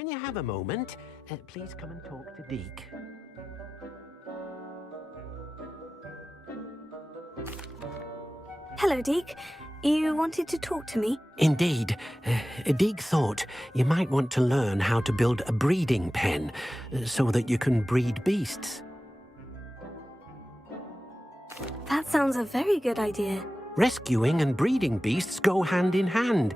when you have a moment, please come and talk to Deke. Hello, Deke. You wanted to talk to me? Indeed. Deke thought you might want to learn how to build a breeding pen so that you can breed beasts. That sounds a very good idea. Rescuing and breeding beasts go hand in hand.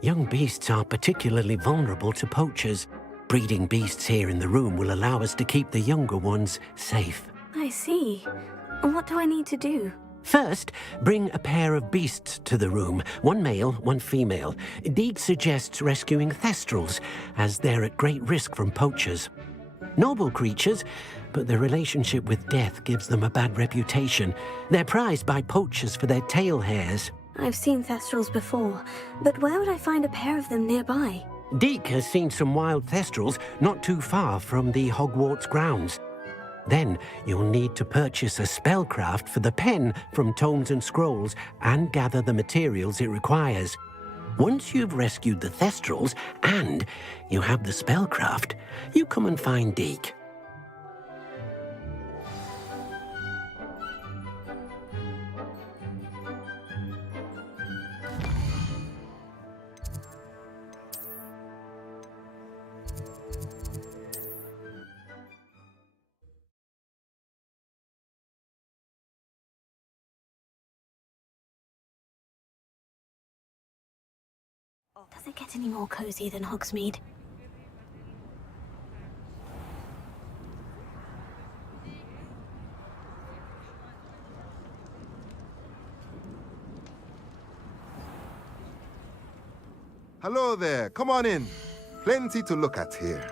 Young beasts are particularly vulnerable to poachers. Breeding beasts here in the room will allow us to keep the younger ones safe. I see. And what do I need to do? First, bring a pair of beasts to the room, one male, one female. Deke suggests rescuing thestrals, as they're at great risk from poachers. Noble creatures, but their relationship with death gives them a bad reputation. They're prized by poachers for their tail hairs. I've seen thestrals before, but where would I find a pair of them nearby? Deke has seen some wild thestrals not too far from the Hogwarts grounds. Then you'll need to purchase a spellcraft for the pen from Tomes and Scrolls and gather the materials it requires. Once you've rescued the thestrals and you have the spellcraft, you come and find Deke. Does it get any more cozy than Hogsmeade? Hello there, come on in. Plenty to look at here.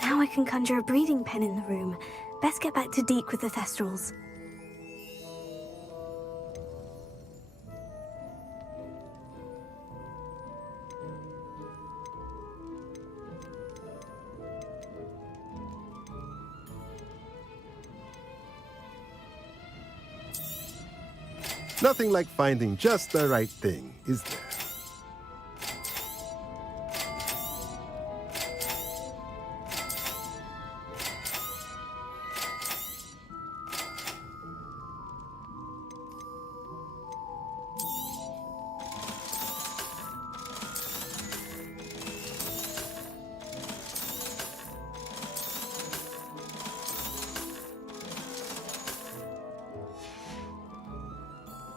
Now I can conjure a breeding pen in the room. Best get back to Deke with the thestrals. Nothing like finding just the right thing, is there?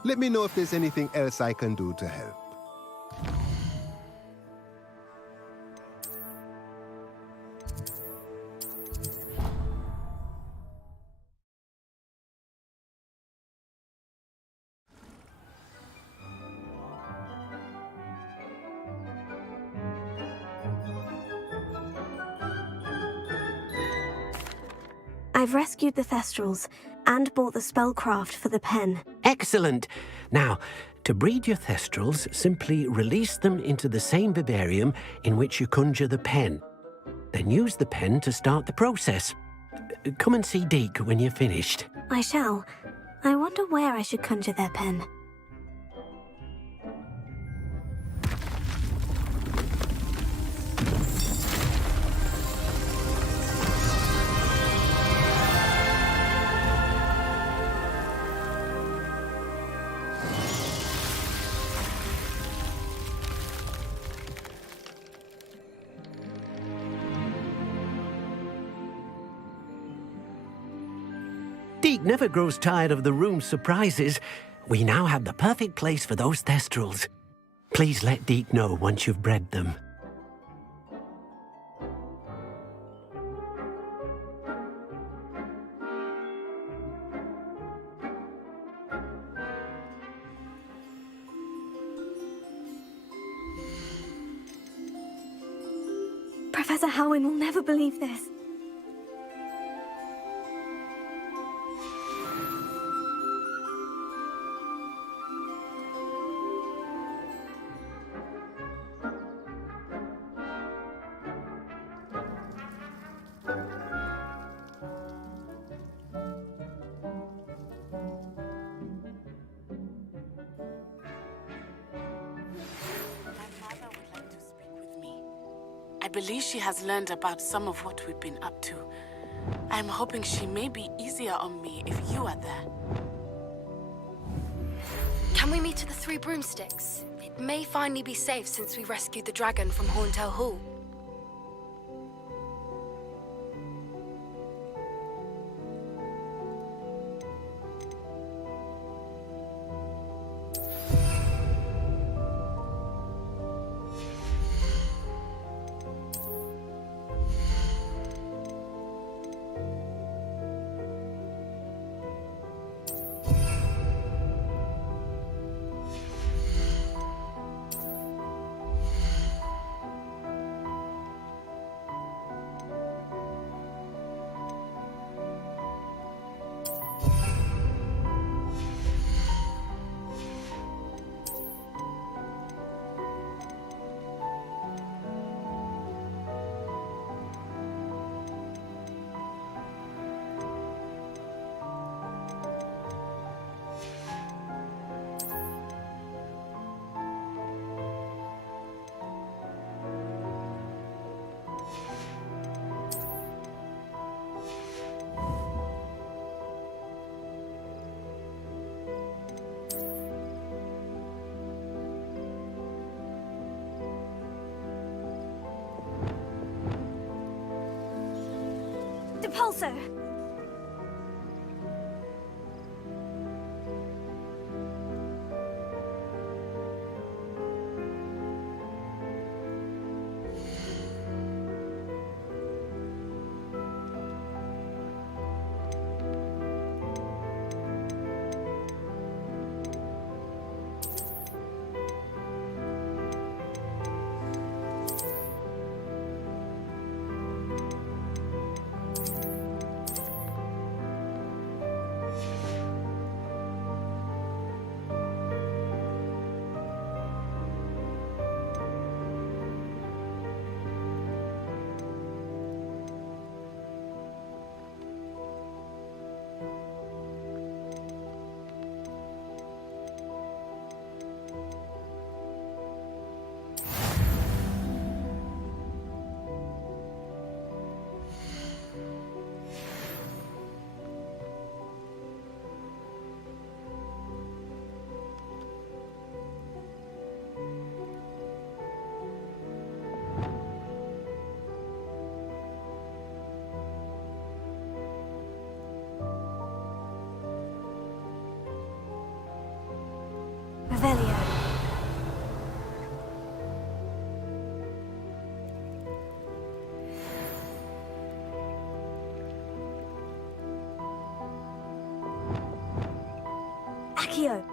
Let me know if there's anything else I can do to help. I've rescued the thestrals and bought the spellcraft for the pen. Excellent! Now, to breed your thestrals, simply release them into the same vivarium in which you conjure the pen. Then use the pen to start the process. Come and see Deke when you're finished. I shall. I wonder where I should conjure their pen. Deke never grows tired of the room's surprises. We now have the perfect place for those thestrals. Please let Deke know once you've bred them. Professor Howin will never believe this. My father would like to speak with believe she has learned about some of what we've been up to. I'm hoping she may be easier on me if you are there. Can we meet at the Three Broomsticks? It may finally be safe since we rescued the dragon from Horntail Hall. Depulso! Revelio. Accio.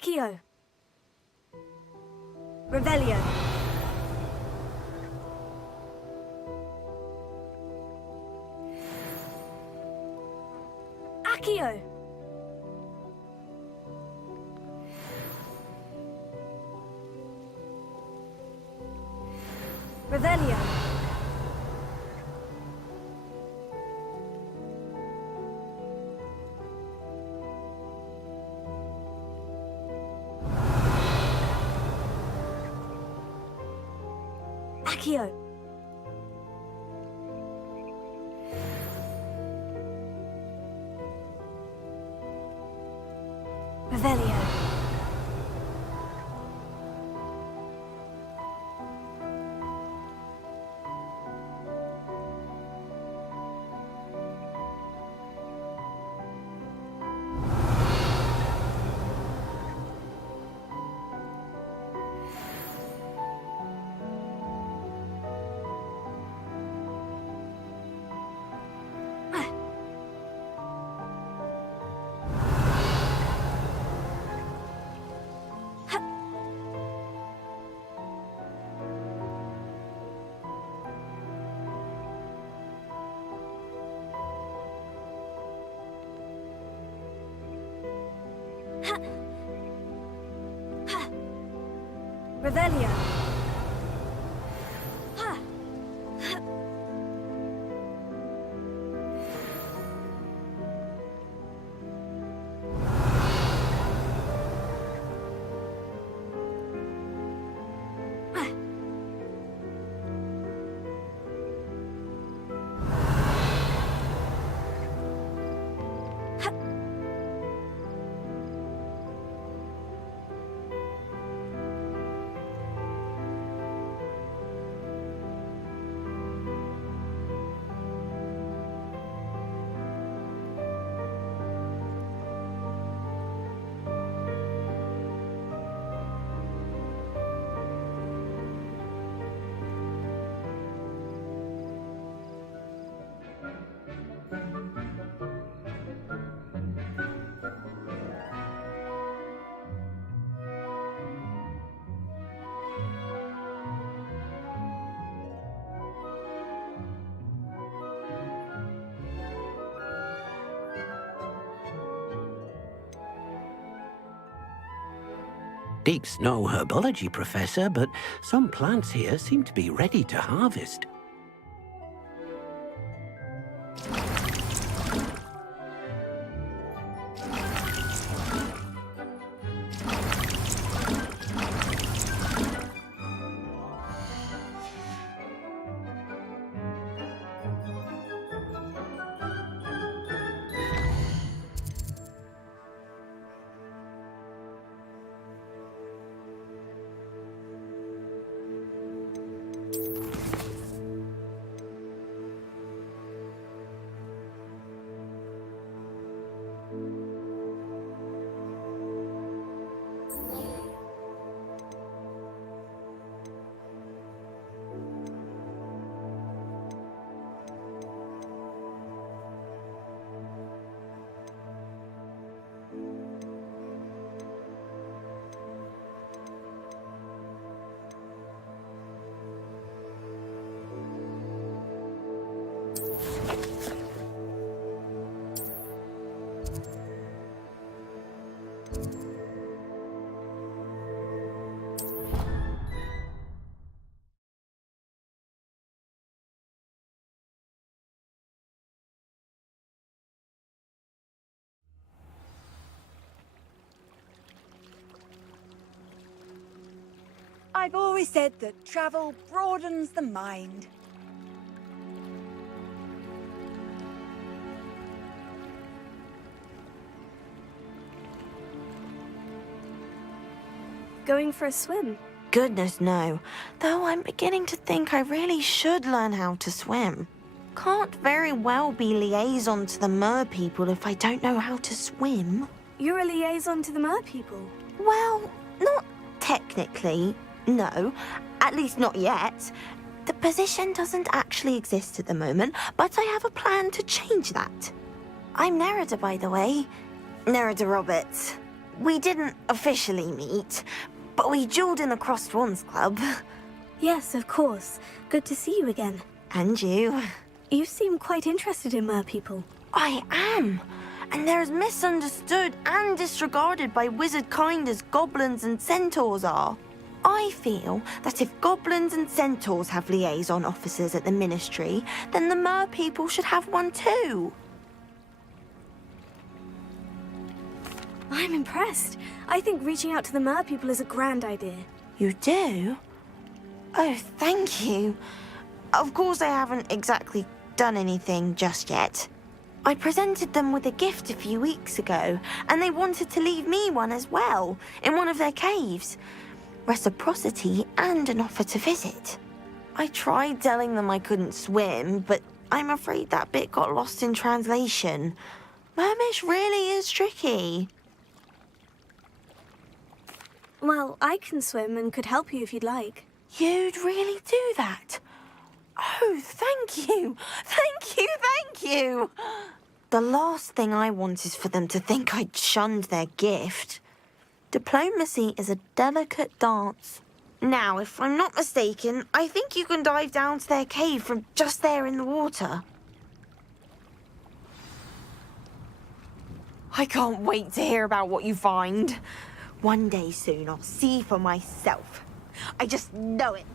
Accio. Revelio. Accio. Revelio. Accio. Revelio. Revelio. Ha! Deep's no herbology professor, but some plants here seem to be ready to harvest. I've always said that travel broadens the mind. Going for a swim? Goodness, no. Though I'm beginning to think I really should learn how to swim. Can't very well be liaison to the mer people if I don't know how to swim. You're a liaison to the mer people. Well, not technically, no. At least not yet. The position doesn't actually exist at the moment, but I have a plan to change that. I'm Nerida, by the way. Nerida Roberts. We didn't officially meet, but we duelled in the Crossed Wands Club. Yes, of course. Good to see you again. And you. You seem quite interested in mer people. I am. And they're as misunderstood and disregarded by wizard kind as goblins and centaurs are. I feel that if goblins and centaurs have liaison officers at the ministry, then the mer people should have one too. I'm impressed. I think reaching out to the mer people is a grand idea. You do? Oh, thank you. Of course I haven't exactly done anything just yet. I presented them with a gift a few weeks ago, and they wanted to leave me one as well, in one of their caves. Reciprocity and an offer to visit. I tried telling them I couldn't swim, but I'm afraid that bit got lost in translation. Mermish really is tricky. Well, I can swim and could help you if you'd like. You'd really do that? Oh, thank you! Thank you, thank you! The last thing I want is for them to think I'd shunned their gift. Diplomacy is a delicate dance. Now, if I'm not mistaken, I think you can dive down to their cave from just there in the water. I can't wait to hear about what you find. One day soon, I'll see for myself. I just know it.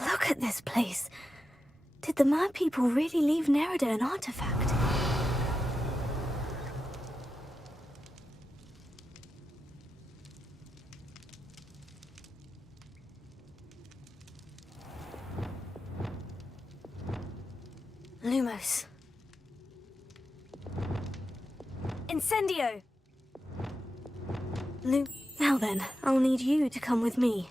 Look at this place. Did the mer people really leave Nerida an artifact? Lumos. Incendio! Now then, I'll need you to come with me.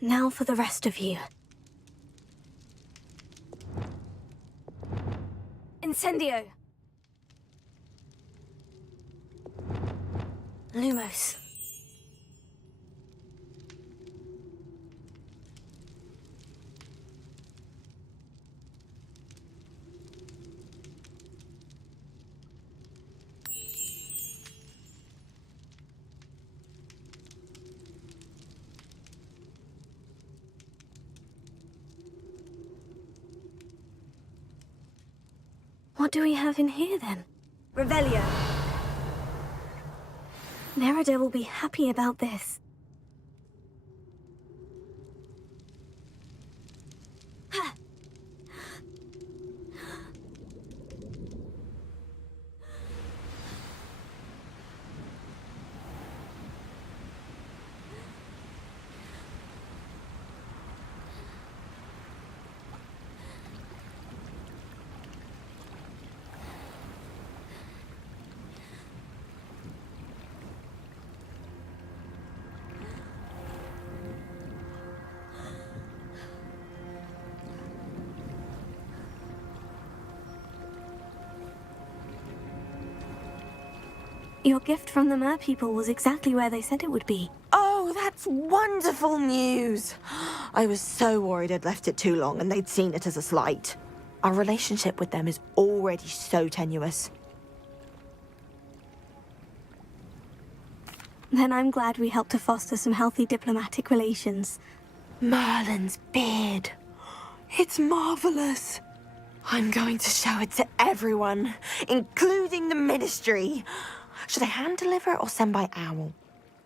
Now for the rest of you. Incendio! Lumos. What do we have in here, then? Revelio. Nerida will be happy about this. Your gift from the mer people was exactly where they said it would be. Oh, that's wonderful news. I was so worried I'd left it too long and they'd seen it as a slight. Our relationship with them is already so tenuous. Then I'm glad we helped to foster some healthy diplomatic relations. Merlin's beard. It's marvelous. I'm going to show it to everyone, including the Ministry. Should I hand deliver it or send by owl?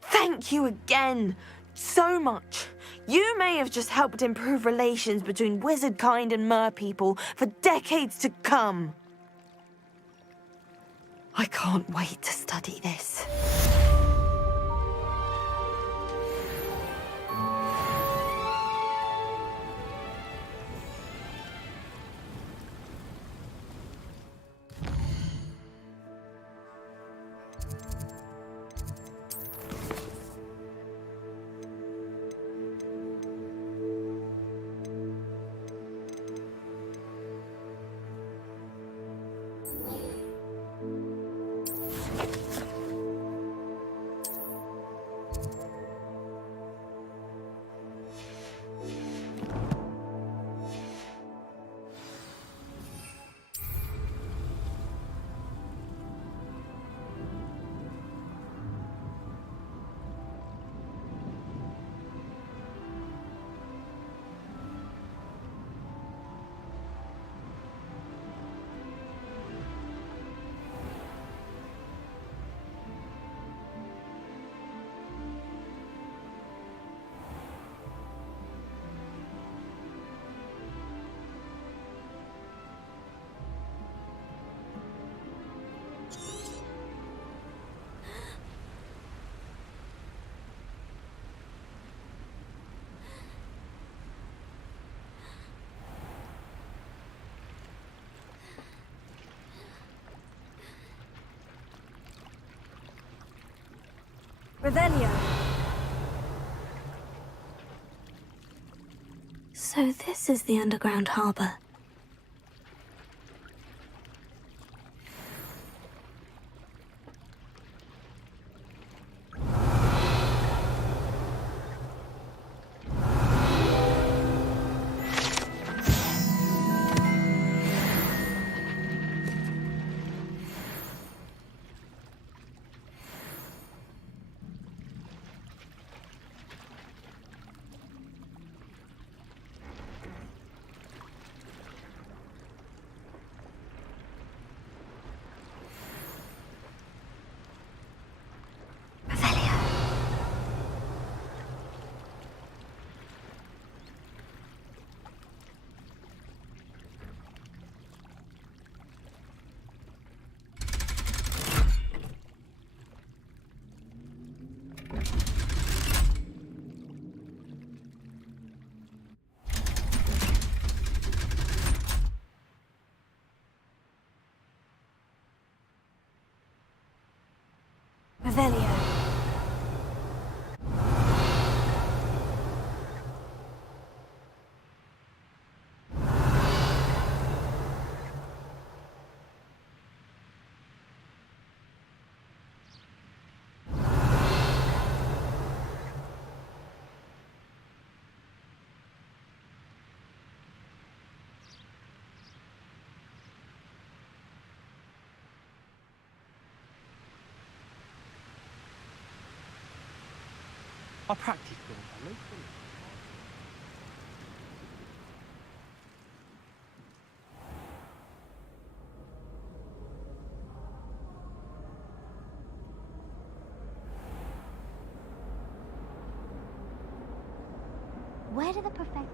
Thank you again so much. You may have just helped improve relations between wizard kind and mer people for decades to come. I can't wait to study this. Revelio. So this is the underground harbor. Revelio. I practiced all. Where do the professors...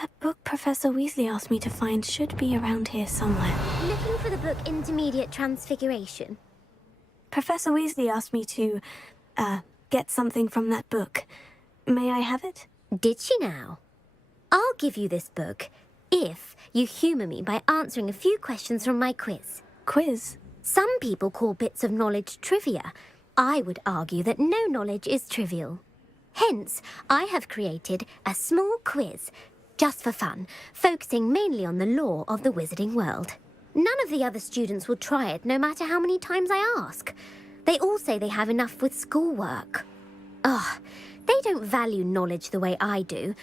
That book Professor Weasley asked me to find should be around here somewhere. Looking for the book Intermediate Transfiguration? Professor Weasley asked me to, get something from that book. May I have it? Did she now? I'll give you this book if you humour me by answering a few questions from my quiz. Quiz? Some people call bits of knowledge trivia. I would argue that no knowledge is trivial. Hence, I have created a small quiz, just for fun, focusing mainly on the lore of the wizarding world. None of the other students will try it, no matter how many times I ask. They all say they have enough with schoolwork. Ugh, they don't value knowledge the way I do.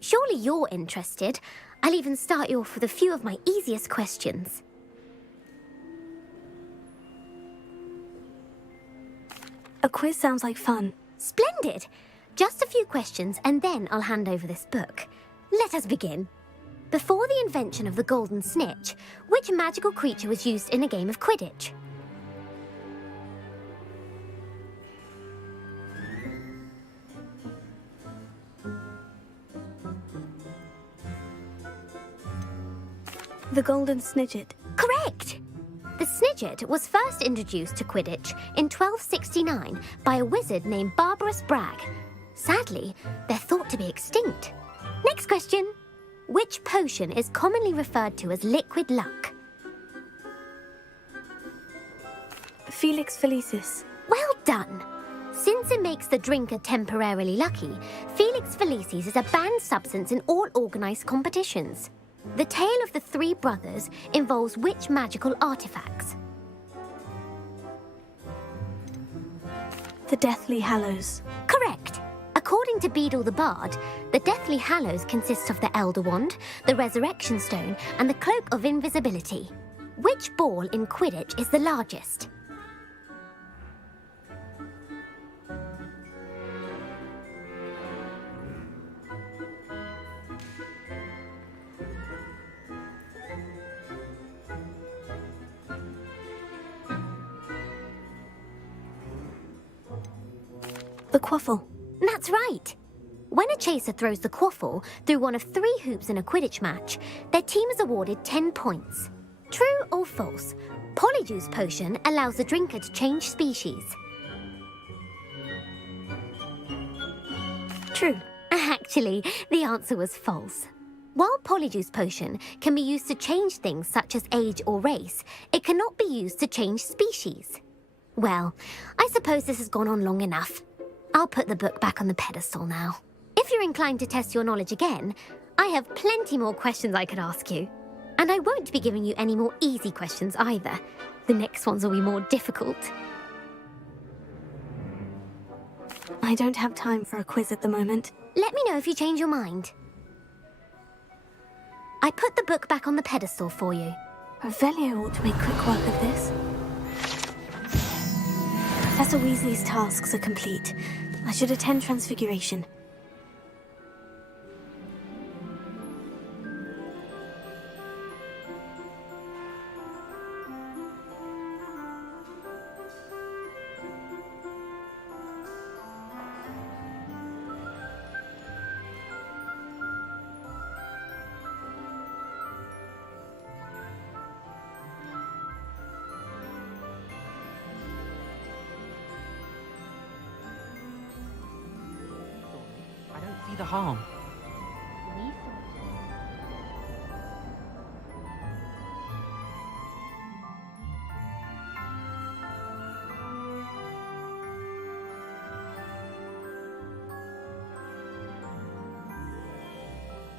Surely you're interested. I'll even start you off with a few of my easiest questions. A quiz sounds like fun. Splendid! Just a few questions and then I'll hand over this book. Let us begin. Before the invention of the golden snitch, which magical creature was used in a game of Quidditch? The Golden Snidget. Correct! The Snidget was first introduced to Quidditch in 1269 by a wizard named Barbarous Bragg. Sadly, they're thought to be extinct. Next question. Which potion is commonly referred to as liquid luck? Felix Felicis. Well done! Since it makes the drinker temporarily lucky, Felix Felicis is a banned substance in all organised competitions. The tale of the three brothers involves which magical artifacts? The Deathly Hallows. Correct! According to Beedle the Bard, the Deathly Hallows consists of the Elder Wand, the Resurrection Stone, and the Cloak of Invisibility. Which ball in Quidditch is the largest? The Quaffle. That's right. When a chaser throws the quaffle through one of 3 hoops in a Quidditch match, their team is awarded 10 points. True or false? Polyjuice Potion allows the drinker to change species. True. Actually, the answer was false. While Polyjuice Potion can be used to change things such as age or race, it cannot be used to change species. Well, I suppose this has gone on long enough. I'll put the book back on the pedestal now. If you're inclined to test your knowledge again, I have plenty more questions I could ask you. And I won't be giving you any more easy questions either. The next ones will be more difficult. I don't have time for a quiz at the moment. Let me know if you change your mind. I put the book back on the pedestal for you. Revelio ought to make quick work of this. Professor Weasley's tasks are complete. I should attend Transfiguration. the harm?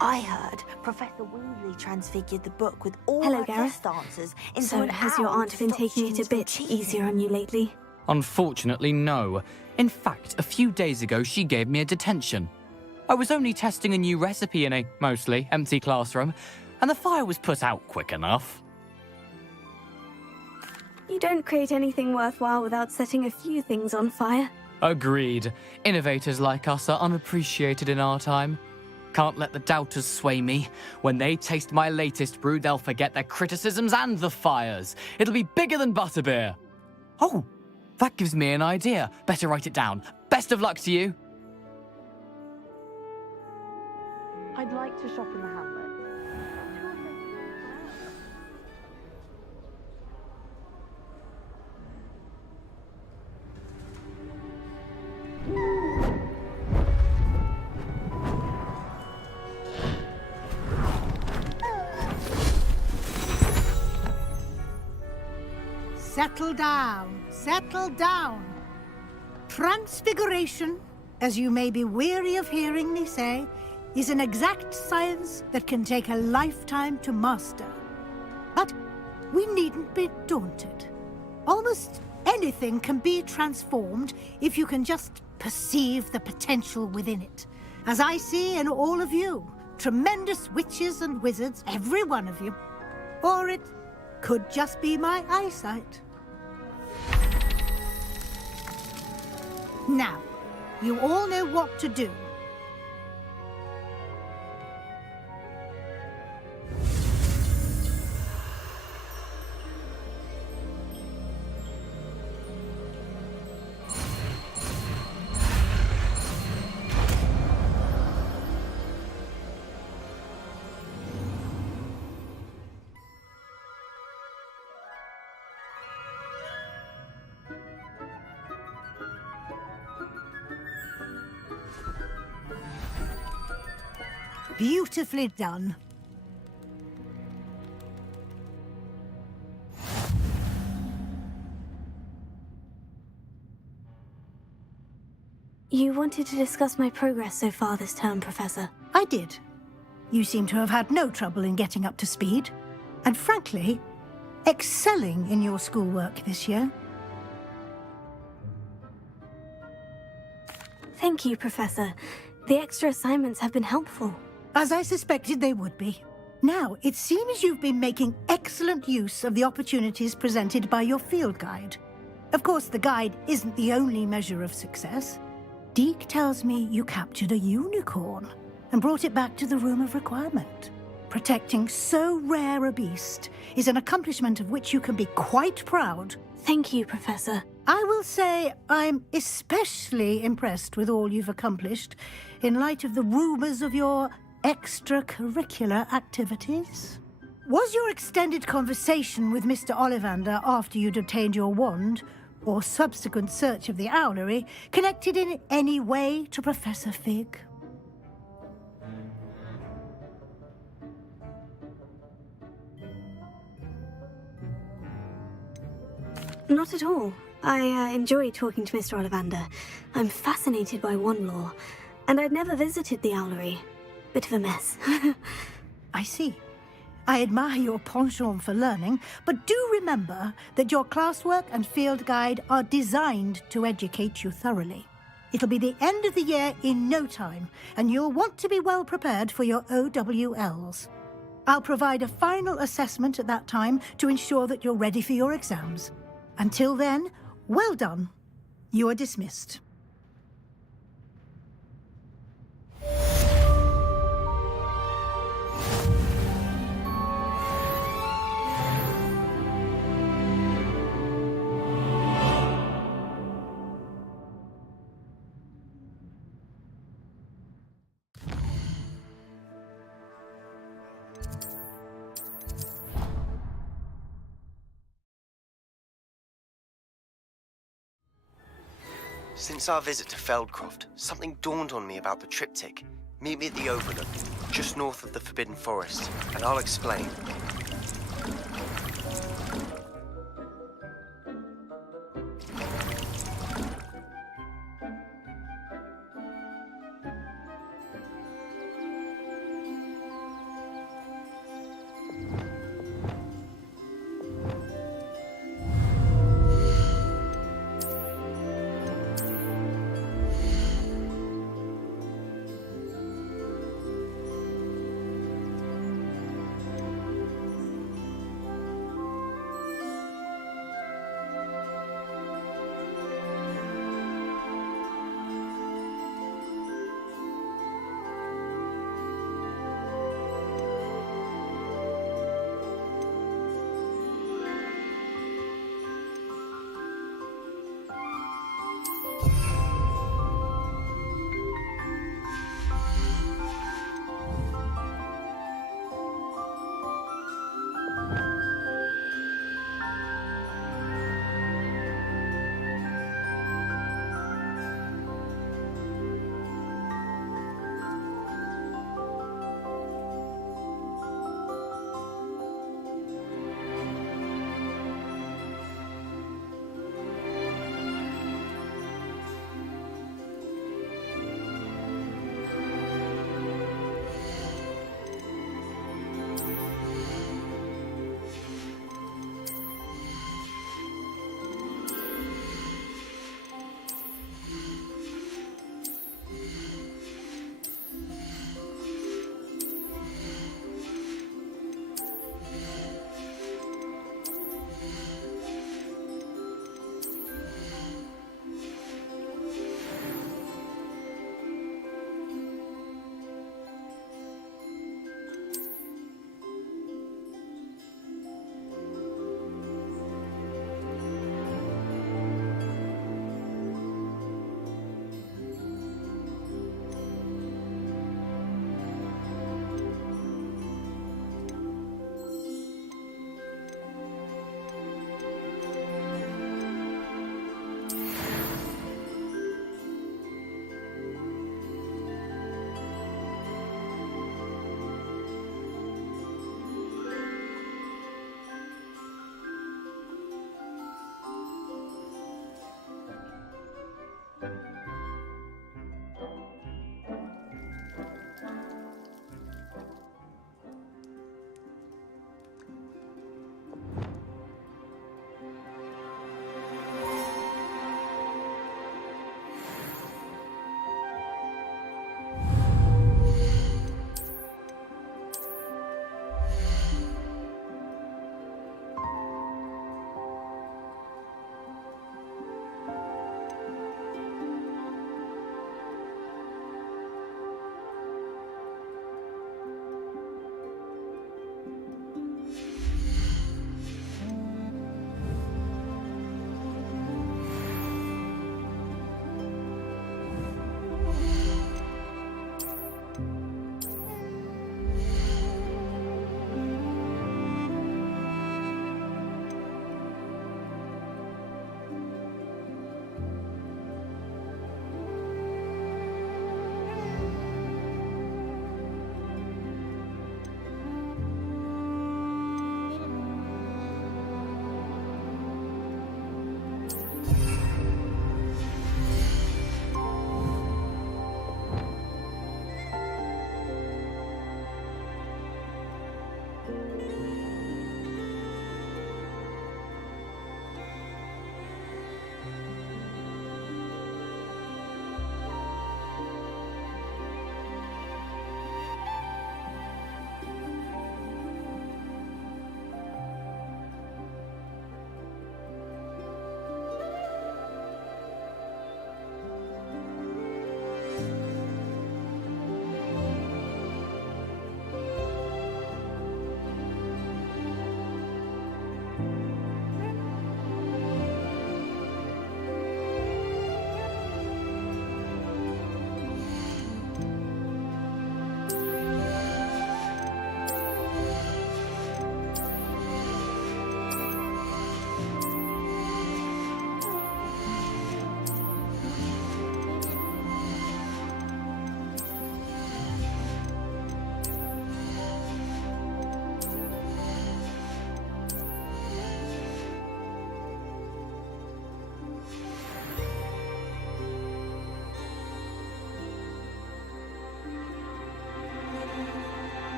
I heard Professor Weasley transfigured the book with all Hello, her Gareth. test answers into So, an has your owl aunt to been stop taking it a students from bit cheating. easier on you lately? Unfortunately, no. In fact, a few days ago, she gave me a detention. I was only testing a new recipe in a mostly empty classroom, and the fire was put out quick enough. You don't create anything worthwhile without setting a few things on fire. Agreed. Innovators like us are unappreciated in our time. Can't let the doubters sway me. When they taste my latest brew, they'll forget their criticisms and the fires. It'll be bigger than butterbeer. Oh, that gives me an idea. Better write it down. Best of luck to you. I'd like to shop in the Hamlet. Settle down, settle down. Transfiguration, as you may be weary of hearing me say, is an exact science that can take a lifetime to master. But we needn't be daunted. Almost anything can be transformed if you can just perceive the potential within it. As I see in all of you, tremendous witches and wizards, every one of you. Or it could just be my eyesight. Now, you all know what to do. Beautifully done. You wanted to discuss my progress so far this term, Professor. I did. You seem to have had no trouble in getting up to speed. And frankly, excelling in your schoolwork this year. Thank you, Professor. The extra assignments have been helpful. As I suspected they would be. Now, it seems you've been making excellent use of the opportunities presented by your field guide. Of course, the guide isn't the only measure of success. Deke tells me you captured a unicorn and brought it back to the Room of Requirement. Protecting so rare a beast is an accomplishment of which you can be quite proud. Thank you, Professor. I will say I'm especially impressed with all you've accomplished in light of the rumours of your extracurricular activities. Was your extended conversation with Mr. Ollivander after you'd obtained your wand, or subsequent search of the owlery, connected in any way to Professor Fig? Not at all. I enjoy talking to Mr. Ollivander. I'm fascinated by wand lore, and I'd never visited the owlery. Bit of a mess. I see. I admire your penchant for learning, but do remember that your classwork and field guide are designed to educate you thoroughly. It'll be the end of the year in no time, and you'll want to be well prepared for your OWLs. I'll provide a final assessment at that time to ensure that you're ready for your exams. Until then, well done. You are dismissed. Since our visit to Feldcroft, something dawned on me about the triptych. Meet me at the Overlook, just north of the Forbidden Forest, and I'll explain.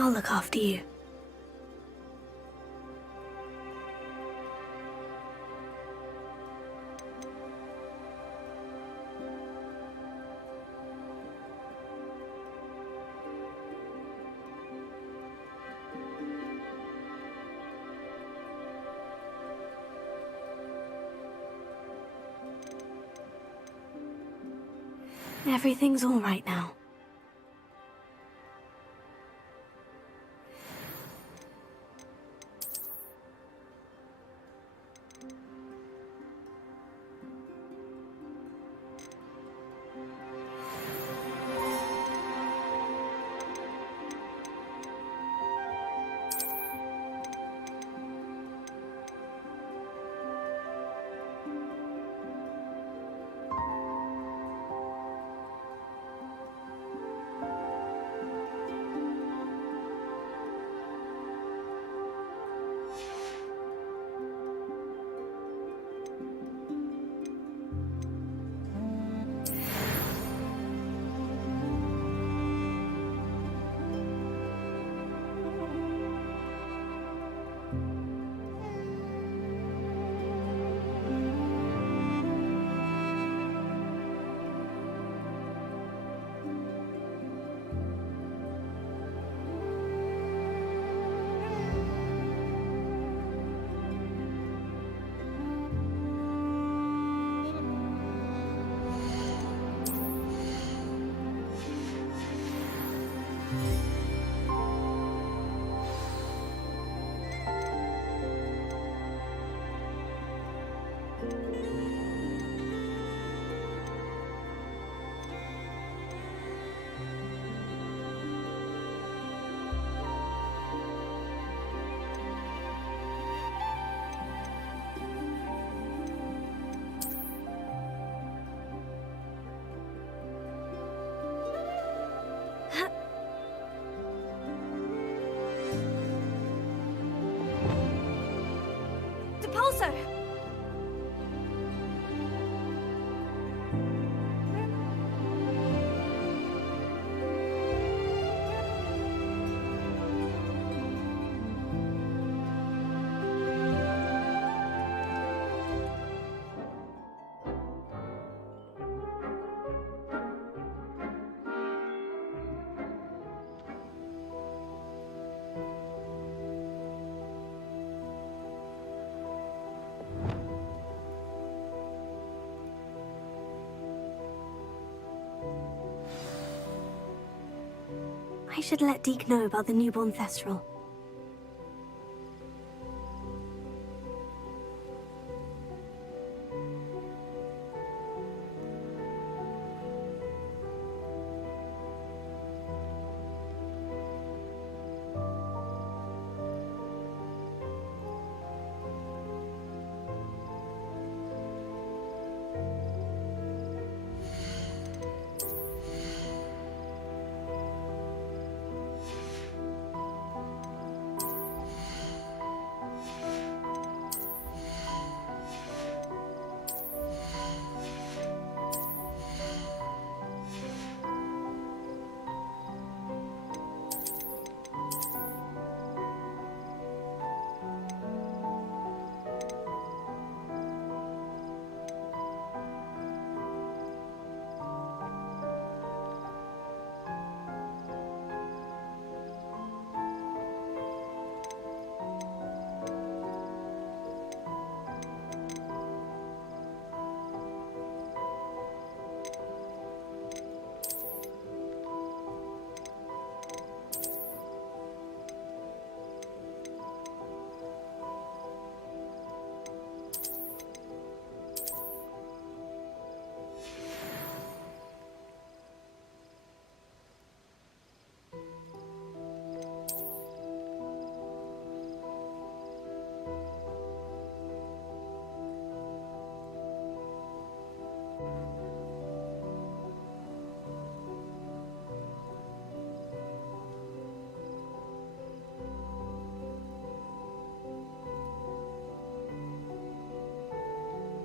I'll look after you. Everything's all right now. Depulso! I should let Deke know about the newborn Thestral.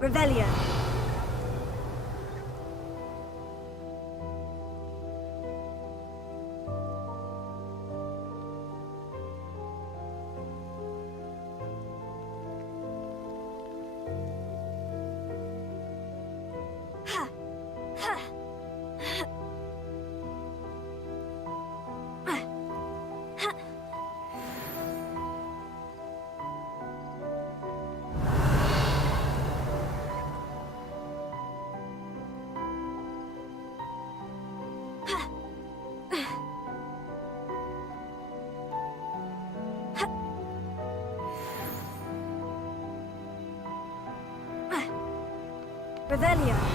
Revelio. Revelio.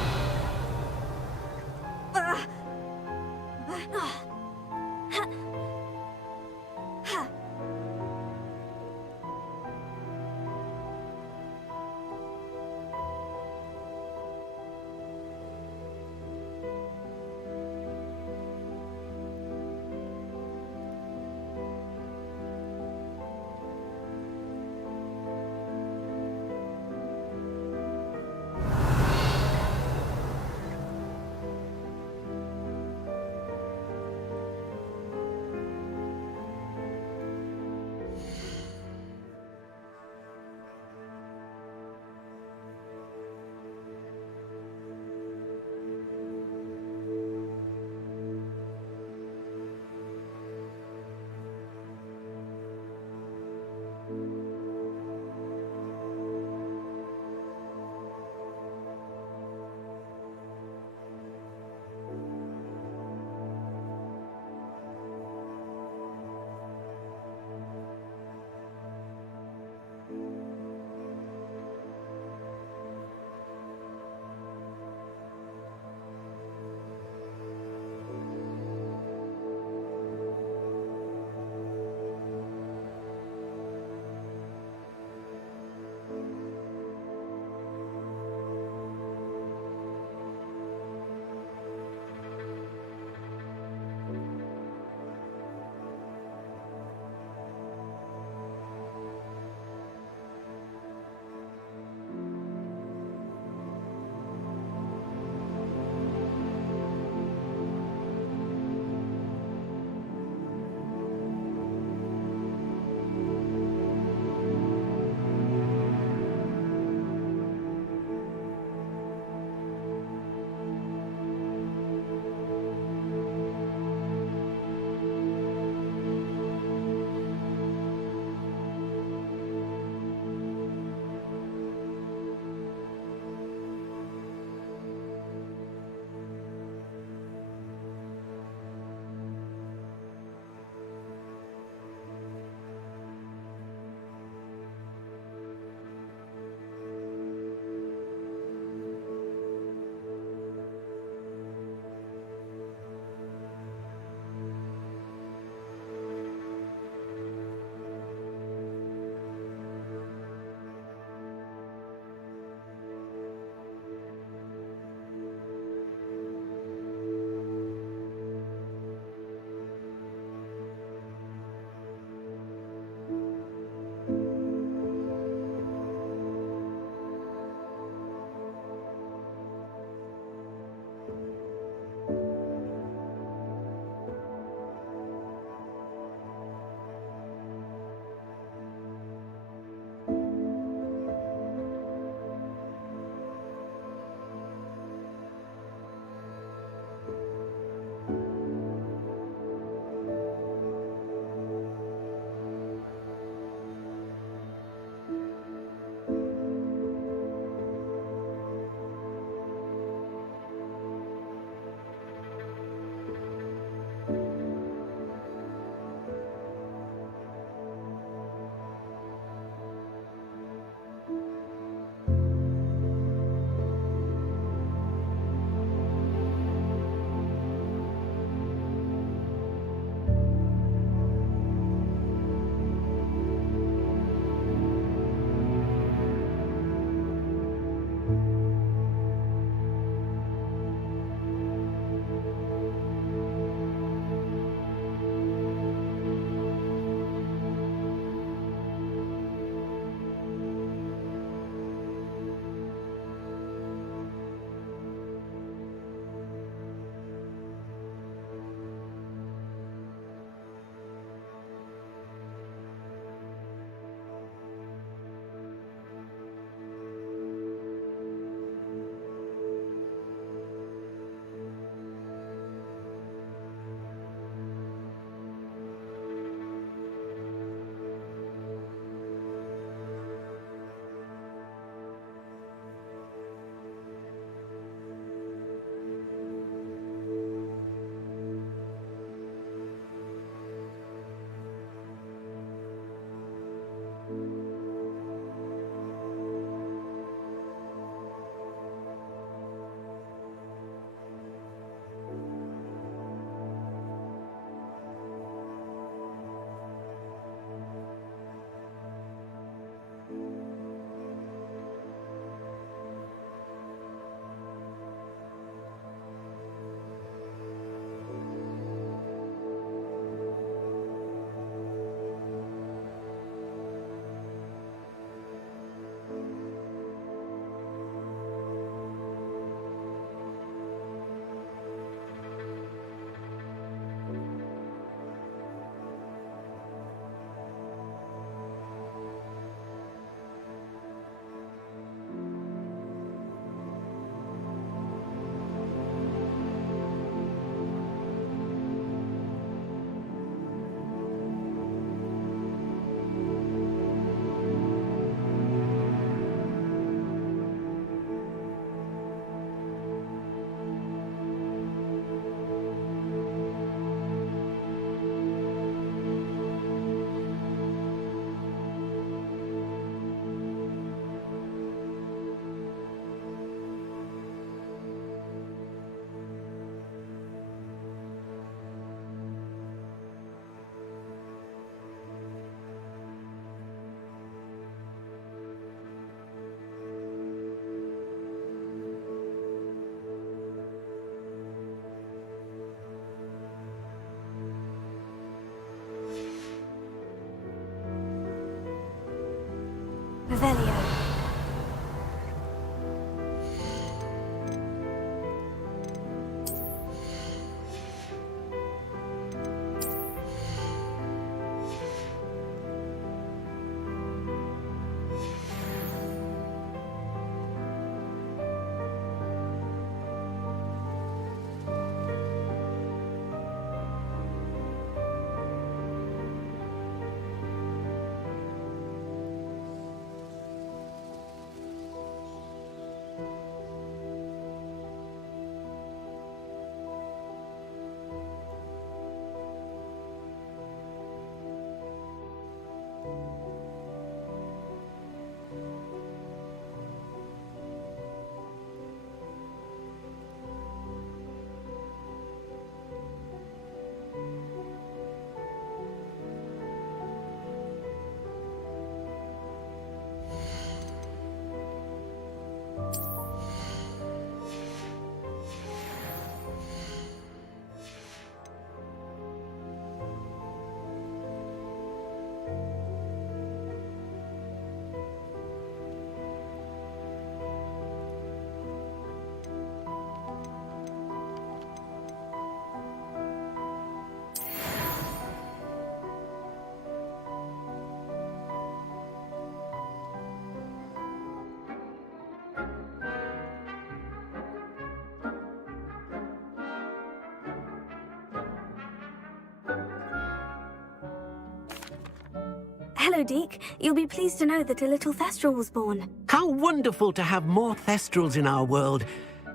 Hello, Deke. You'll be pleased to know that a little Thestral was born. How wonderful to have more Thestrals in our world.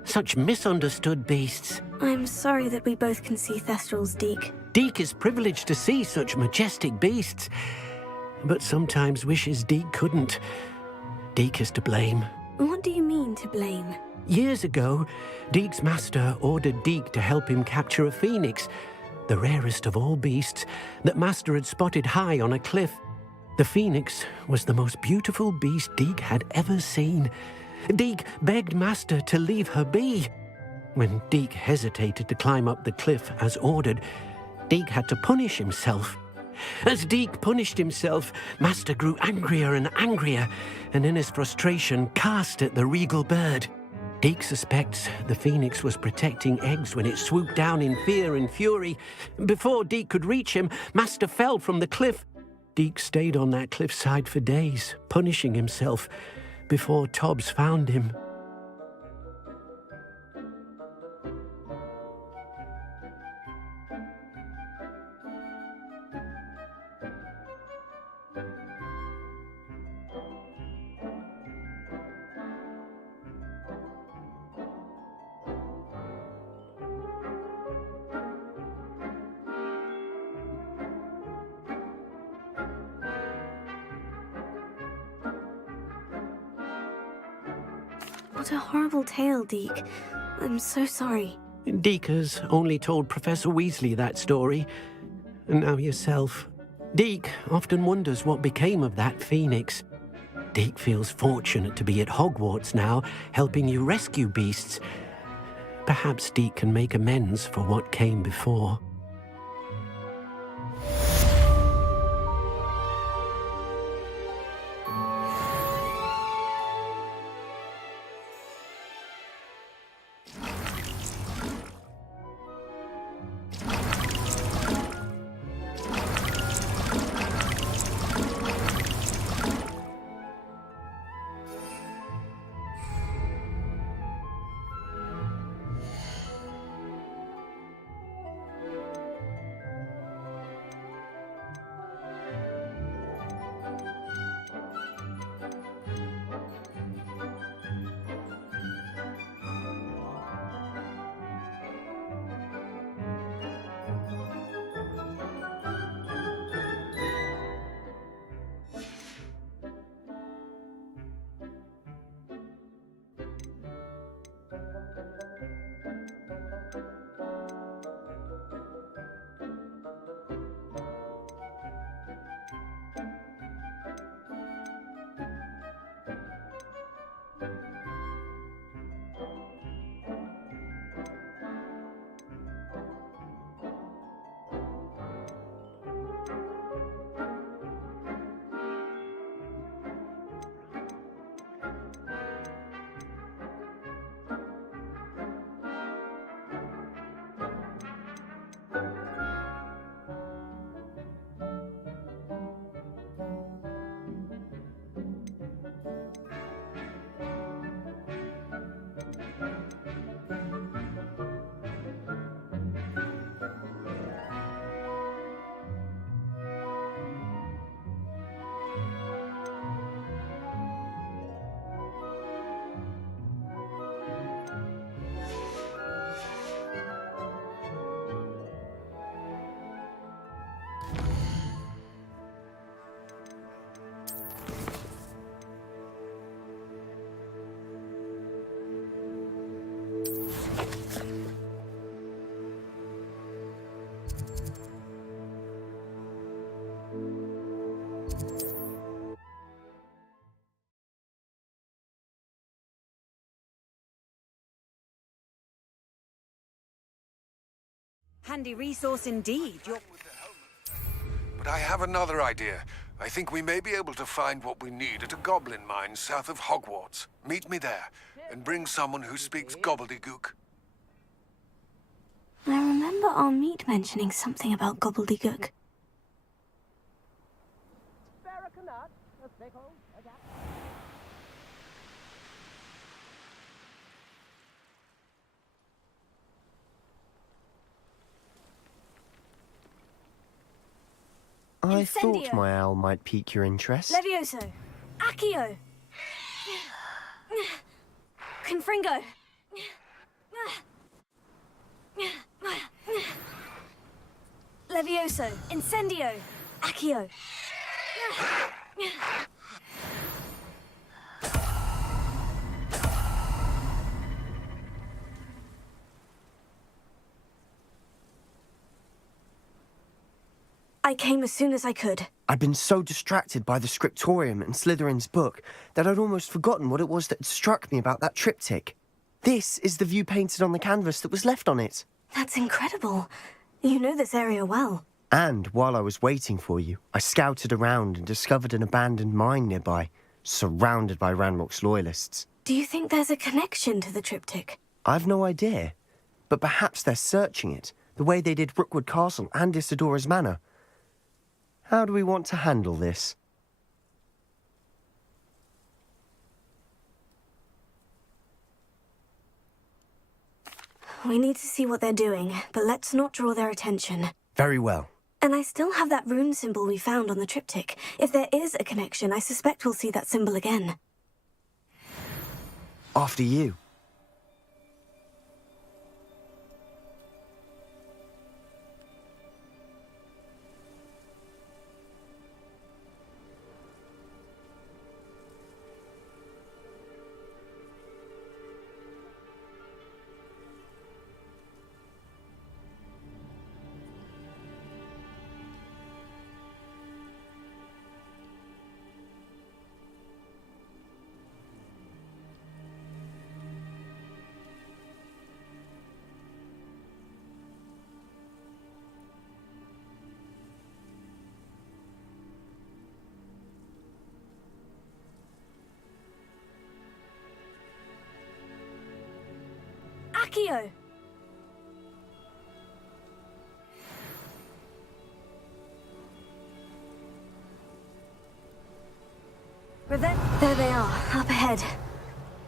Such misunderstood beasts. I'm sorry that we both can see Thestrals, Deke. Deke is privileged to see such majestic beasts, but sometimes wishes Deke couldn't. Deke is to blame. What do you mean, to blame? Years ago, Deke's master ordered Deke to help him capture a phoenix, the rarest of all beasts, that master had spotted high on a cliff. The phoenix was the most beautiful beast Deke had ever seen. Deke begged master to leave her be. When Deke hesitated to climb up the cliff as ordered, Deke had to punish himself. As Deke punished himself, master grew angrier and angrier, and in his frustration cast at the regal bird. Deke suspects the phoenix was protecting eggs when it swooped down in fear and fury. Before Deke could reach him, master fell from the cliff. Deke stayed on that cliffside for days, punishing himself, before Tobbs found him. What a horrible tale, Deke. I'm so sorry. Deke has only told Professor Weasley that story, and now yourself. Deke often wonders what became of that phoenix. Deke feels fortunate to be at Hogwarts now, helping you rescue beasts. Perhaps Deke can make amends for what came before. Handy resource indeed. But I have another idea. I think we may be able to find what we need at a goblin mine south of Hogwarts. Meet me there, and bring someone who speaks gobbledygook. I remember our meet mentioning something about gobbledygook. I Incendio. thought my owl might pique your interest. Levioso. Accio. Confringo. Levioso. Incendio. Accio. I came as soon as I could. I'd been so distracted by the scriptorium and Slytherin's book that I'd almost forgotten what it was that struck me about that triptych. This is the view painted on the canvas that was left on it. That's incredible. You know this area well. And while I was waiting for you, I scouted around and discovered an abandoned mine nearby, surrounded by Ranrock's loyalists. Do you think there's a connection to the triptych? I've no idea, but perhaps they're searching it, the way they did Rookwood Castle and Isidora's Manor. How do we want to handle this? We need to see what they're doing, but let's not draw their attention. Very well. And I still have that rune symbol we found on the triptych. If there is a connection, I suspect we'll see that symbol again. After you. Accio! There they are, up ahead.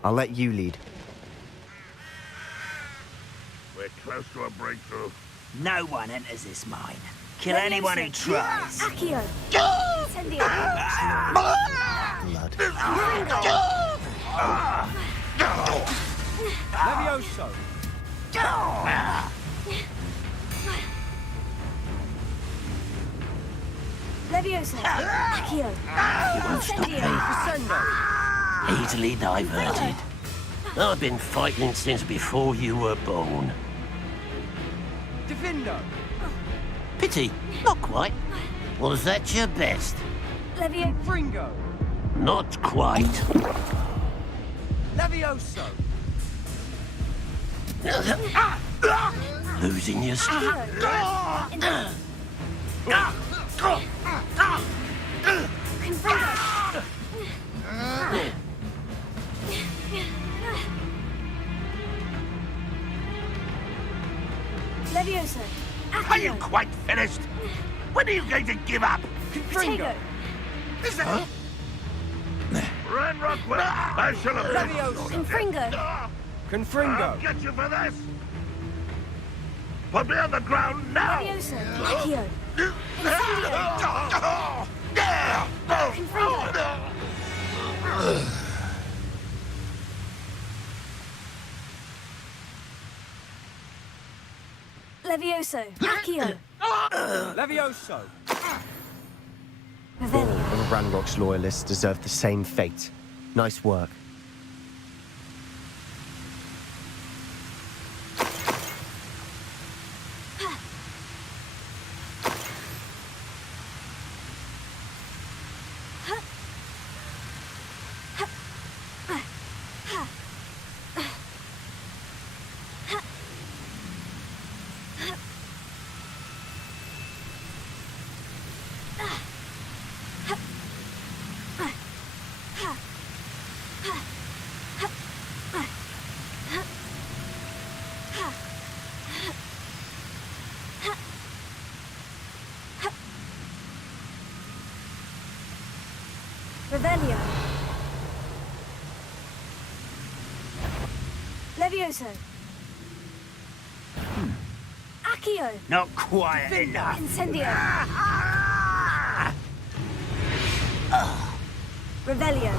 I'll let you lead. We're close to a breakthrough. No one enters this mine. Kill anyone who tries. Accio! Incendio! Blood. Levioso! Levioso! Accio! You won't stop me. Easily diverted. I've been fighting since before you were born. Divindo! Pity, not quite. Was that your best? Levio... Fringo! Not quite. Levioso! Losing your Levioso! Are you quite finished? When are you going to give up? Fringo! Is that... Ranrock will... I shall have... Levioso! Confringo! Confringo! I'll get you for this! Put me on the ground now! Levioso! Accio! Incendio! Confringo! Levioso! Accio! Levioso! Revelio. All of Ranrock's loyalists deserve the same fate. Nice work. Revelio. Levioso. Accio. Not quiet enough. Incendio. Revelio.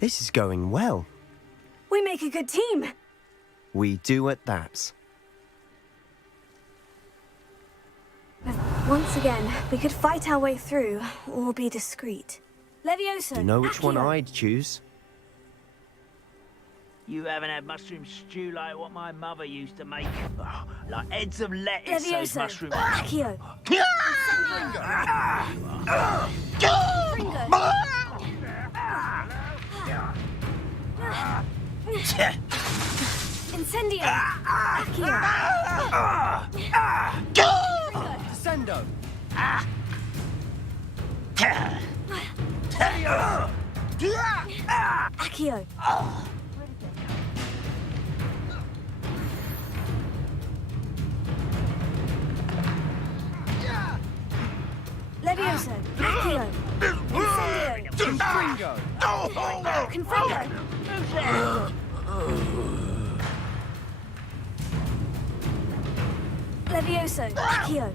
This is going well. We make a good team. We do at that. Once again, we could fight our way through, or be discreet. Leviosa. You know which one Accio. I'd choose? You haven't had mushroom stew like what my mother used to make. Oh, like heads of lettuce, those Leviosa. mushrooms. Accio. Incendio. Accio. Descendo. Accio. Leviosa. Accio. Incendio. Confringo. Levioso. Accio.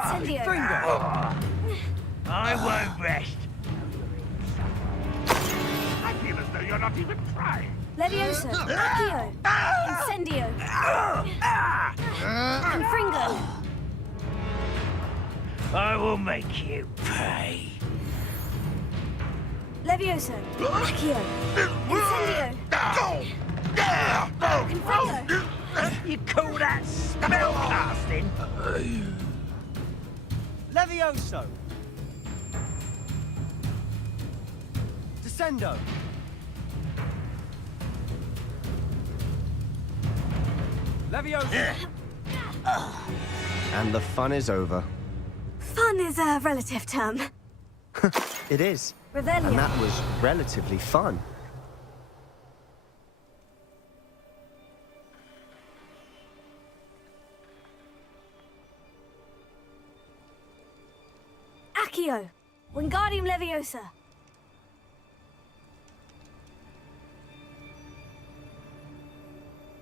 Incendio. I won't rest. I feel as though you're not even trying. Levioso. Accio. Incendio. Confringo. I will make you pay. Levioso. Accio. Incendio. Confringo. You call that spellcasting? Levioso. Descendo. Levioso. And the fun is over. Fun is a relative term. It is. Revelio. And that was relatively fun. Accio. Wingardium Leviosa.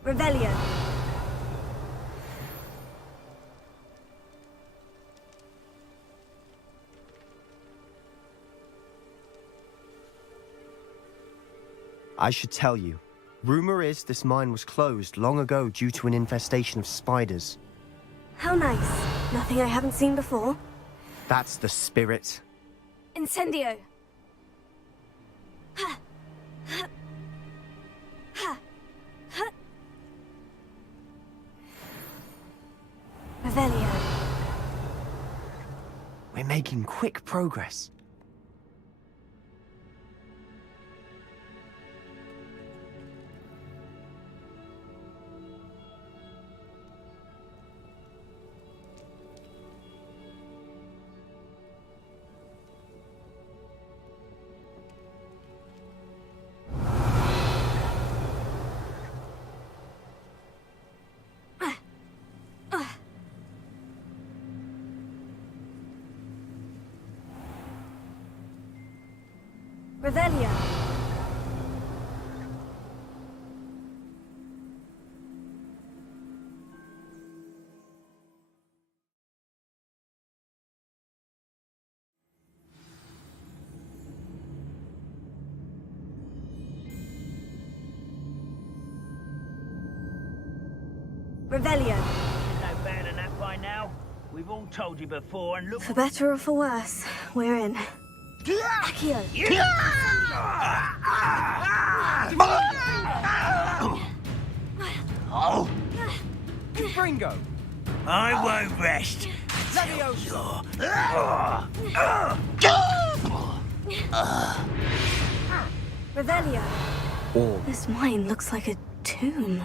Revelio. I should tell you. Rumor is this mine was closed long ago due to an infestation of spiders. How nice. Nothing I haven't seen before. That's the spirit. Incendio. Ha. Ha. Ha. Ha. Revelio. We're making quick progress. Revelio. Revelio. No better than that by now. We've all told you before, and look. For better or for worse, we're in. Accio. Oh, Confringo. I won't rest. Levioso. Revelio. orb. This mine looks like a tomb.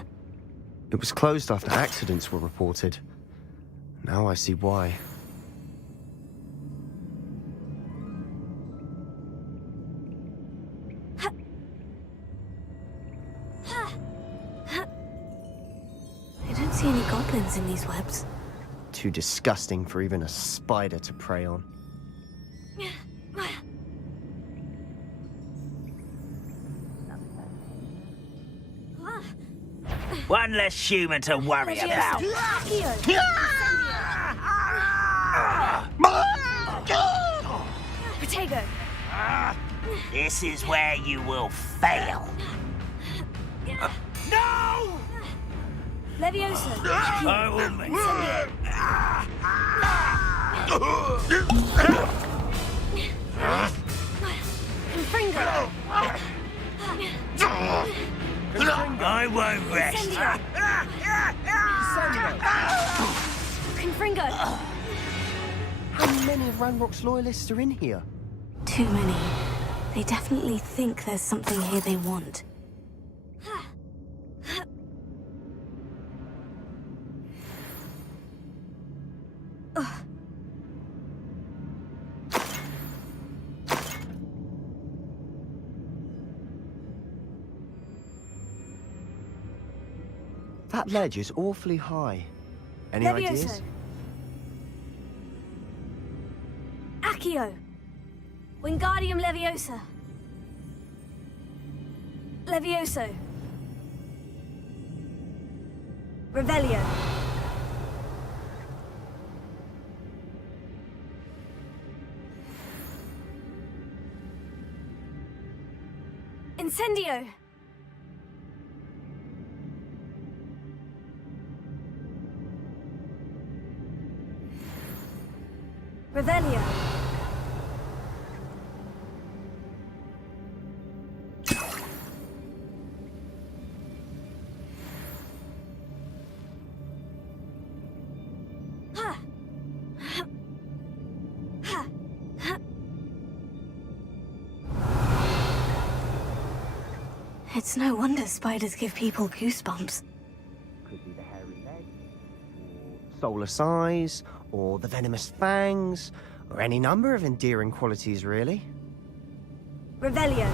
It was closed after accidents were reported. Now I see why. I don't see any goblins in these webs. Too disgusting for even a spider to prey on. One less human to worry about. Protego! This is where you will fail. No! Leviosa! I will make Confringo! I won't rest. Confringo! How many of Ranrock's loyalists are in here? Too many. They definitely think there's something here they want. That ledge is awfully high. Any Levioso. ideas? Accio! Wingardium Leviosa! Levioso! Revelio! Incendio! Revelio! It's no wonder spiders give people goosebumps. Could be the hairy legs, or soulless eyes, or the venomous fangs, or any number of endearing qualities, really. Revelio!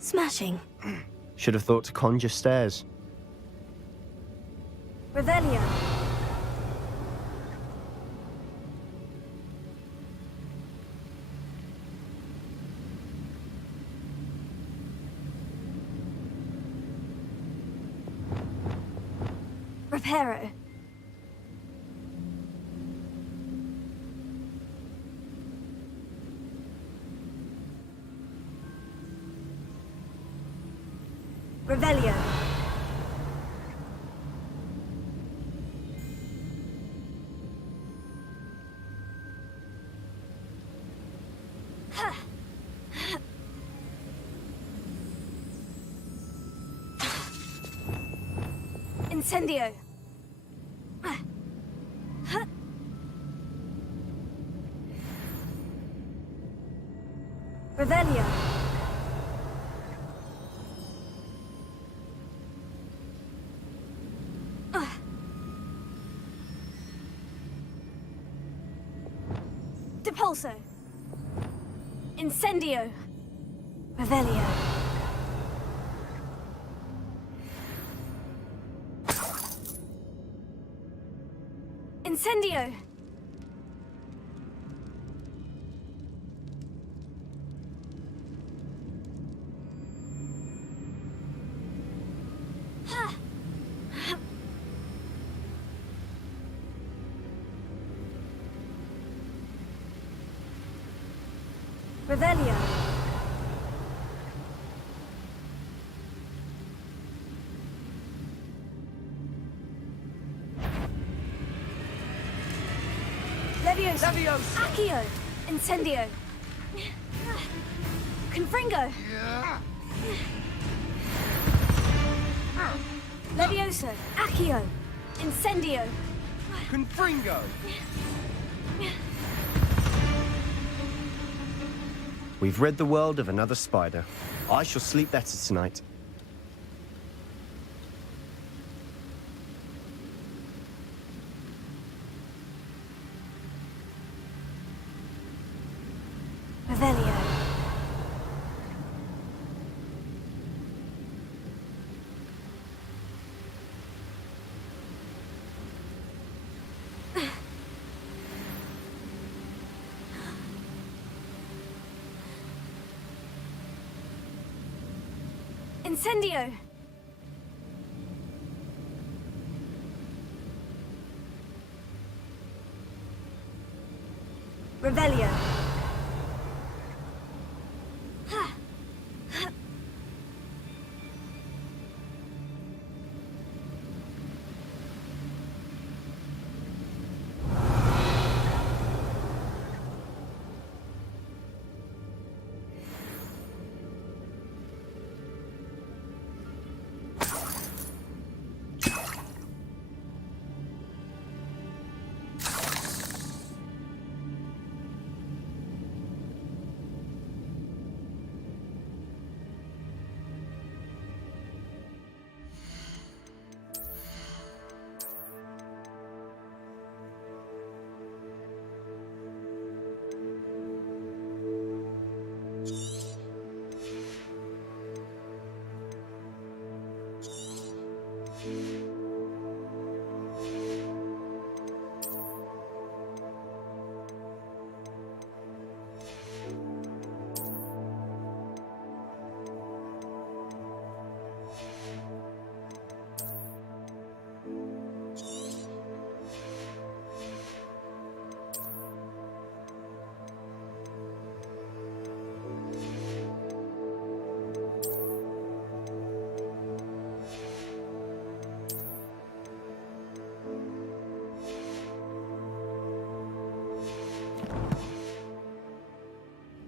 Smashing. Should have thought to conjure stairs. Revelio. Reparo. Revelio. Incendio. Revelio. Depulso. Incendio. Revelio. Incendio. Revelio. Leviosa. Leviosa. Accio. Incendio. Confringo. Leviosa. Accio. Incendio. Confringo! We've rid the world of another spider. I shall sleep better tonight. Revelio. Incendio! Revelio.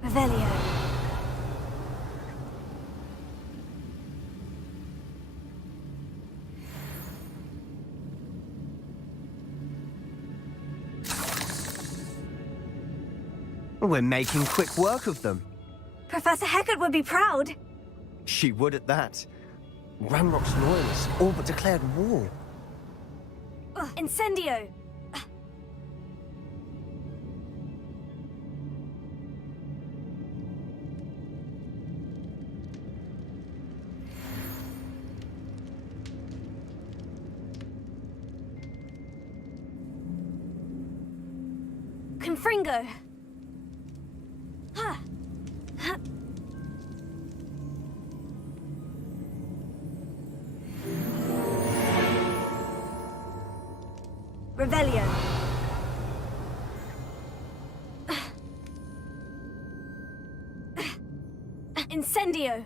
Revelio. We're making quick work of them. Professor Hecat would be proud. She would at that. Ranrock's loyalists all but declared war. Incendio. Confringo. Revelio. Incendio.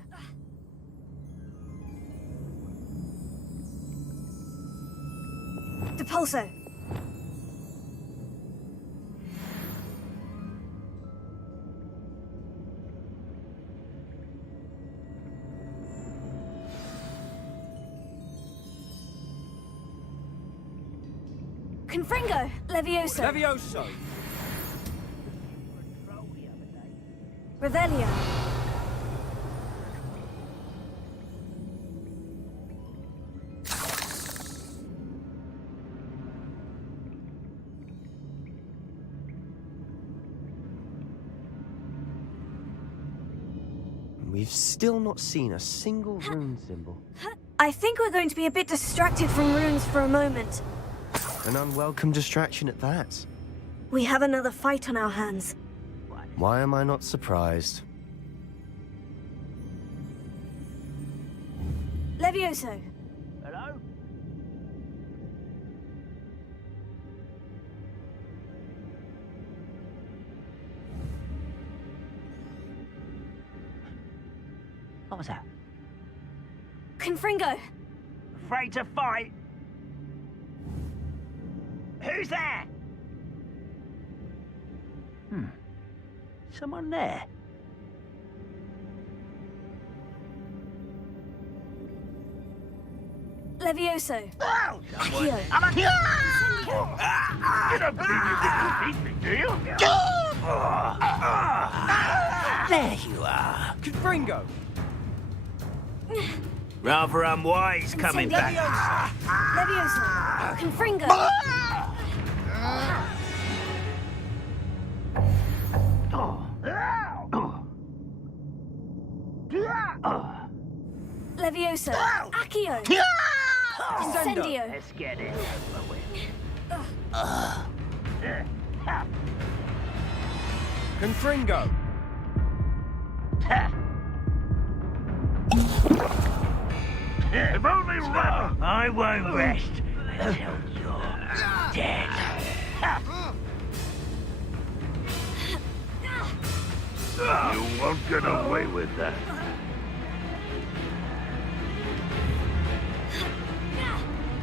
Depulso. Confringo. Levioso. Levioso. Revelio. We've still not seen a single rune symbol. I think we're going to be a bit distracted from runes for a moment. An unwelcome distraction at that. We have another fight on our hands. Why am I not surprised? Levioso. Hello? What was that? Confringo! Afraid to fight? Who's there? Someone there? Levioso! Accio! You don't believe you can defeat me, do you? There you are. Confringo! Rather unwise coming back. Levioso! Confringo! Levioso! Accio! Incendio! Let's get it over with. Confringo! If only Rabbit... I won't rest until you're dead. You won't get away with that.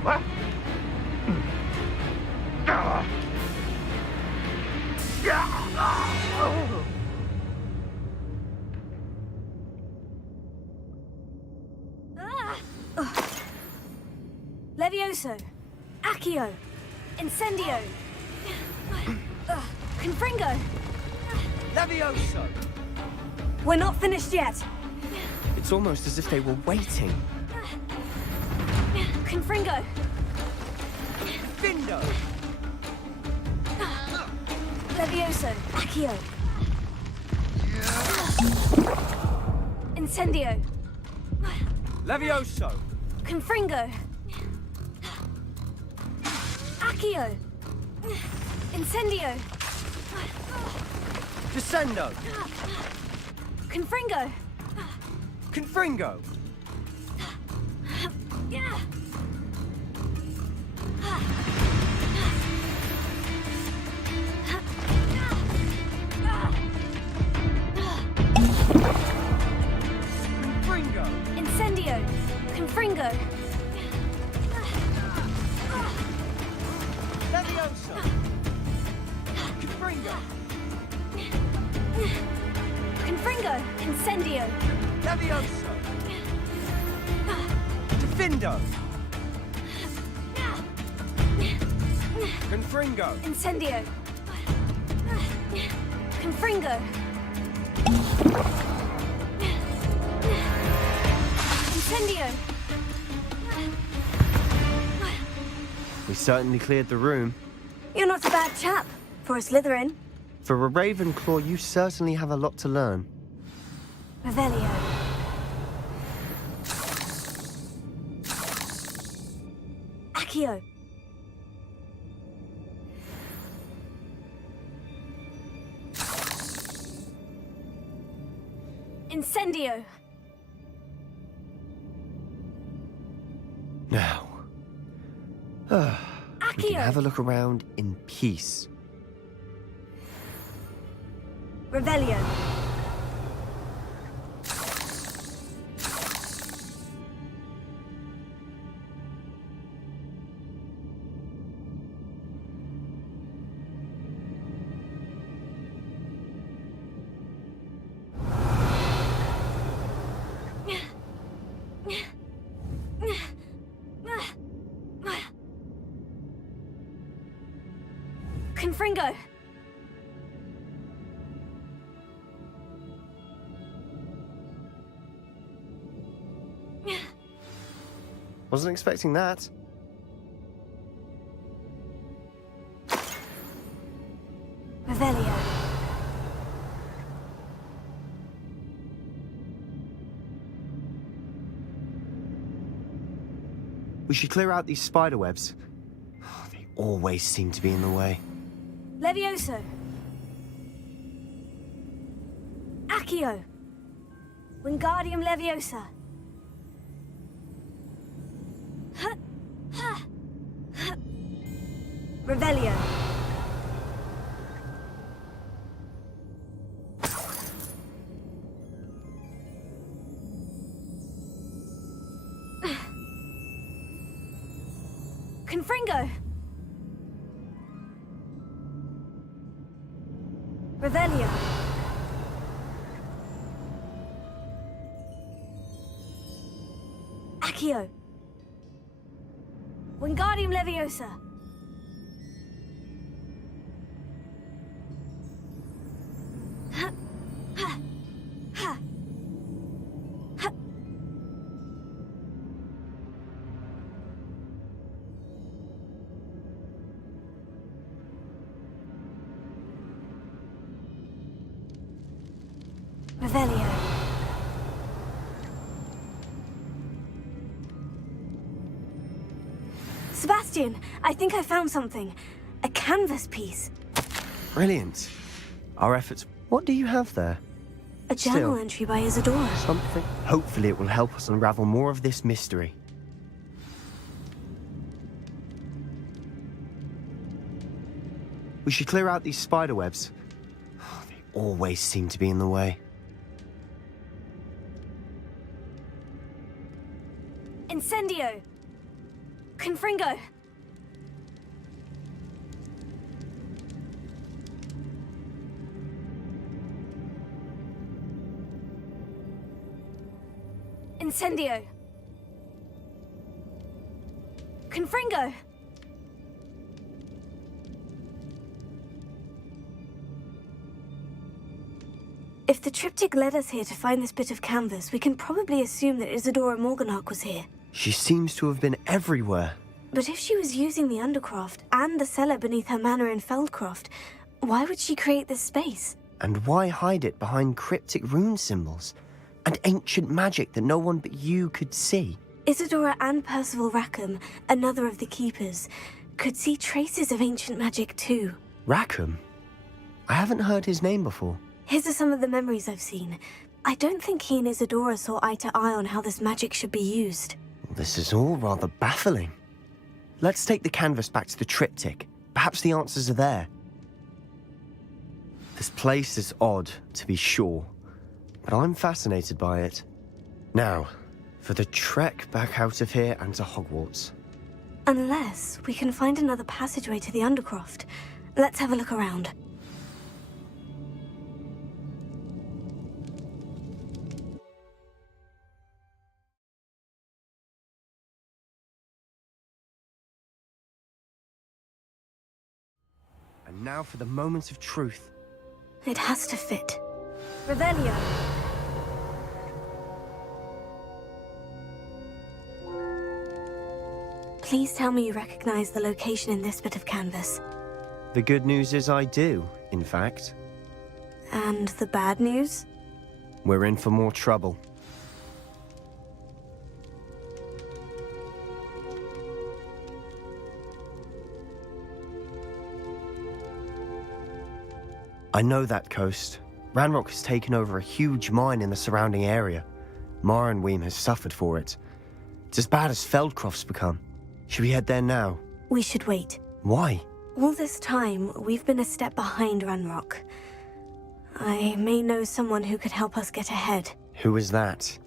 What? Levioso! Accio! Incendio! Confringo! Levioso! We're not finished yet! It's almost as if they were waiting. Confringo! Findo! Levioso! Accio! Incendio! Levioso! Confringo! Accio! Incendio! Descendo! Confringo! Confringo! Confringo! Incendio! Confringo! Levioso! Confringo! Confringo! Incendio! Levioso! Defindo! Confringo! Incendio! Confringo! Incendio! We certainly cleared the room. You're not a bad chap for a Slytherin. For a Ravenclaw, you certainly have a lot to learn. Revelio. Accio. Incendio. Now, we can have a look around in peace. Revelio. Confringo. Wasn't expecting that. Revelio. We should clear out these spider webs. They always seem to be in the way. Levioso. Accio. Wingardium Leviosa. Revelio. Confringo! Revelio! Accio! Wingardium Leviosa! Ha! Ha! Ha! Ha! Revelio. Sebastian, I think I found something. A canvas piece. Brilliant. Our efforts... What do you have there? A journal entry by Isadora. Something. Hopefully it will help us unravel more of this mystery. We should clear out these spider webs. They always seem to be in the way. Incendio! Confringo! Incendio! Confringo! If the triptych led us here to find this bit of canvas, we can probably assume that Isadora Morganach was here. She seems to have been everywhere. But if she was using the Undercroft and the cellar beneath her manor in Feldcroft, why would she create this space? And why hide it behind cryptic rune symbols? And ancient magic that no one but you could see? Isadora and Percival Rackham, another of the Keepers, could see traces of ancient magic too. Rackham? I haven't heard his name before. His are some of the memories I've seen. I don't think he and Isadora saw eye to eye on how this magic should be used. This is all rather baffling. Let's take the canvas back to the triptych. Perhaps the answers are there. This place is odd, to be sure, but I'm fascinated by it. Now, for the trek back out of here and to Hogwarts. Unless we can find another passageway to the Undercroft. Let's have a look around. And now for the moment of truth. It has to fit. Revelio. Please tell me you recognize the location in this bit of canvas. The good news is I do, in fact. And the bad news? We're in for more trouble. I know that coast. Ranrock has taken over a huge mine in the surrounding area. Marrenweem has suffered for it. It's as bad as Feldcroft's become. Should we head there now? We should wait. Why? All this time, we've been a step behind Ranrock. I may know someone who could help us get ahead. Who is that?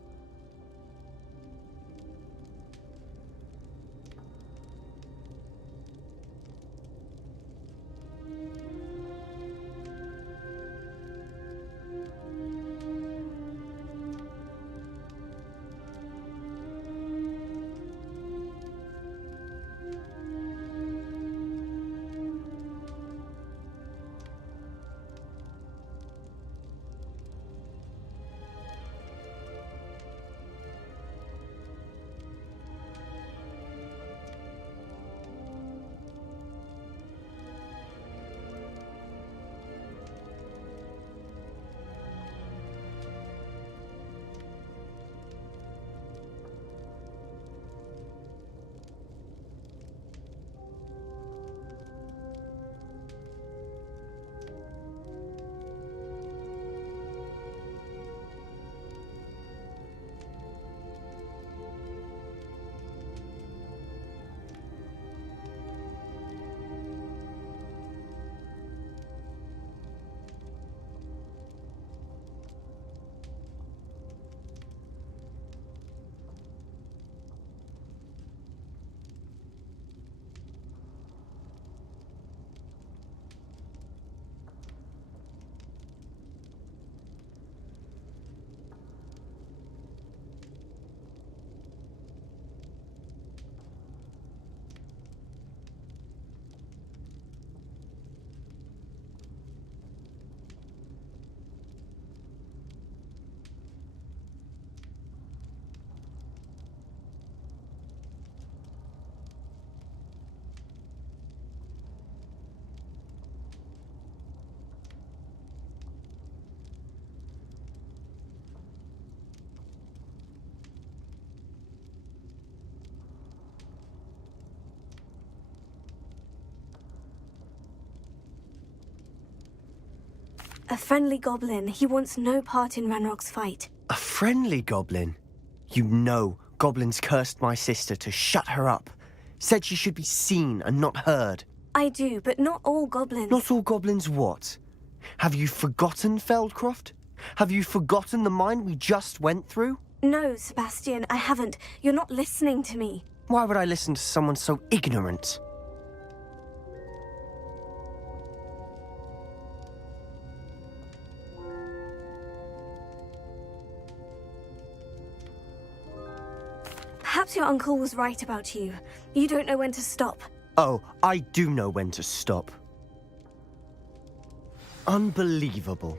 A friendly goblin. He wants no part in Ranrock's fight. A friendly goblin? You know goblins cursed my sister to shut her up. Said she should be seen and not heard. I do, but not all goblins. Not all goblins what? Have you forgotten Feldcroft? Have you forgotten the mine we just went through? No, Sebastian, I haven't. You're not listening to me. Why would I listen to someone so ignorant? Perhaps your uncle was right about you. You don't know when to stop. Oh, I do know when to stop. Unbelievable.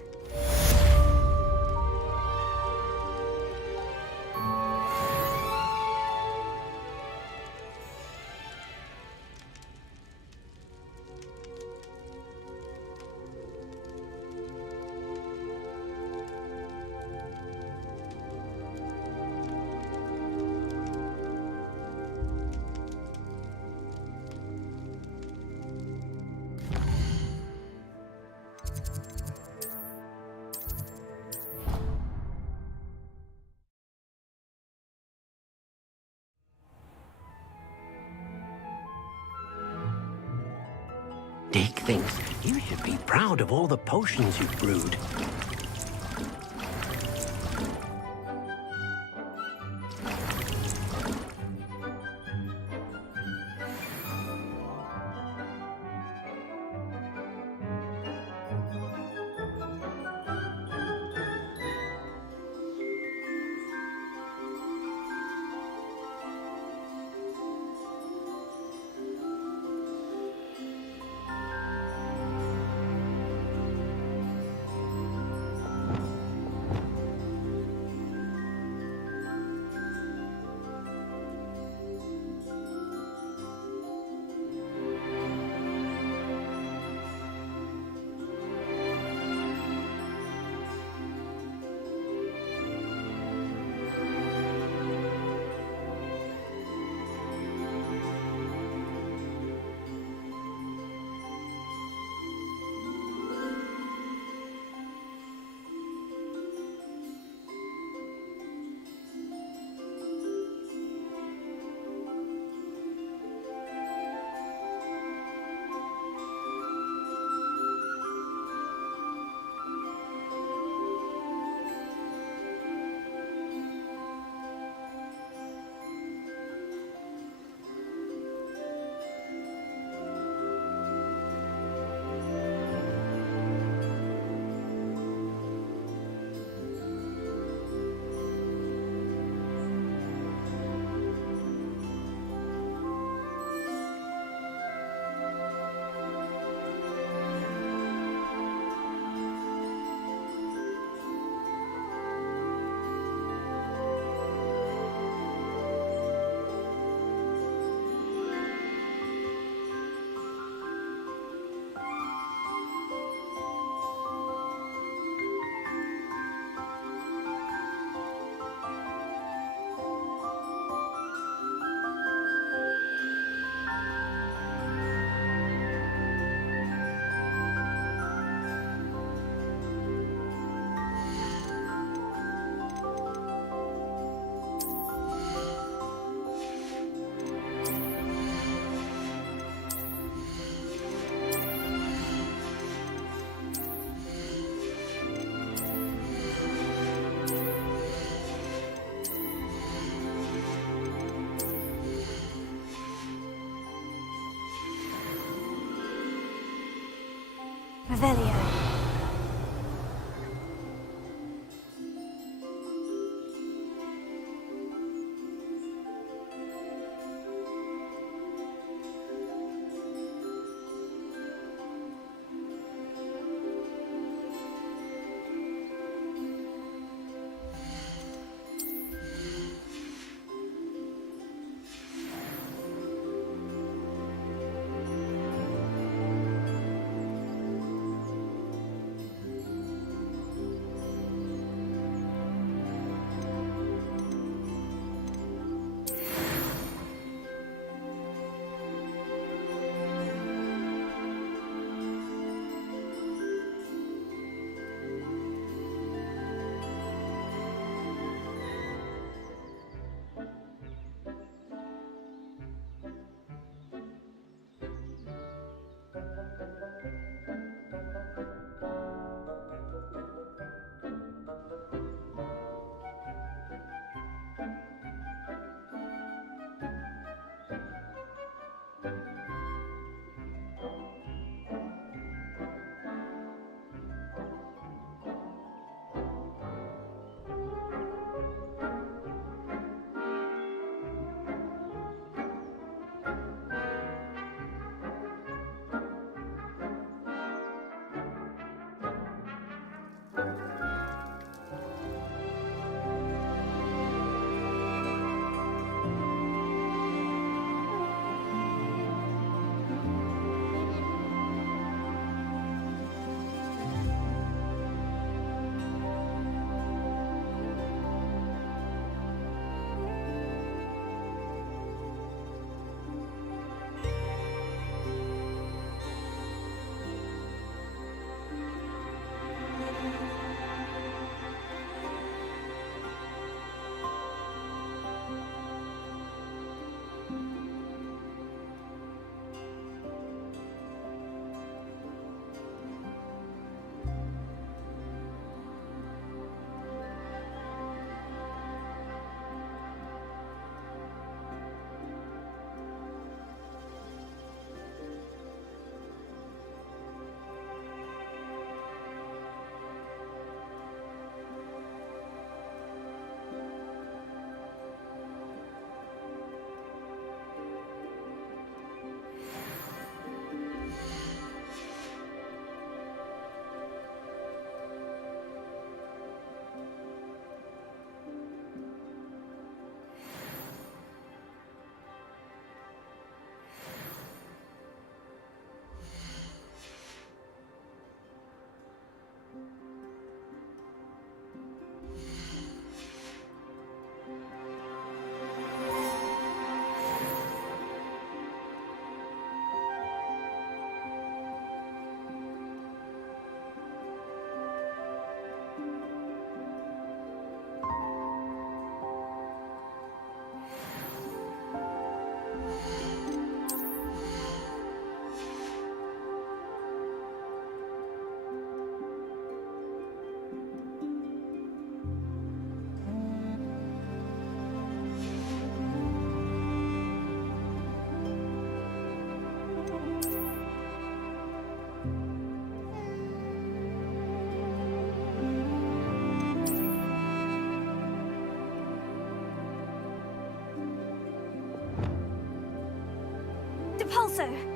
Dick thinks you should be proud of all the potions you've brewed. Revelio. pulsar!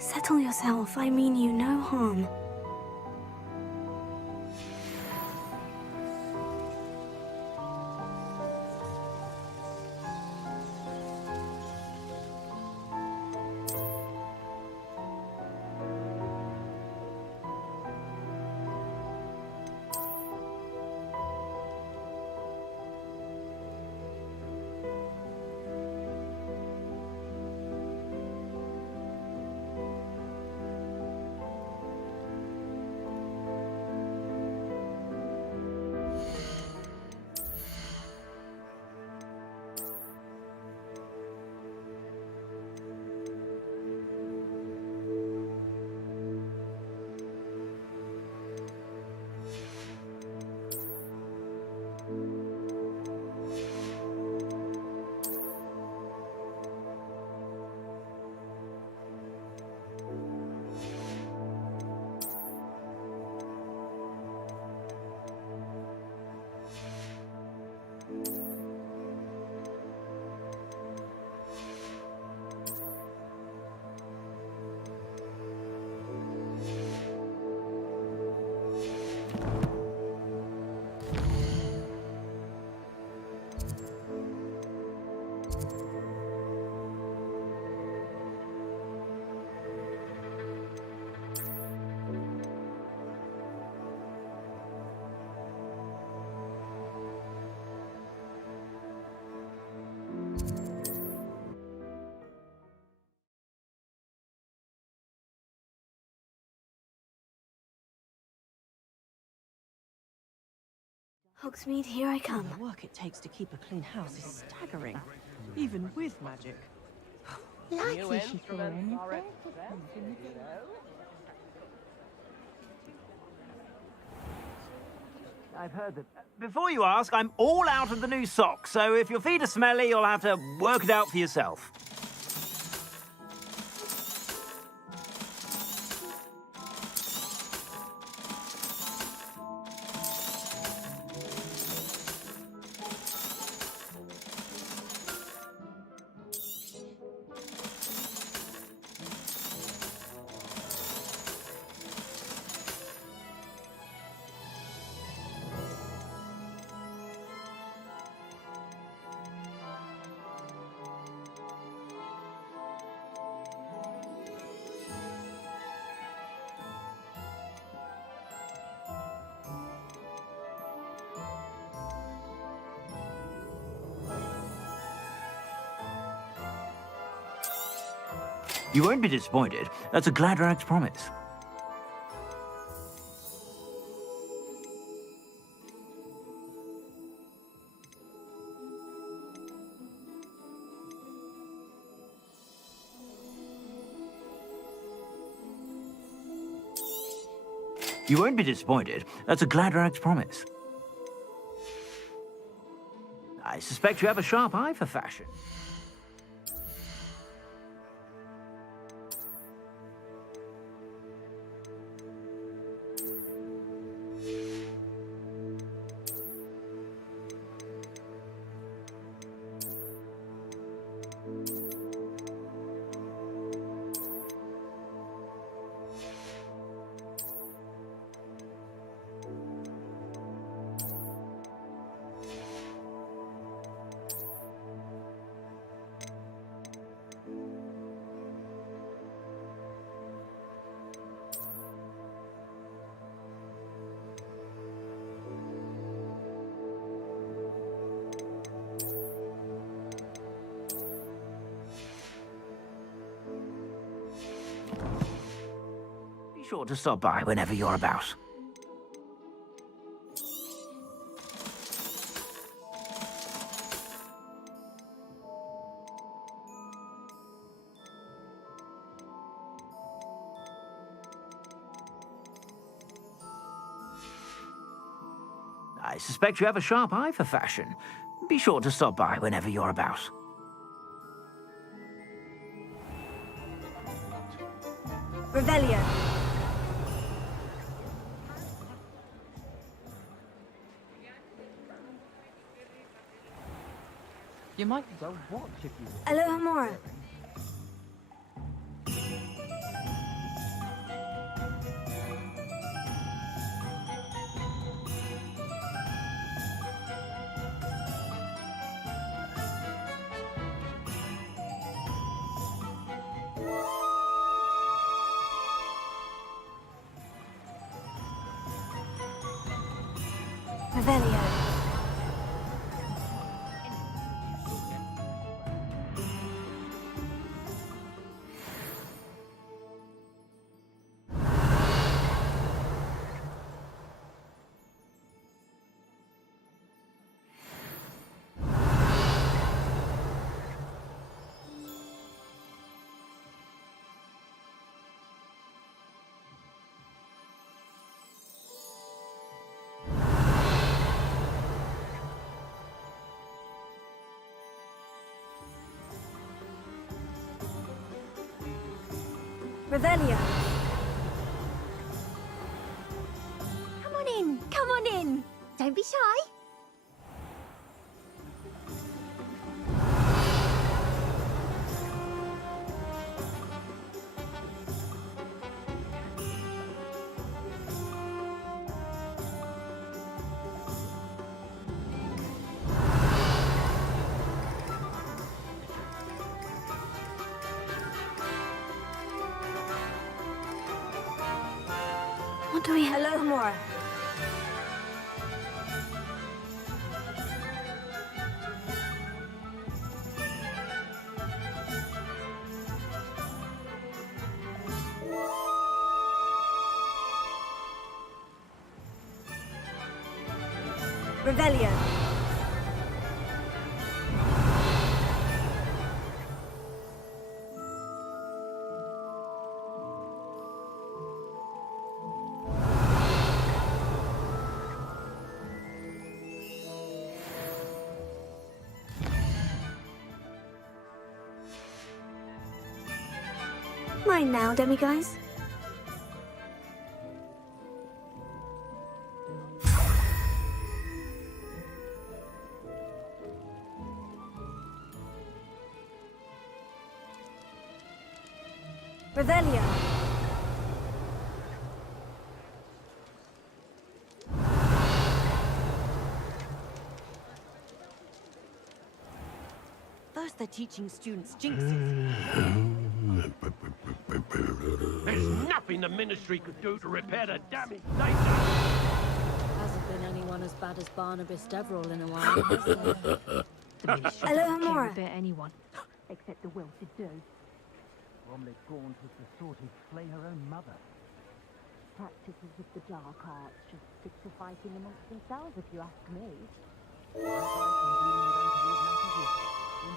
Settle yourself. I mean you no harm. Hogsmeade, here I come. The work it takes to keep a clean house is staggering, even with magic. Lucky she for anything. I've heard that. Before you ask, I'm all out of the new socks, so if your feet are smelly, you'll have to work it out for yourself. You won't be disappointed. That's a Gladrag's promise. You won't be disappointed. That's a Gladrag's promise. I suspect you have a sharp eye for fashion. Be sure to stop by whenever you're about. I suspect you have a sharp eye for fashion. Be sure to stop by whenever you're about. Revelio. You might well watch if you... Aloha Mora. Revelio. Revelio. Come on in, come on in. Don't be shy. What do we have? Aloha Mora. Revelio. Mine now, demiguise. Revelio. First they're teaching students jinxes. There's nothing the Ministry could do to repair the damage they've done. Hasn't been anyone as bad as Barnabas Deverell in a while, has there? The Ministry Aloha doesn't care Mora. about anyone, except the well-to-do. Bromley Gaunt was the sort who'd slay her own mother. Practices of the dark arts should stick to fighting amongst themselves, if you ask me. In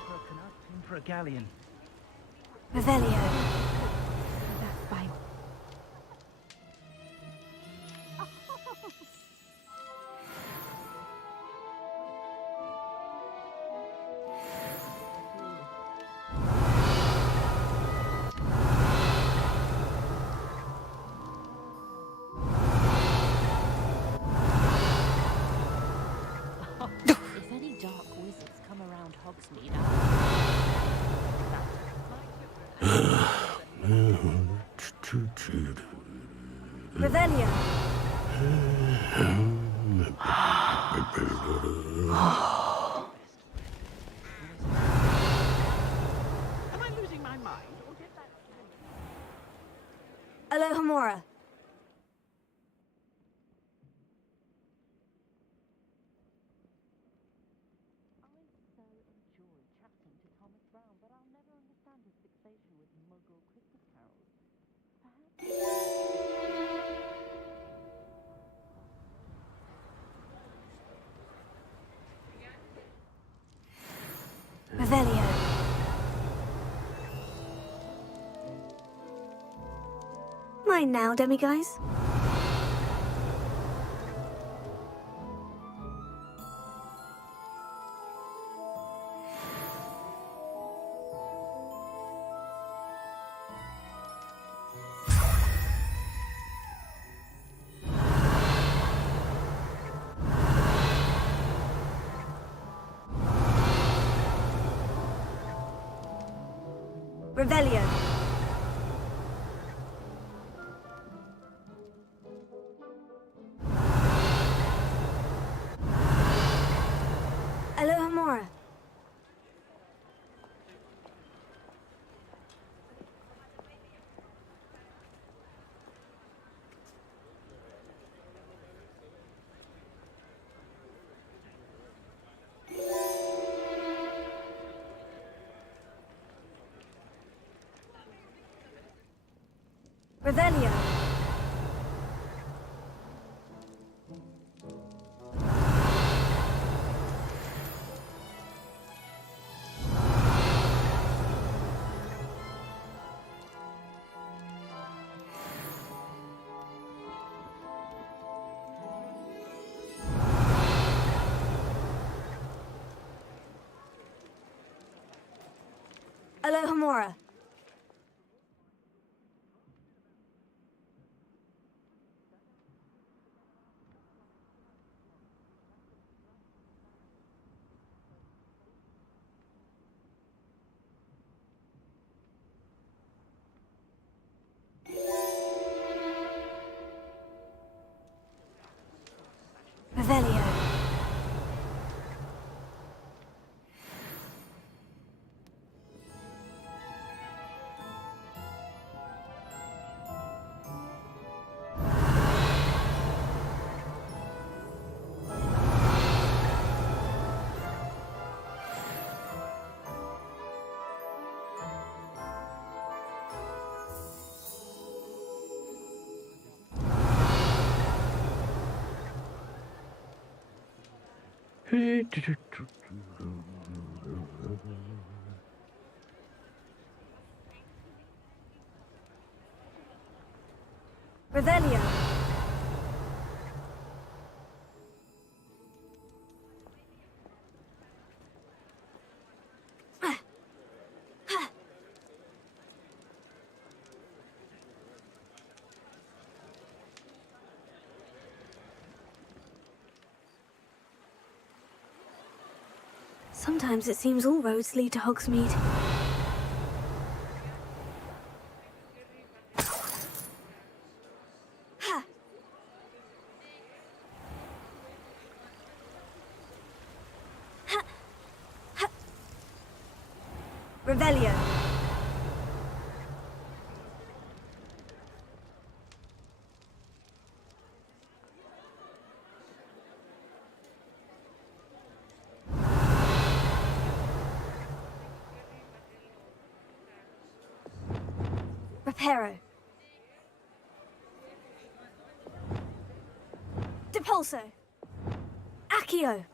for a canuck, in for a galleon. Revelio. That's fine. If any dark wizards come around Hogsmeade, Revelio. Am I losing my mind? Or did that... Alohomora. Revelio. Mine now, demiguise. Revelio. Alohomora. Revelio. Alohomora. Revelio. Revelio. Sometimes it seems all roads lead to Hogsmeade. Revelio. Reparo. Depulso. Accio.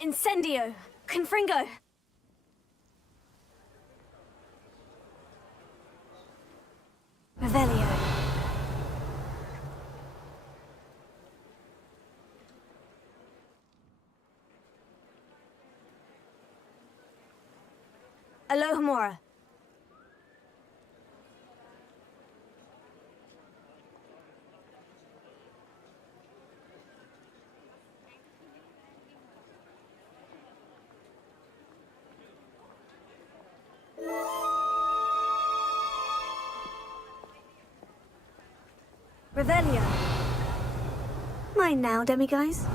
Incendio. Confringo. Revelio. Alohomora. Revelio. Mine now, demiguise.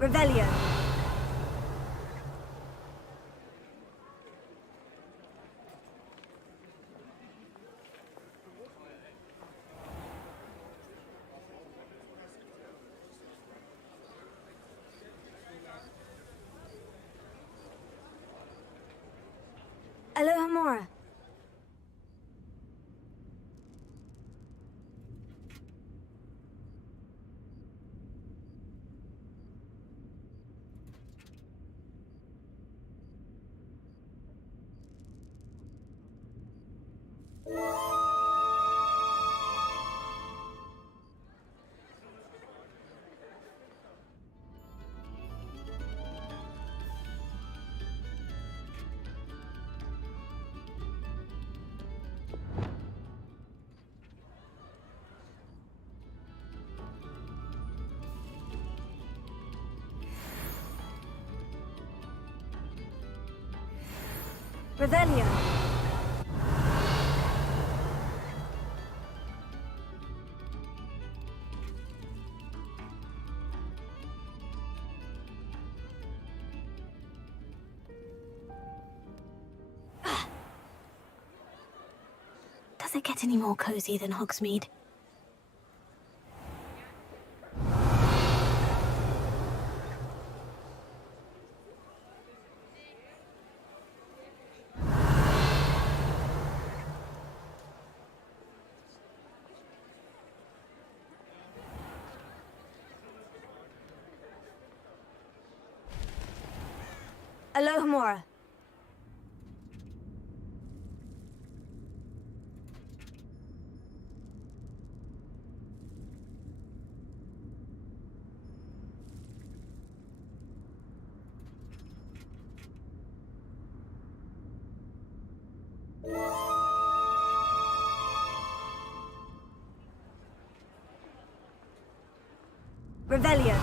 Revelio. Alohomora. Revelio. Does it get any more cozy than Hogsmeade? Alohomora. Revelio.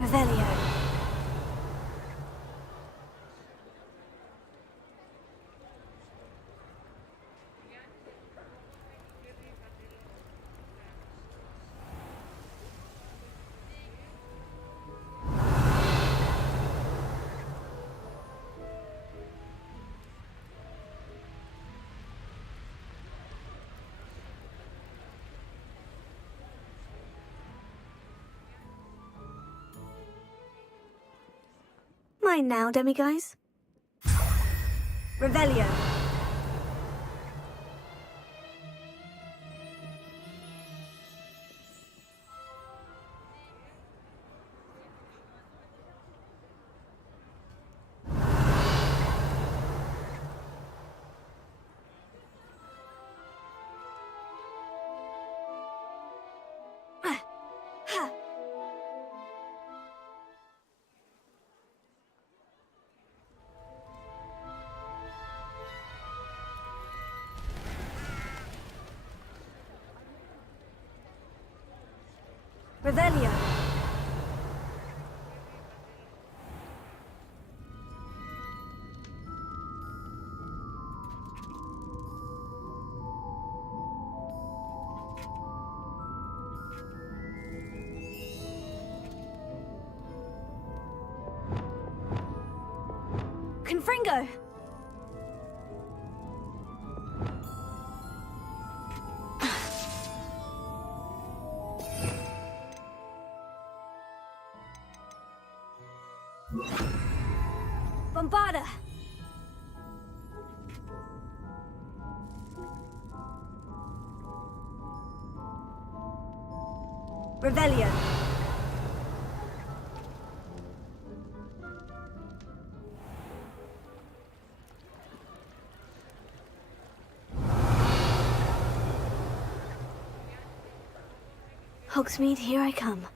Revelio. Mine now, demiguise. Revelio. Revelio. Confringo! Bombarda! Revelio. Hogsmeade, here I come.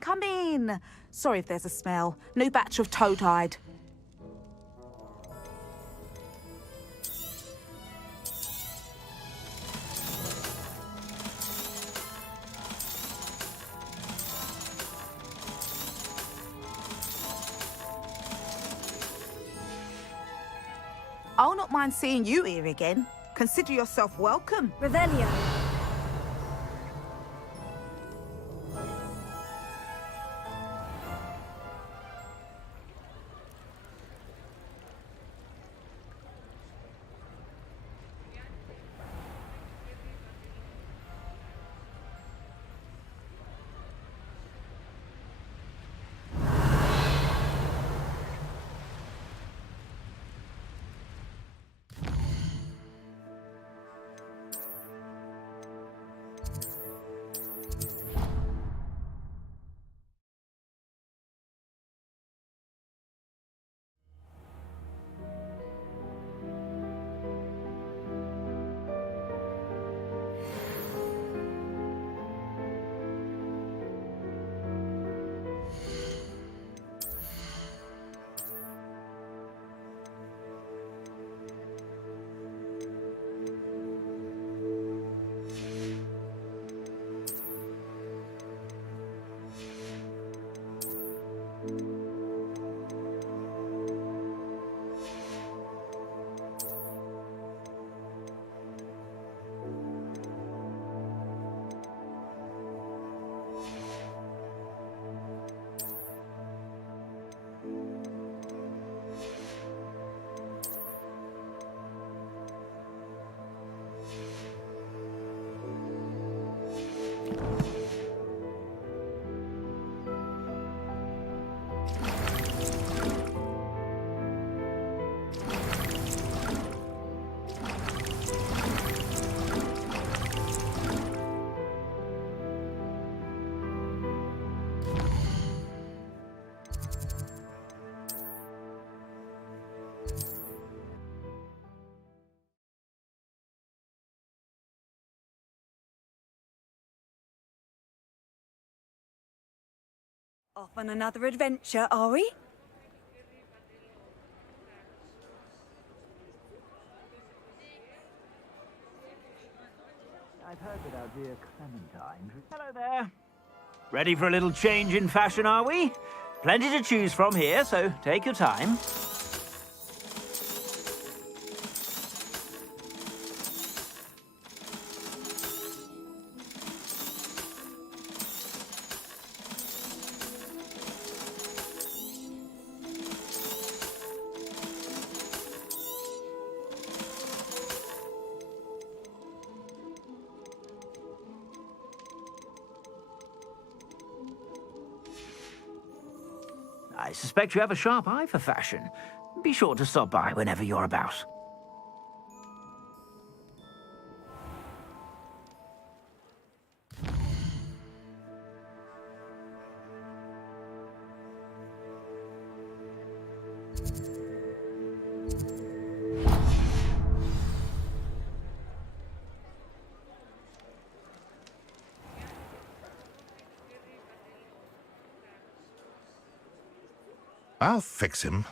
Come in. Sorry if there's a smell. New batch of toad-hide. I'll not mind seeing you here again. Consider yourself welcome. Revelio. Off on another adventure, are we? I've heard that our dear Clementine... Hello there. Ready for a little change in fashion, are we? Plenty to choose from here, so take your time. I suspect you have a sharp eye for fashion. Be sure to stop by whenever you're about. I'll fix him,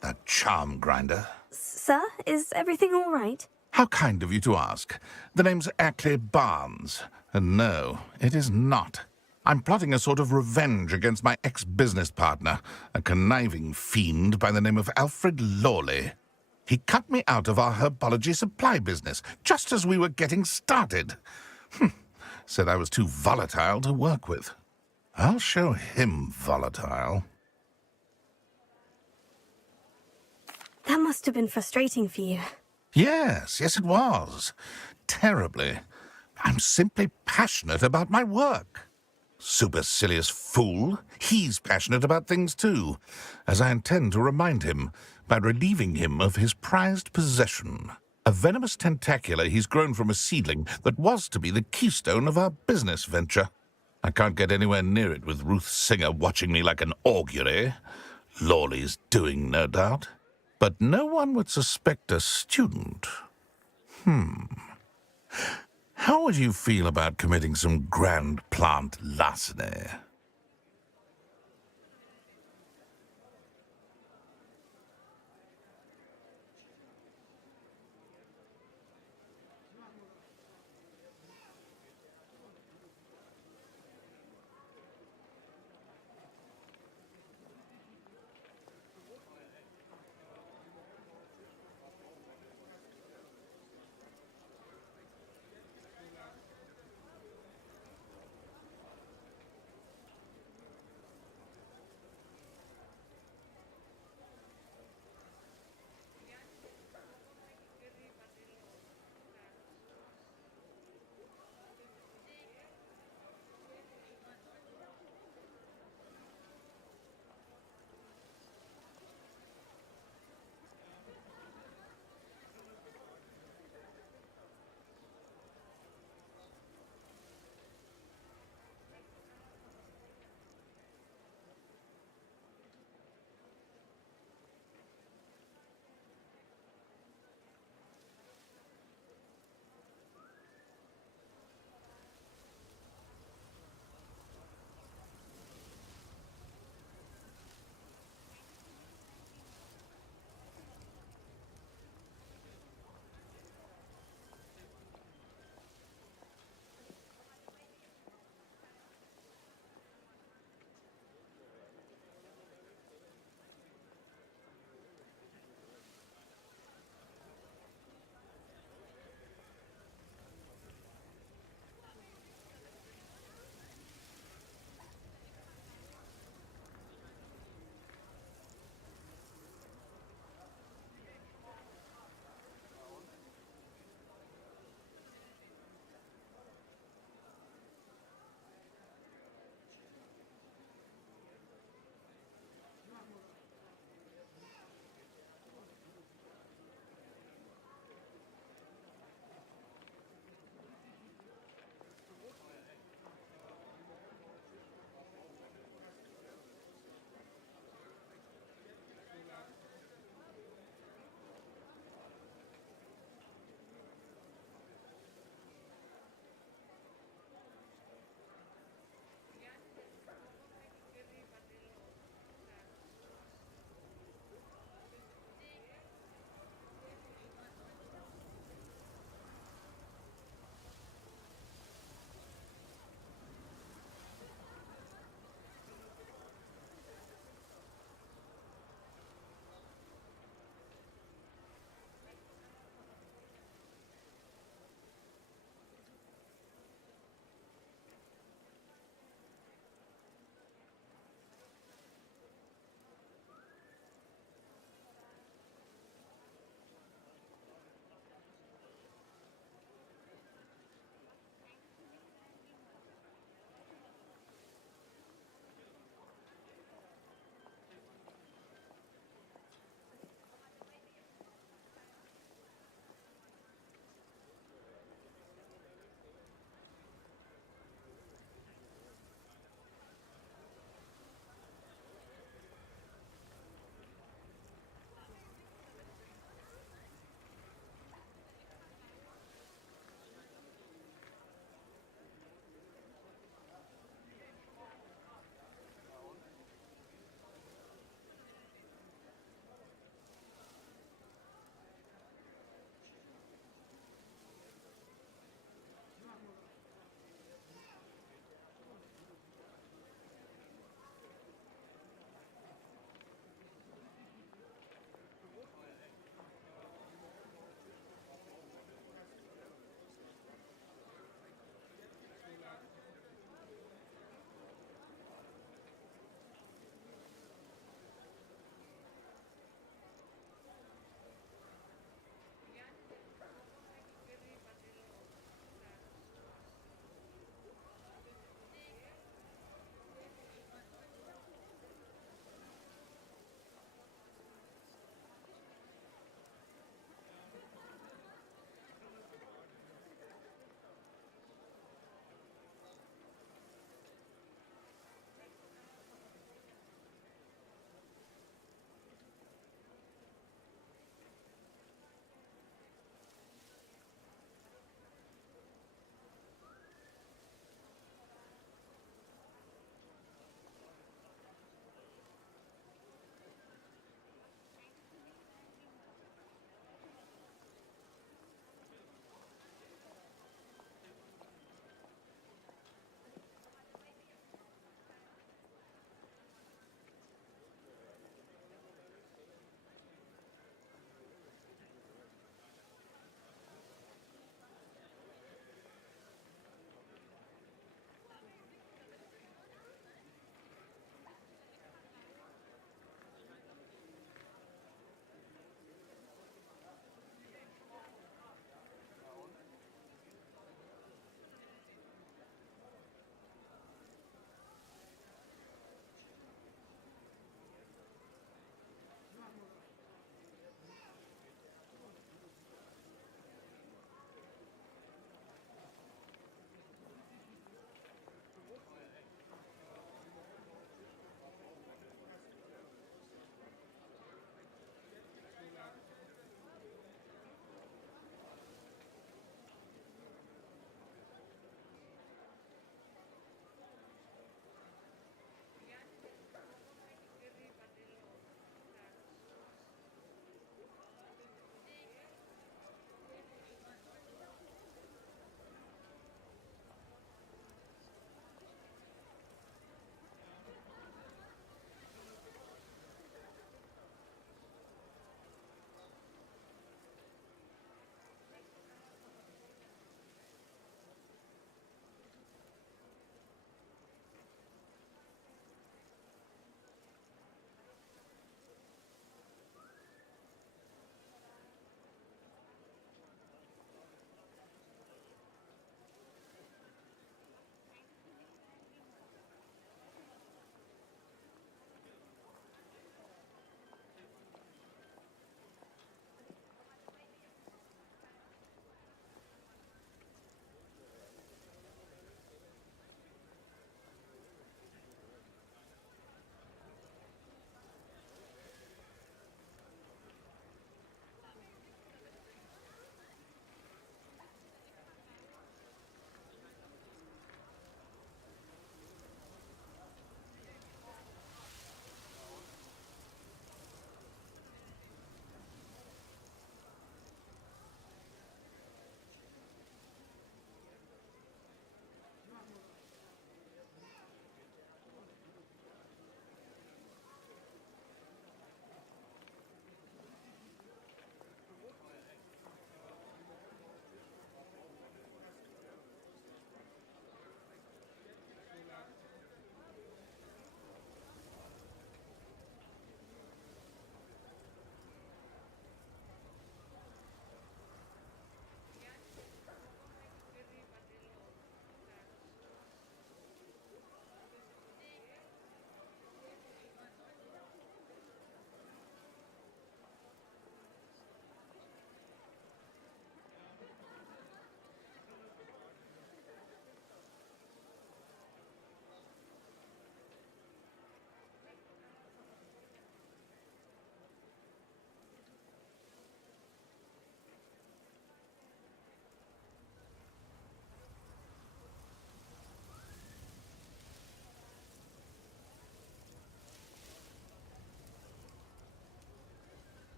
that charm grinder. Sir, is everything all right? How kind of you to ask. The name's Ackley Barnes. And no, it is not. I'm plotting a sort of revenge against my ex-business partner, a conniving fiend by the name of Alfred Lawley. He cut me out of our herbology supply business, just as we were getting started. Said I was too volatile to work with. I'll show him volatile. That must have been frustrating for you. Yes, it was. Terribly. I'm simply passionate about my work. Supercilious fool. He's passionate about things too, as I intend to remind him by relieving him of his prized possession. A venomous tentacula he's grown from a seedling that was to be the keystone of our business venture. I can't get anywhere near it with Ruth Singer watching me like an augury. Lawley's doing, no doubt. But no one would suspect a student. How would you feel about committing some grand plant larceny?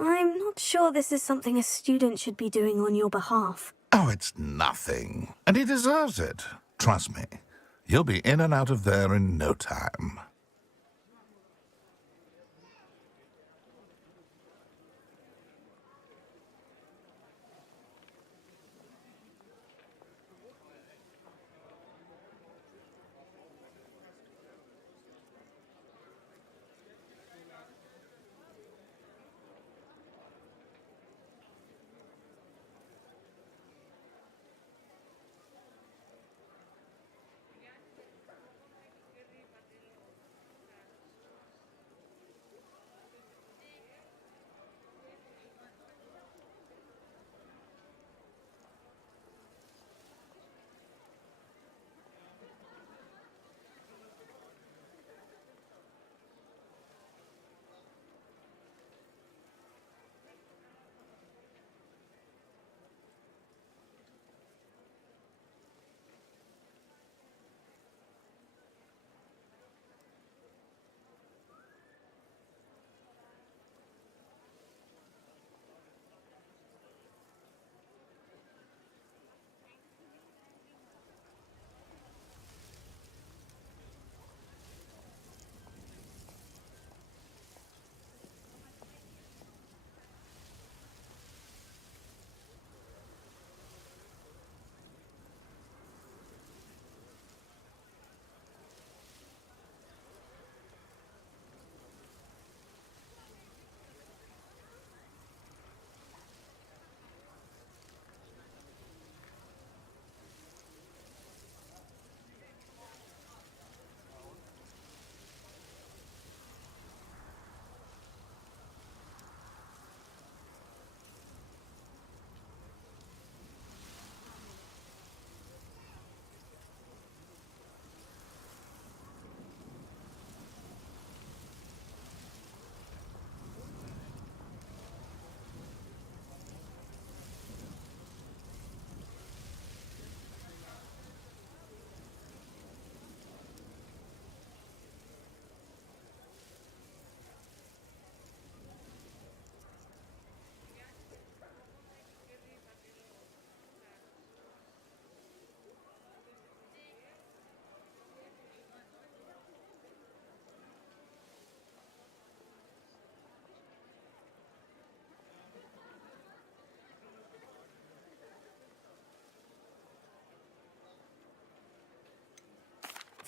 I'm not sure this is something a student should be doing on your behalf. Oh, it's nothing. And he deserves it. Trust me. You'll be in and out of there in no time.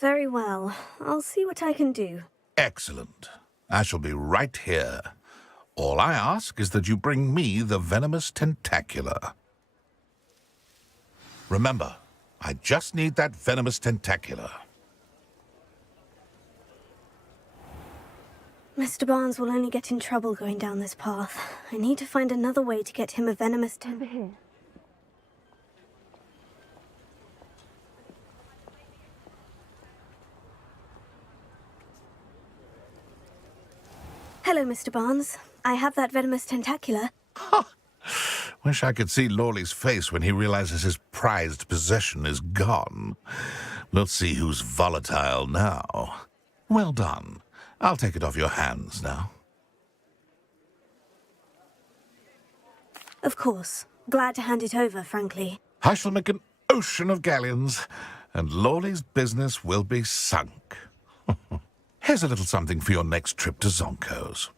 Very well. I'll see what I can do. Excellent. I shall be right here. All I ask is that you bring me the venomous tentacula. Remember, I just need that venomous tentacula. Mr. Barnes will only get in trouble going down this path. I need to find another way to get him a venomous Over here. Hello, Mr. Barnes. I have that venomous tentacula. Wish I could see Lawley's face when he realizes his prized possession is gone. We'll see who's volatile now. Well done. I'll take it off your hands now. Of course. Glad to hand it over, frankly. I shall make an ocean of galleons, and Lawley's business will be sunk. Here's a little something for your next trip to Zonko's.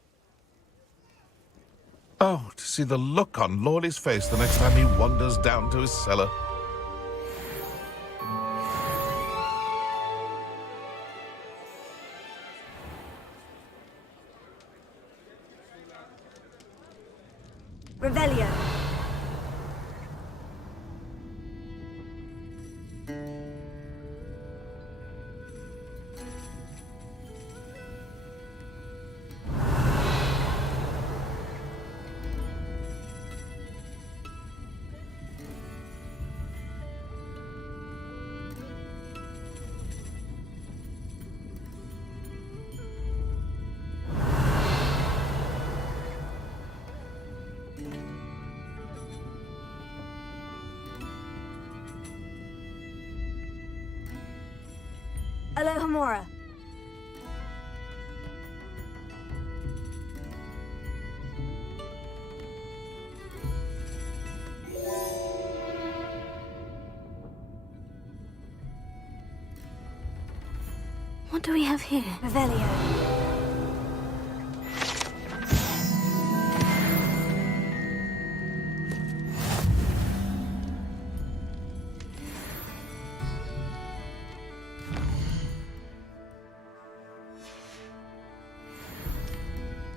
Oh, to see the look on Lawley's face the next time he wanders down to his cellar. Revelio. Alohomora. What do we have here? Revelio.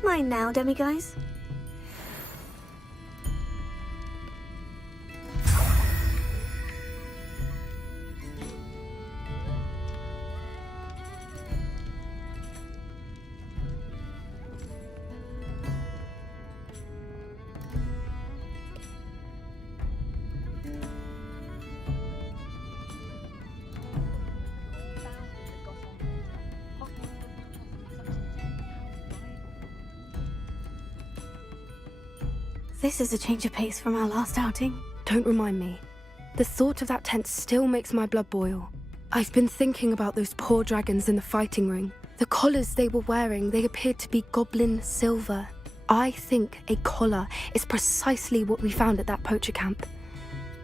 Mine now, demiguise. This is a change of pace from our last outing. Don't remind me. The thought of that tent still makes my blood boil. I've been thinking about those poor dragons in the fighting ring. The collars they were wearing, they appeared to be goblin silver. I think a collar is precisely what we found at that poacher camp.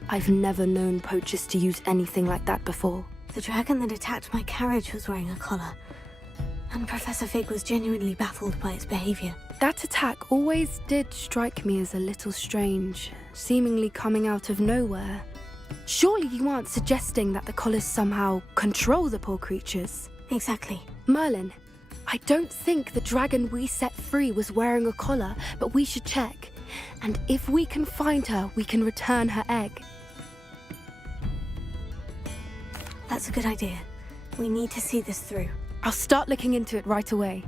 I've never known poachers to use anything like that before. The dragon that attacked my carriage was wearing a collar, and Professor Fig was genuinely baffled by its behavior. That attack always did strike me as a little strange, seemingly coming out of nowhere. Surely you aren't suggesting that the collars somehow control the poor creatures? Exactly. Merlin, I don't think the dragon we set free was wearing a collar, but we should check. And if we can find her, we can return her egg. That's a good idea. We need to see this through. I'll start looking into it right away.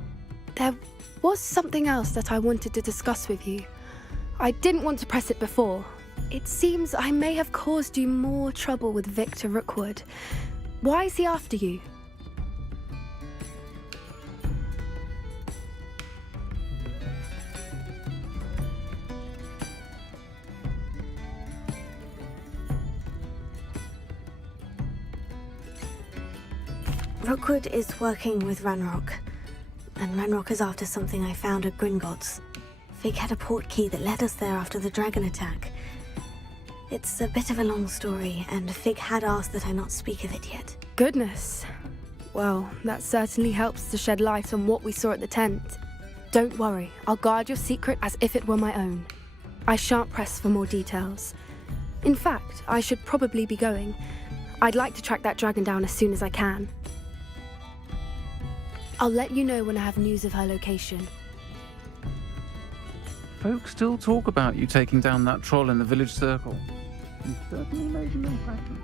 There was something else that I wanted to discuss with you. I didn't want to press it before. It seems I may have caused you more trouble with Victor Rookwood. Why is he after you? Rookwood is working with Ranrock, and Ranrock is after something I found at Gringotts. Fig had a portkey that led us there after the dragon attack. It's a bit of a long story, and Fig had asked that I not speak of it yet. Goodness. Well, that certainly helps to shed light on what we saw at the tent. Don't worry, I'll guard your secret as if it were my own. I shan't press for more details. In fact, I should probably be going. I'd like to track that dragon down as soon as I can. I'll let you know when I have news of her location. Folks still talk about you taking down that troll in the village circle. You certainly made an impression.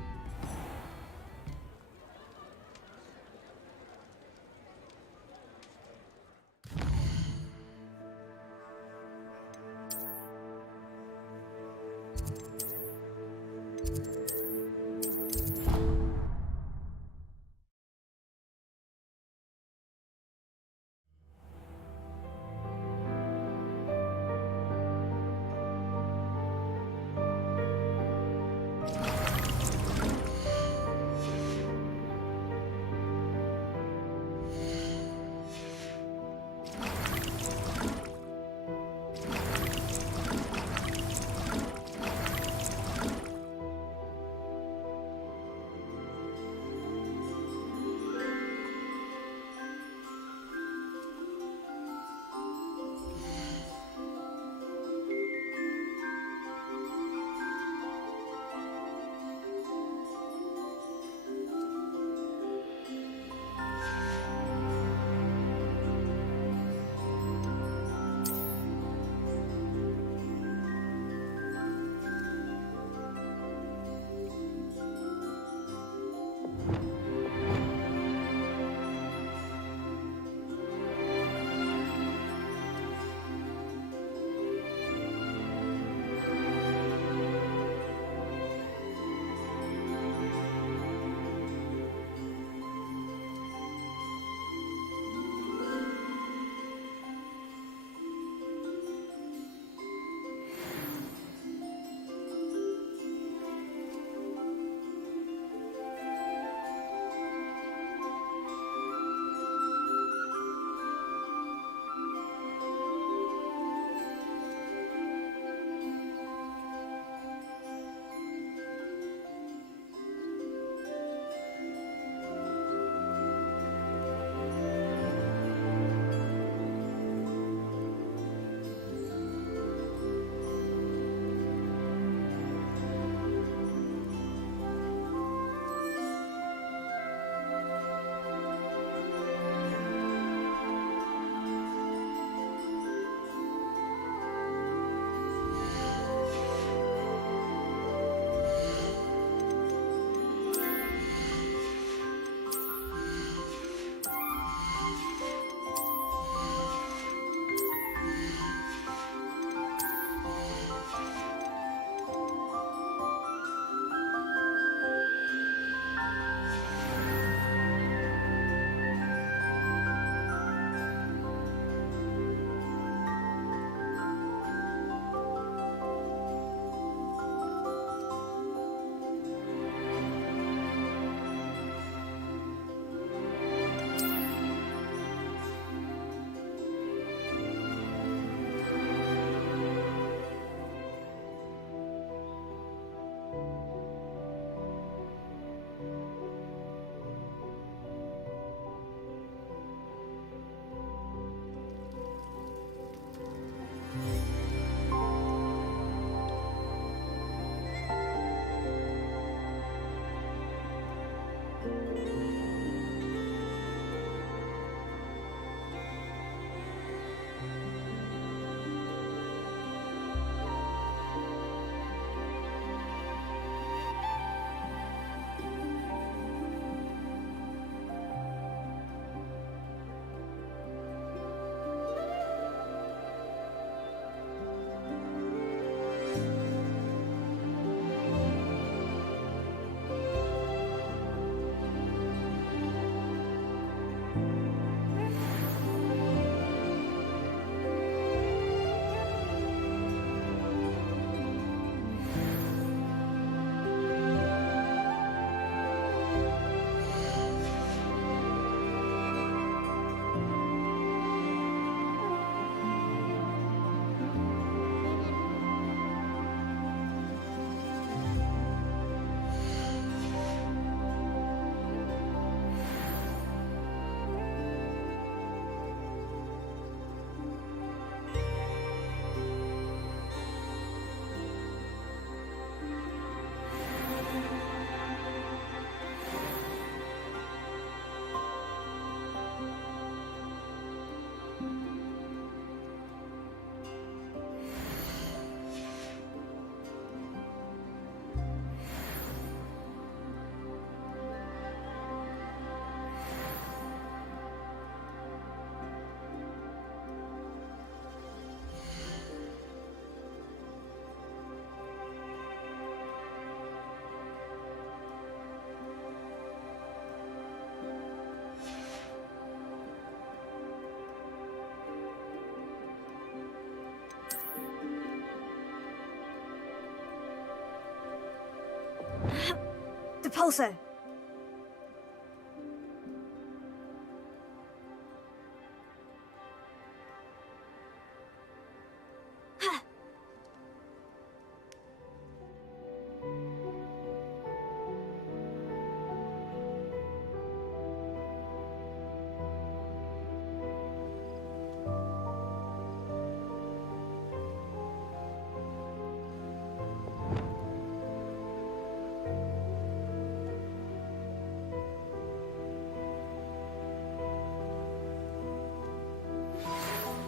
Depulso!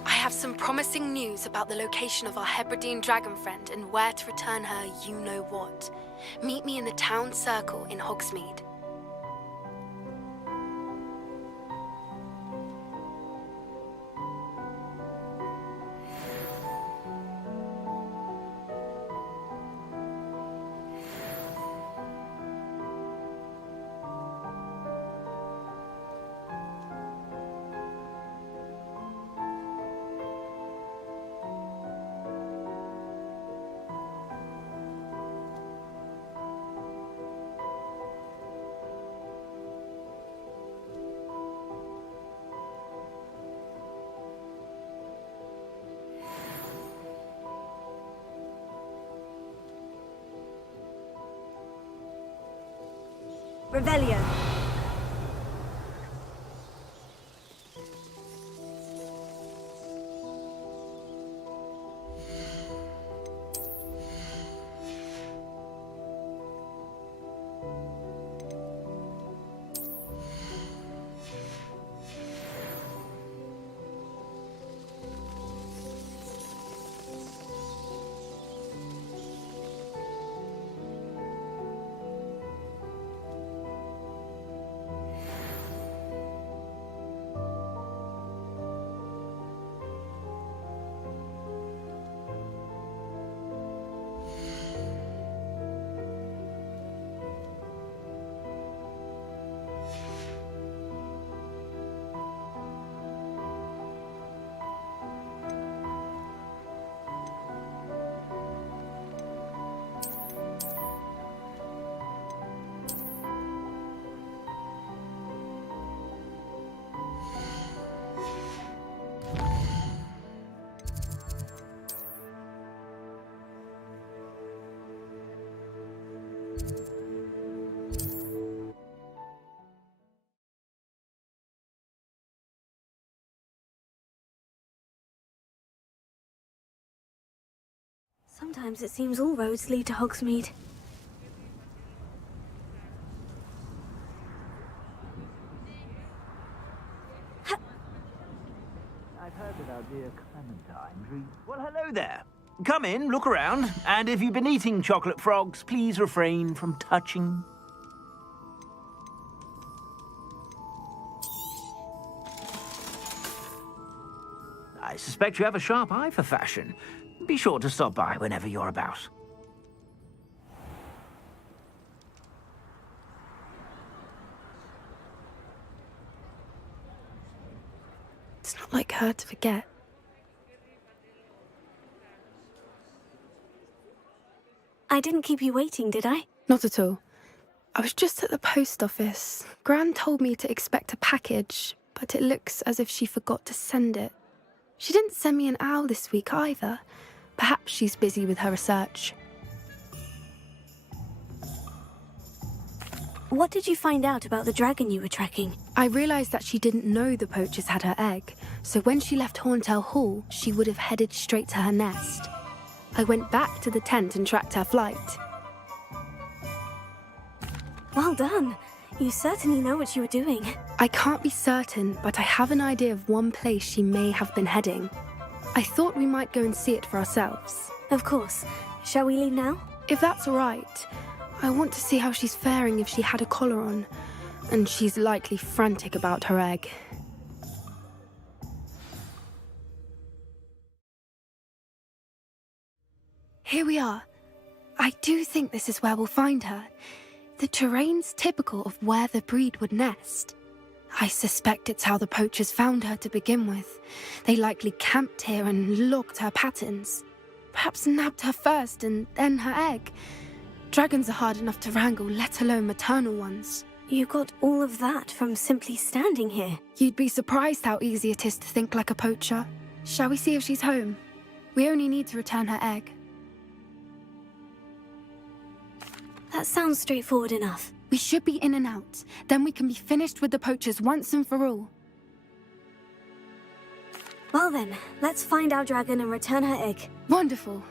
I have some promising news about the location of our Hebridean dragon friend and where to return her you-know-what. Meet me in the town circle in Hogsmeade. Revelio. Sometimes it seems all roads lead to Hogsmeade. I've heard that our dear Clementine... Well, hello there. Come in, look around, and if you've been eating chocolate frogs, please refrain from touching. I suspect you have a sharp eye for fashion. Be sure to stop by whenever you're about. It's not like her to forget. I didn't keep you waiting, did I? Not at all. I was just at the post office. Gran told me to expect a package, but it looks as if she forgot to send it. She didn't send me an owl this week either. Perhaps she's busy with her research. What did you find out about the dragon you were tracking? I realised that she didn't know the poachers had her egg, so when she left Horntail Hall, she would have headed straight to her nest. I went back to the tent and tracked her flight. Well done. You certainly know what you were doing. I can't be certain, but I have an idea of one place she may have been heading. I thought we might go and see it for ourselves. Of course. Shall we leave now? If that's all right. I want to see how she's faring if she had a collar on. And she's likely frantic about her egg. Here we are. I do think this is where we'll find her. The terrain's typical of where the breed would nest. I suspect it's how the poachers found her to begin with. They likely camped here and logged her patterns. Perhaps nabbed her first and then her egg. Dragons are hard enough to wrangle, let alone maternal ones. You got all of that from simply standing here. You'd be surprised how easy it is to think like a poacher. Shall we see if she's home? We only need to return her egg. That sounds straightforward enough. We should be in and out. Then we can be finished with the poachers once and for all. Well then, let's find our dragon and return her egg. Wonderful.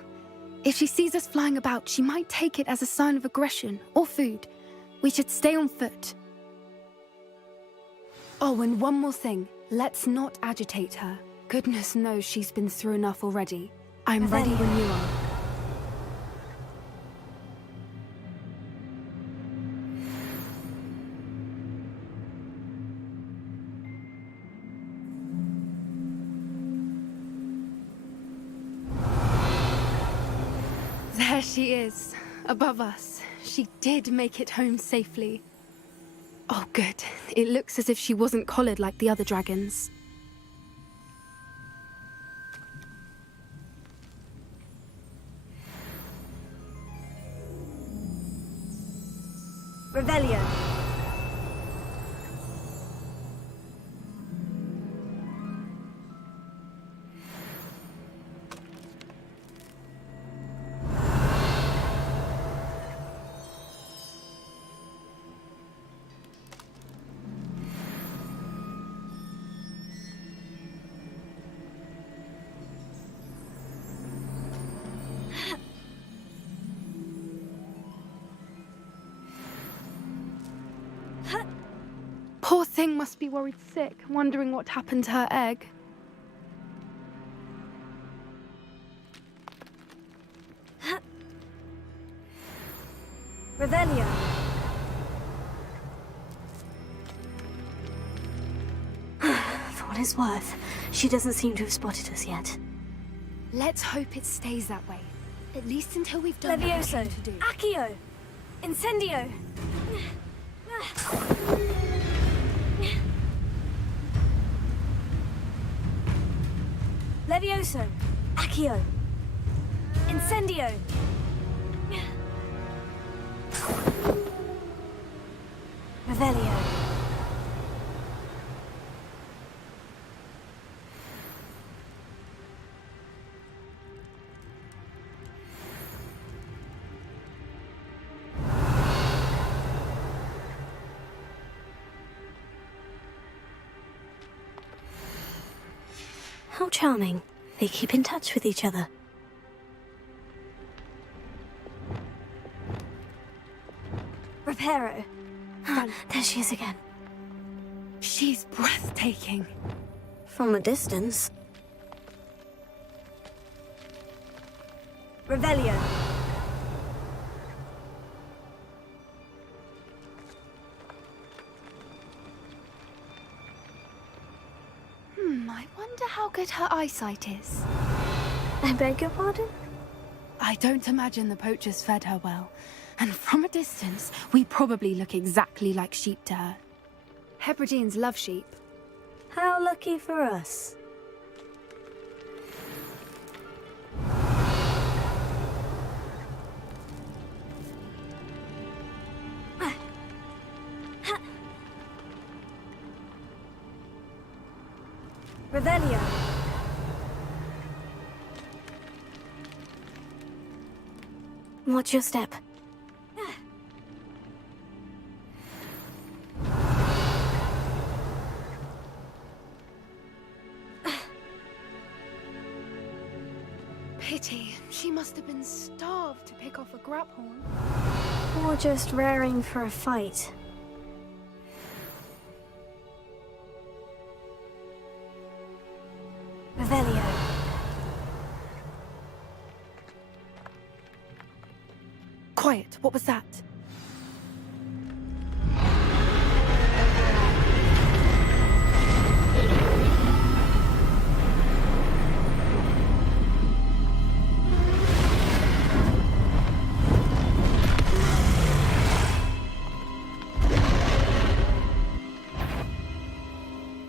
If she sees us flying about, she might take it as a sign of aggression or food. We should stay on foot. Oh, and one more thing. Let's not agitate her. Goodness knows she's been through enough already. I'm ready when you are. There she is, above us. She did make it home safely. Oh, good. It looks as if she wasn't collared like the other dragons. Revelio. Poor thing must be worried sick, wondering what happened to her egg. Revelio. For what it's worth, she doesn't seem to have spotted us yet. Let's hope it stays that way. At least until we've done what we Levioso. came to do. Accio. Incendio. Levioso. Accio. Incendio. Revelio. How charming. They keep in touch with each other. Reparo. There she is again. She's breathtaking. From a distance. Revelio. I wonder how good her eyesight is. I beg your pardon? I don't imagine the poachers fed her well. And from a distance, we probably look exactly like sheep to her. Hebrideans love sheep. How lucky for us. Revelio. Watch your step. Pity. She must have been starved to pick off a graphorn. Or just raring for a fight. Revelio. Quiet. What was that?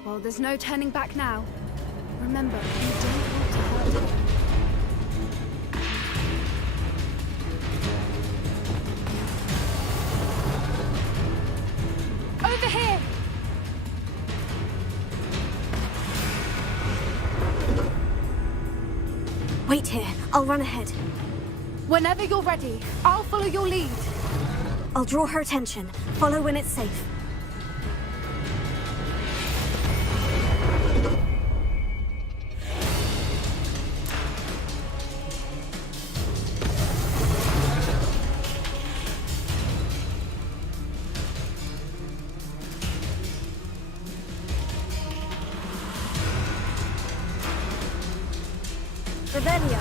Well, there's no turning back now. Remember, you don't want to hurt her. Wait here. I'll run ahead. Whenever you're ready, I'll follow your lead. I'll draw her attention. Follow when it's safe. Revelio.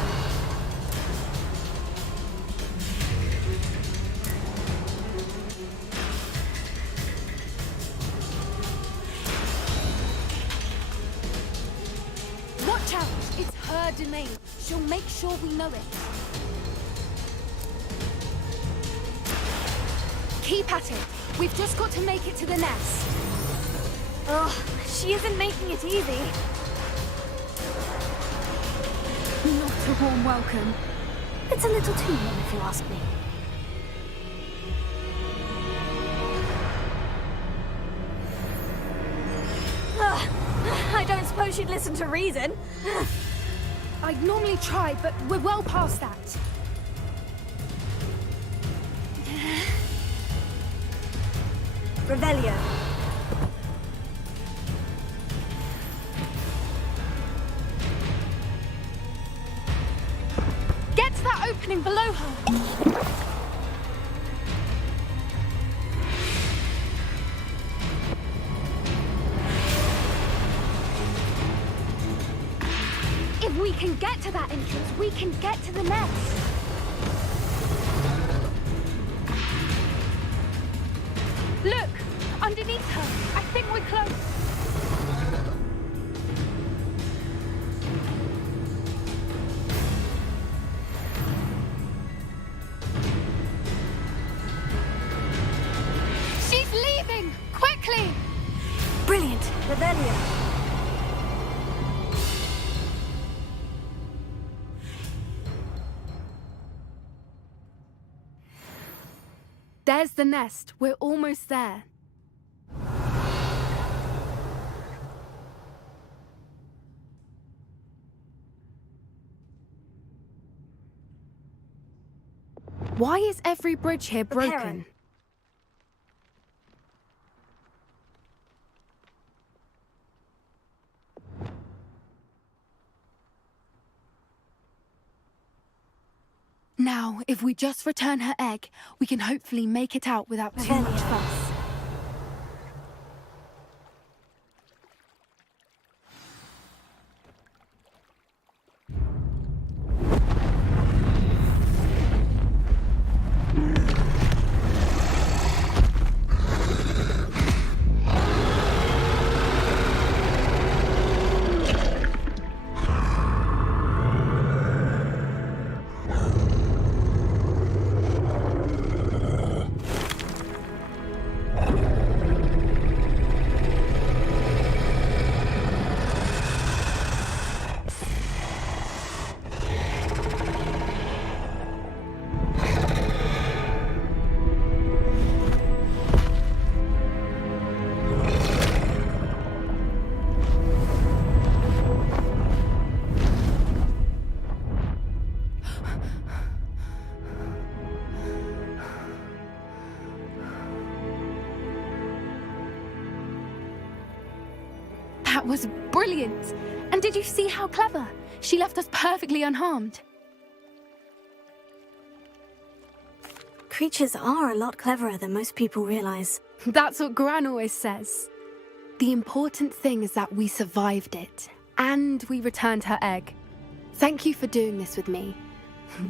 Watch out! It's her domain. She'll make sure we know it. Keep at it. We've just got to make it to the nest. Oh, she isn't making it easy. Not a warm welcome. It's a little too warm, if you ask me. I don't suppose you'd listen to reason. I'd normally try, but we're well past that. Revelio. Get to that opening below her. If we can get to that entrance, we can get to the nest. Look! Underneath her! I think we're close! She's leaving! Quickly! Brilliant! Revelio. There's the nest. We're almost there. Why is every bridge here broken? Now, if we just return her egg, we can hopefully make it out without too much fuss. That was brilliant! And did you see how clever? She left us perfectly unharmed. Creatures are a lot cleverer than most people realize. That's what Gran always says. The important thing is that we survived it, and we returned her egg. Thank you for doing this with me.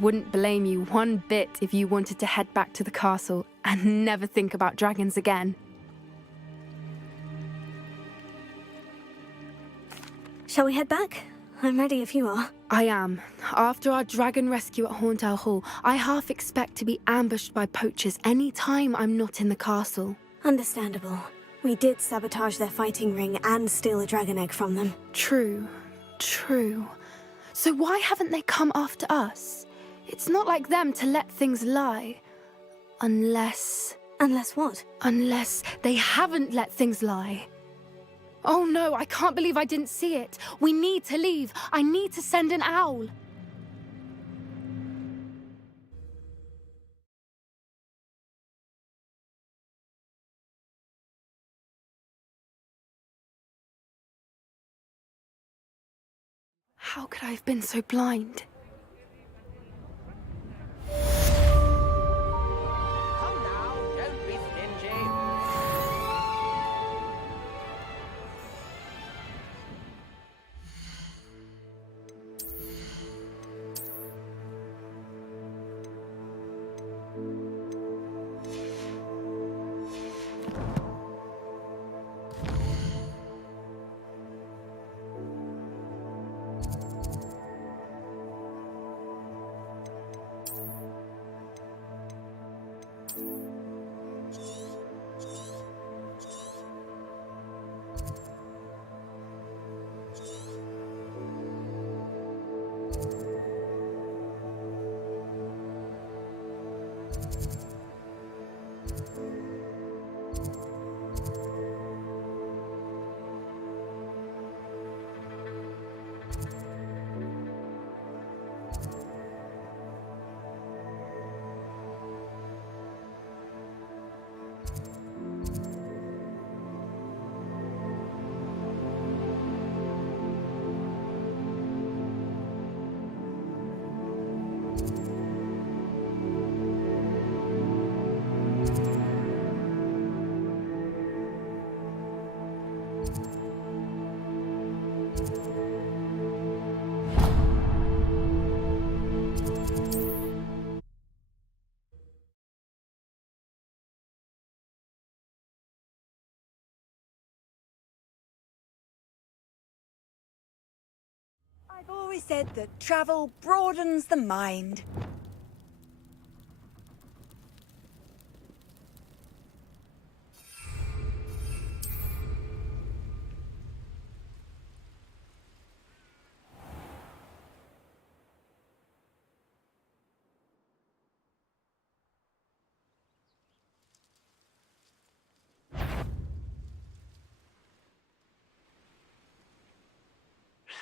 Wouldn't blame you one bit if you wanted to head back to the castle and never think about dragons again. Shall we head back? I'm ready if you are. I am. After our dragon rescue at Hauntowl Hall, I half expect to be ambushed by poachers any time I'm not in the castle. Understandable. We did sabotage their fighting ring and steal a dragon egg from them. True. True. So why haven't they come after us? It's not like them to let things lie. Unless... Unless what? Unless they haven't let things lie. Oh no, I can't believe I didn't see it. We need to leave. I need to send an owl. How could I have been so blind? Come now, don't be stingy. I've always said that travel broadens the mind.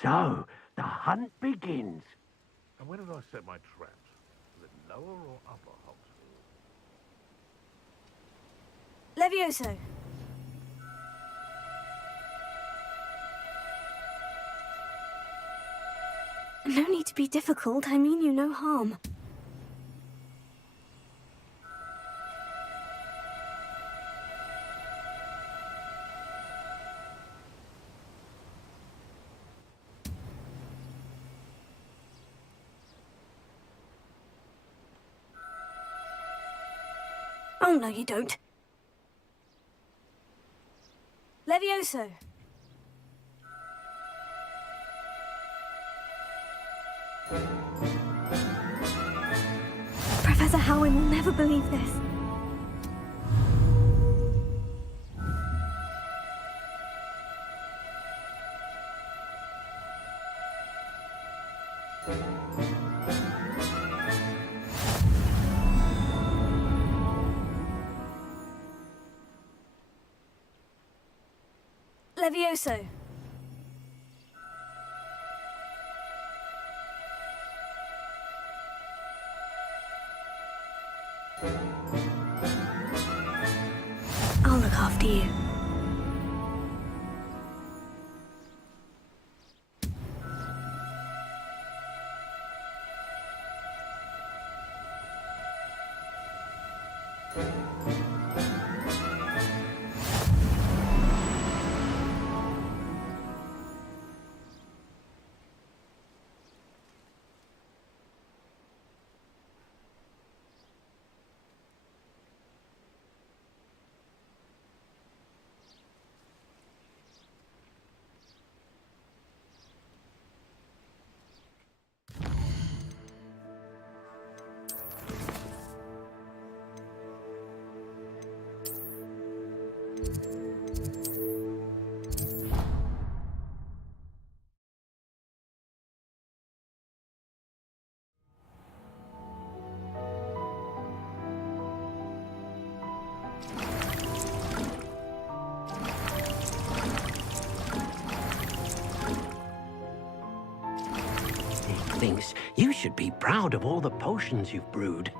So, the hunt begins. And where did I set my traps? Was it lower or upper Hogsmeade? Levioso! No need to be difficult. I mean you no harm. Oh, no, you don't. Levioso! Professor Howin will never believe this. Levioso! I'll look after you. Thinks you should be proud of all the potions you've brewed.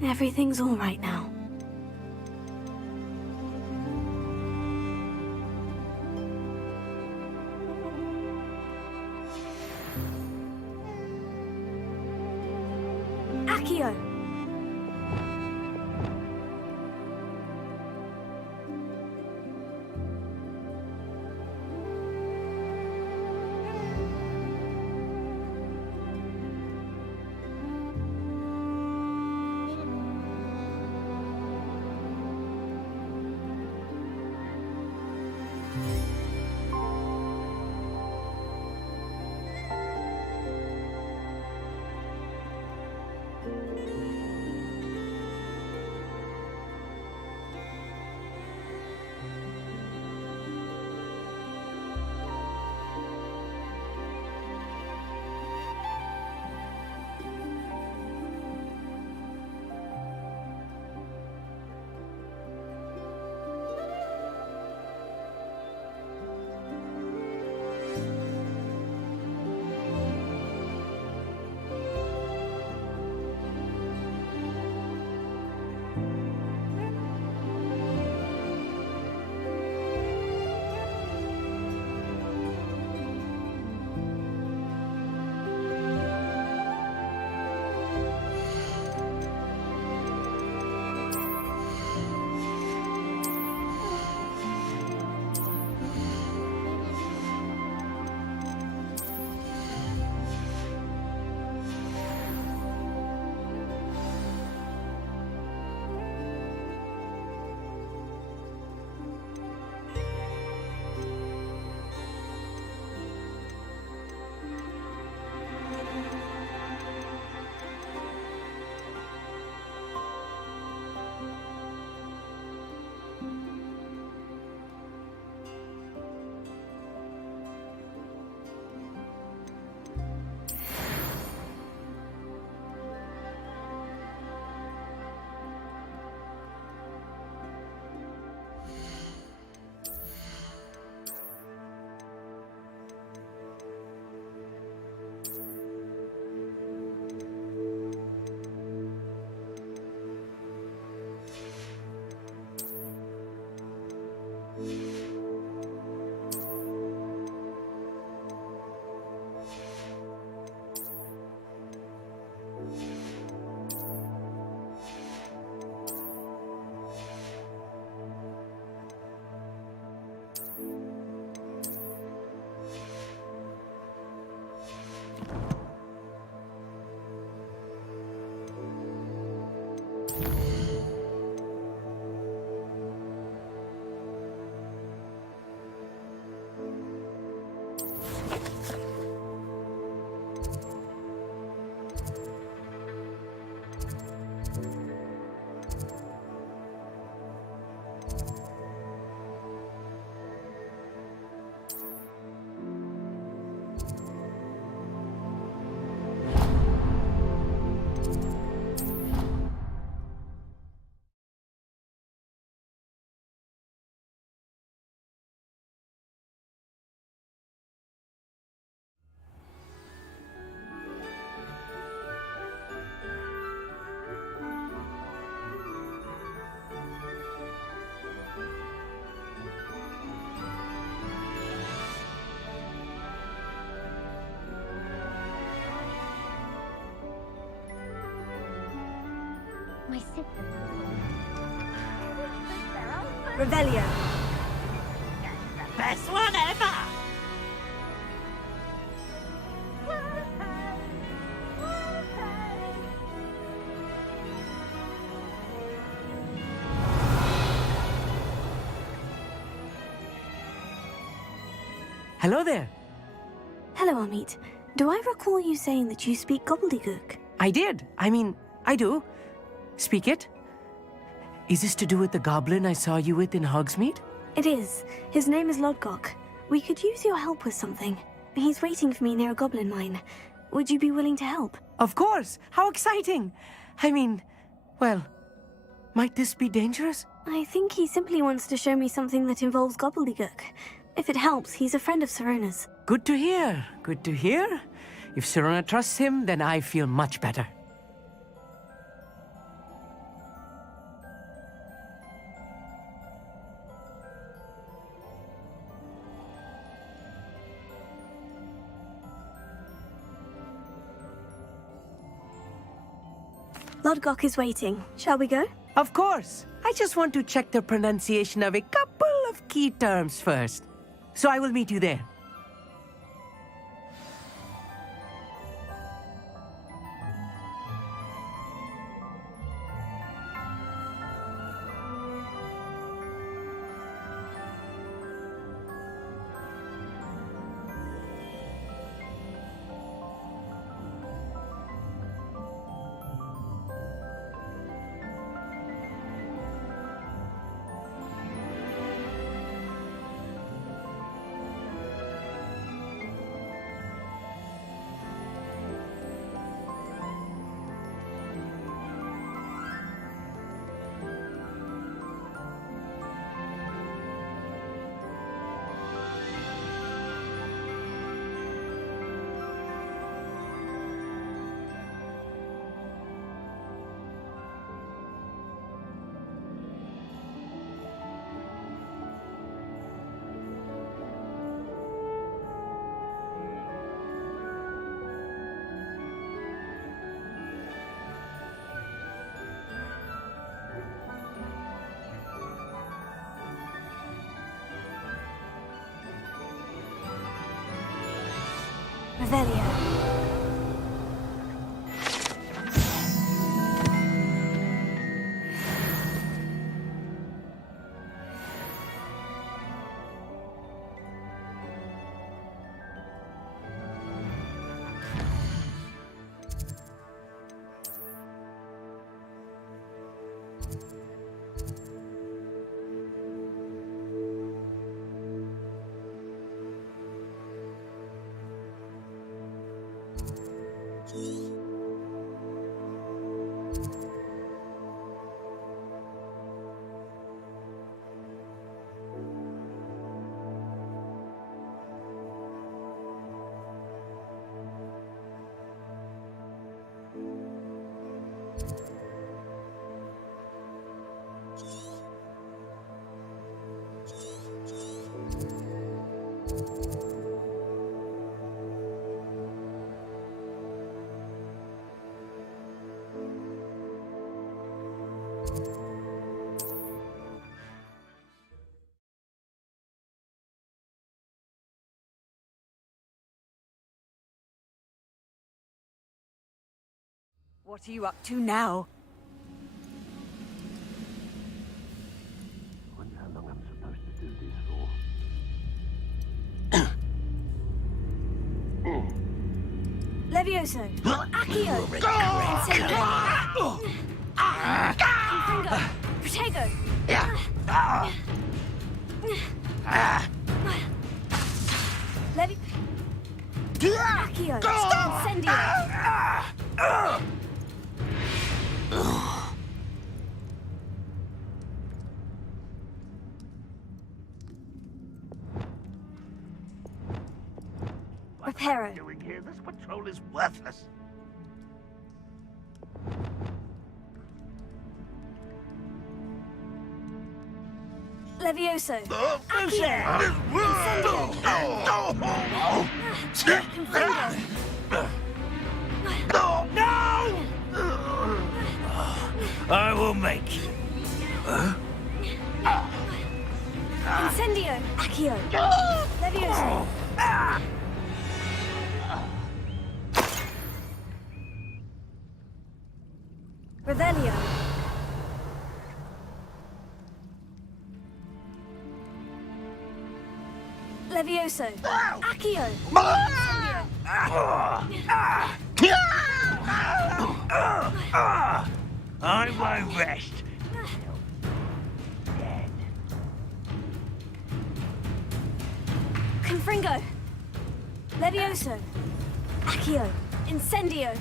Everything's all right now. Accio! My sister. Revelio. Best one ever! Hello there. Hello, Amit. Do I recall you saying that you speak gobbledygook? I did. I do. Speak it. Is this to do with the goblin I saw you with in Hogsmeade? It is. His name is Lodgok. We could use your help with something. He's waiting for me near a goblin mine. Would you be willing to help? Of course. How exciting. Well, might this be dangerous? I think he simply wants to show me something that involves gobbledygook. If it helps, he's a friend of Sirona's. Good to hear. Good to hear. If Sirona trusts him, then I feel much better. Lodgok is waiting. Shall we go? Of course. I just want to check the pronunciation of a couple of key terms first. So I will meet you there. Revelio. What are you up to now? I wonder how long I'm supposed to do this for. Levioso! Accio! Incendio! Confringo! Protego! Levi... Accio! Incendio! Reparo. Doing here? This patrol is worthless. Levioso! I will make you. Incendio! Accio! Levioso! Revelio! Levioso! Accio! I won't rest. Confringo! Levioso! Accio! Incendio!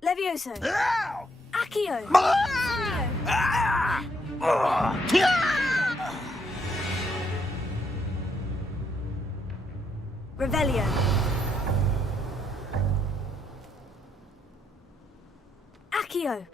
Levioso! Accio! Revelio! Accio!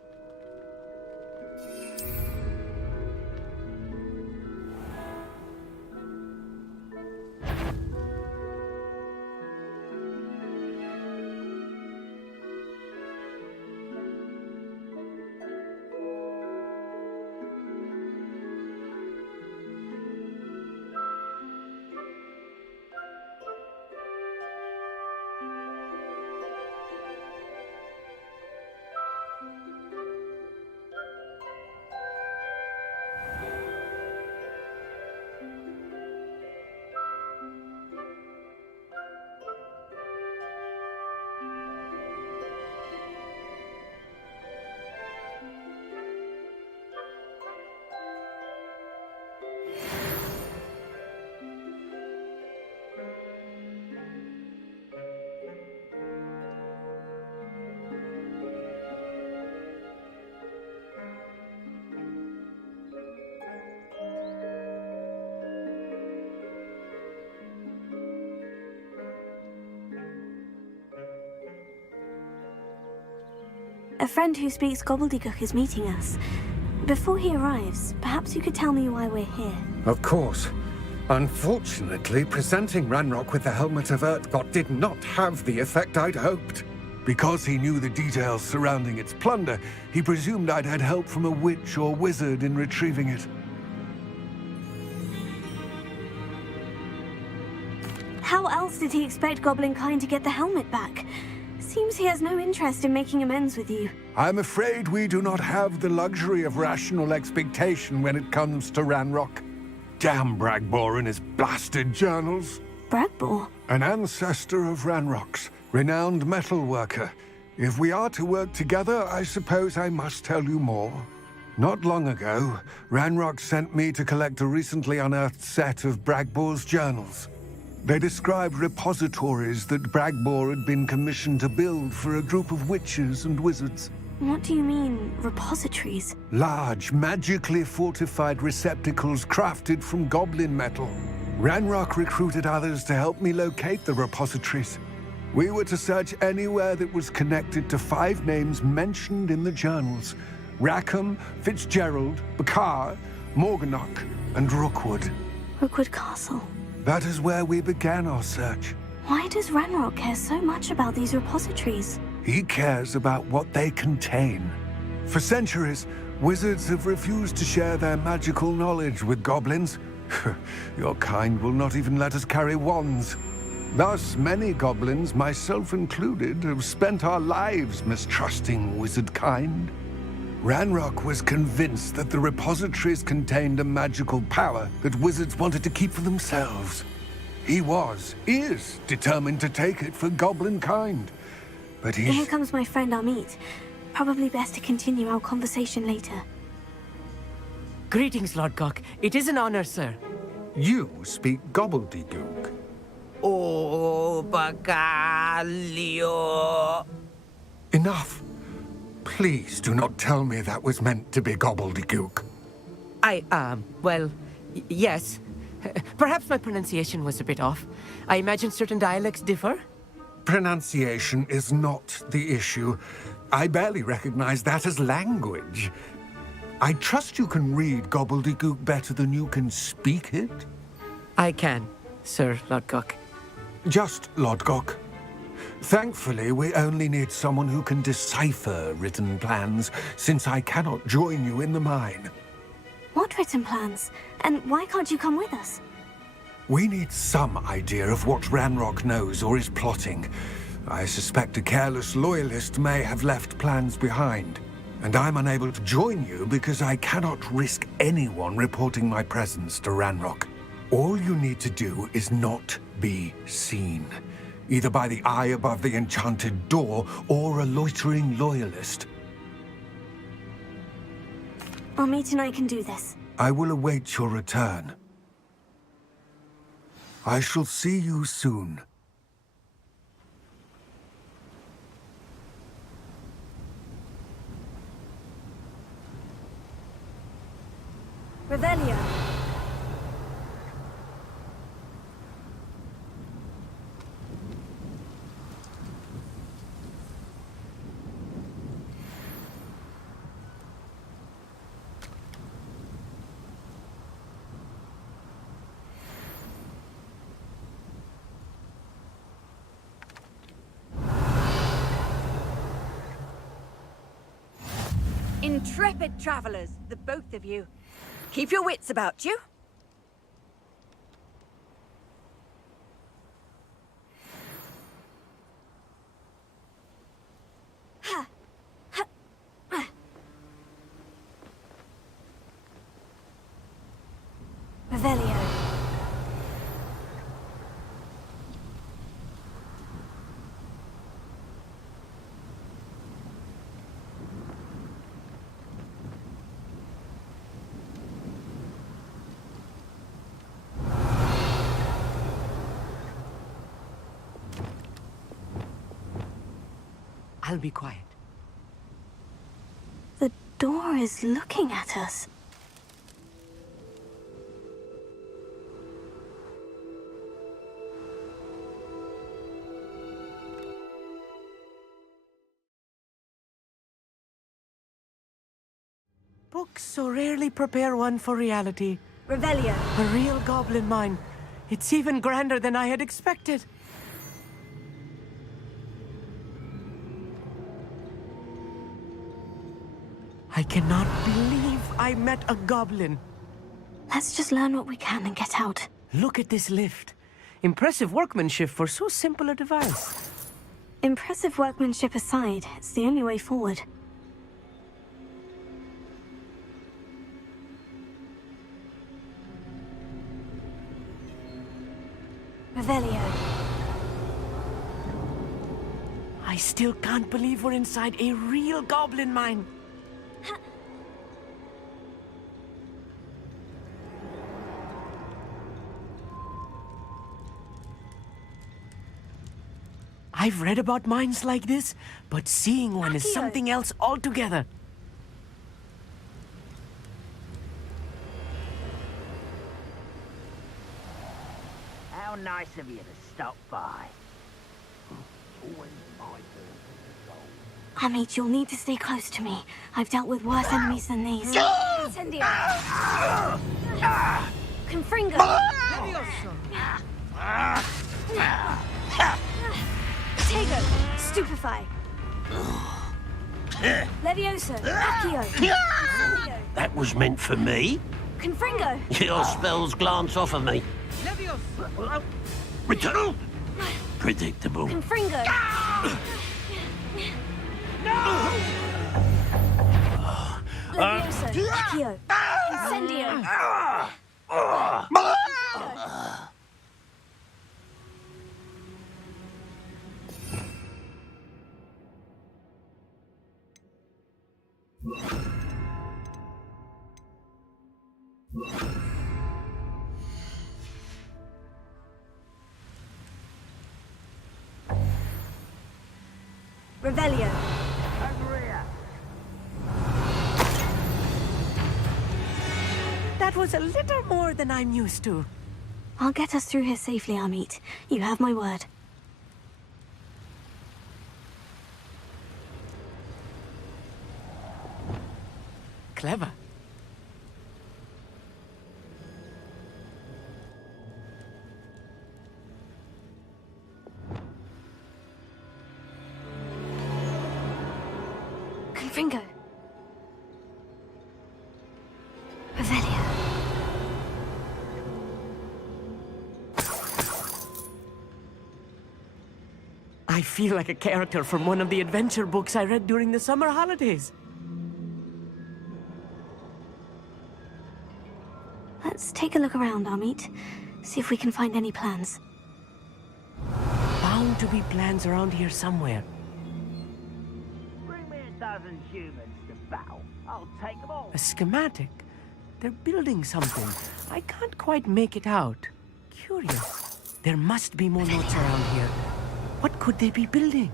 A friend who speaks gobbledygook is meeting us. Before he arrives, perhaps you could tell me why we're here. Of course. Unfortunately, presenting Ranrock with the Helmet of Urtkot did not have the effect I'd hoped. Because he knew the details surrounding its plunder, he presumed I'd had help from a witch or wizard in retrieving it. How else did he expect Goblinkind to get the helmet back? Seems he has no interest in making amends with you. I'm afraid we do not have the luxury of rational expectation when it comes to Ranrock. Damn Bragbor and his blasted journals. Bragbor? An ancestor of Ranrock's, renowned metal worker. If we are to work together, I suppose I must tell you more. Not long ago, Ranrock sent me to collect a recently unearthed set of Bragbor's journals. They described repositories that Bragbor had been commissioned to build for a group of witches and wizards. What do you mean, repositories? Large, magically fortified receptacles crafted from goblin metal. Ranrock recruited others to help me locate the repositories. We were to search anywhere that was connected to 5 names mentioned in the journals: Rackham, Fitzgerald, Bakar, Morganach, and Rookwood. Rookwood Castle. That is where we began our search. Why does Ranrock care so much about these repositories? He cares about what they contain. For centuries, wizards have refused to share their magical knowledge with goblins. Your kind will not even let us carry wands. Thus, many goblins, myself included, have spent our lives mistrusting wizard kind. Ranrock was convinced that the repositories contained a magical power that wizards wanted to keep for themselves. He is determined to take it for goblin kind. But Here comes my friend Amit. Probably best to continue our conversation later. Greetings, Lord Cock. It is an honor, sir. You speak gobbledygook. Oh, Bacalio. Enough. Please do not tell me that was meant to be gobbledygook. Well, yes. Perhaps my pronunciation was a bit off. I imagine certain dialects differ? Pronunciation is not the issue. I barely recognize that as language. I trust you can read gobbledygook better than you can speak it? I can, Sir Lodgok. Just Lodgok. Thankfully, we only need someone who can decipher written plans, since I cannot join you in the mine. What written plans? And why can't you come with us? We need some idea of what Ranrock knows or is plotting. I suspect a careless loyalist may have left plans behind. And I'm unable to join you because I cannot risk anyone reporting my presence to Ranrock. All you need to do is not be seen. Either by the eye above the enchanted door, or a loitering loyalist. Amit and I can do this. I will await your return. I shall see you soon. Revelio. Intrepid travellers, the both of you. Keep your wits about you. Revelio. I'll be quiet. The door is looking at us. Books so rarely prepare one for reality. Revelio. A real goblin mine. It's even grander than I had expected. I cannot believe I met a goblin. Let's just learn what we can and get out. Look at this lift. Impressive workmanship for so simple a device. Impressive workmanship aside, it's the only way forward. Revelio. I still can't believe we're inside a real goblin mine. I've read about mines like this, but seeing one is something else altogether. How nice of you to stop by. Amit, you'll need to stay close to me. I've dealt with worse enemies than these. Incendio! Confringo! Tego! Stupefy! Levioso! Accio! Incendio! That was meant for me. Confringo! Your spells glance off of me. Return! Predictable. Confringo! Levioso! Accio! Incendio! Revelio. That was a little more than I'm used to. I'll get us through here safely, Amit. You have my word. Clever. Confringo. Revelio. I feel like a character from one of the adventure books I read during the summer holidays. Let's take a look around, Amit. See if we can find any plans. Bound to be plans around here somewhere. Bring me a dozen humans to battle. I'll take them all. A schematic. They're building something. I can't quite make it out. Curious. There must be more notes around here. What could they be building?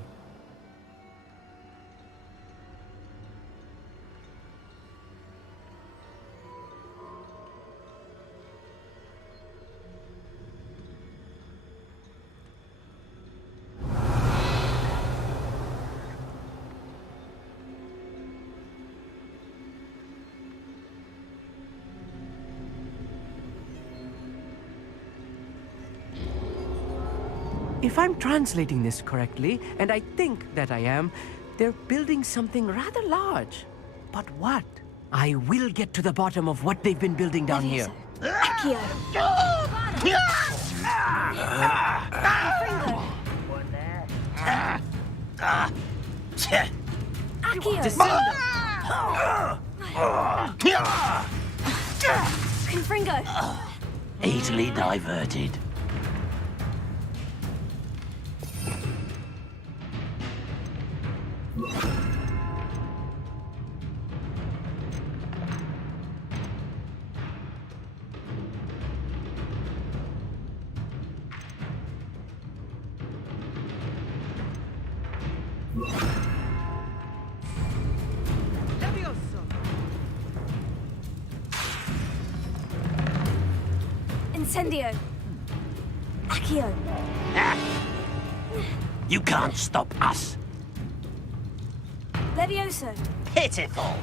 If I'm translating this correctly, and I think that I am, they're building something rather large. But what? I will get to the bottom of what they've been building down here. Accio. Confringo. Easily diverted. Incendio. Accio. You can't stop us. Levioso. Pitiful.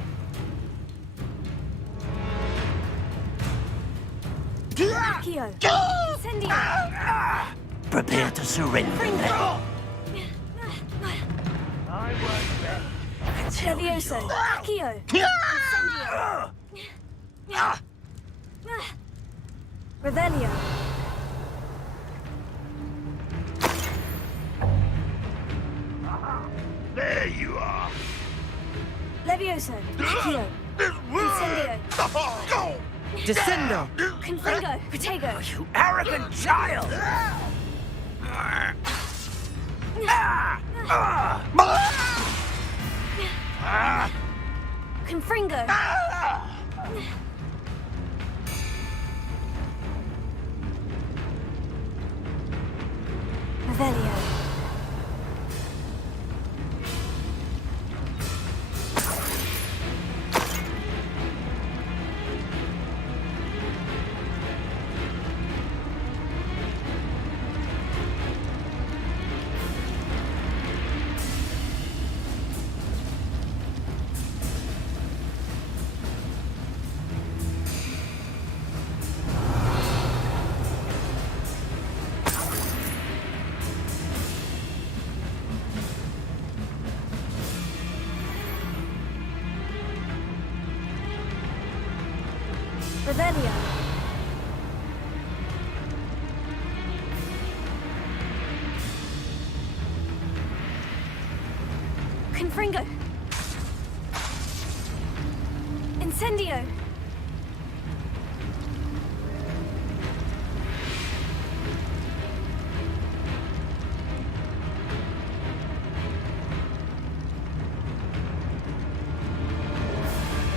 Accio. Incendio. Prepare to surrender now. Levioso. Accio. Incendio. Revelio. There you are. Levioso. Accio. Incendio. Descendo. Confringo. Protego. You arrogant child! Confringo. Revelio. Revelio. Confringo. Incendio.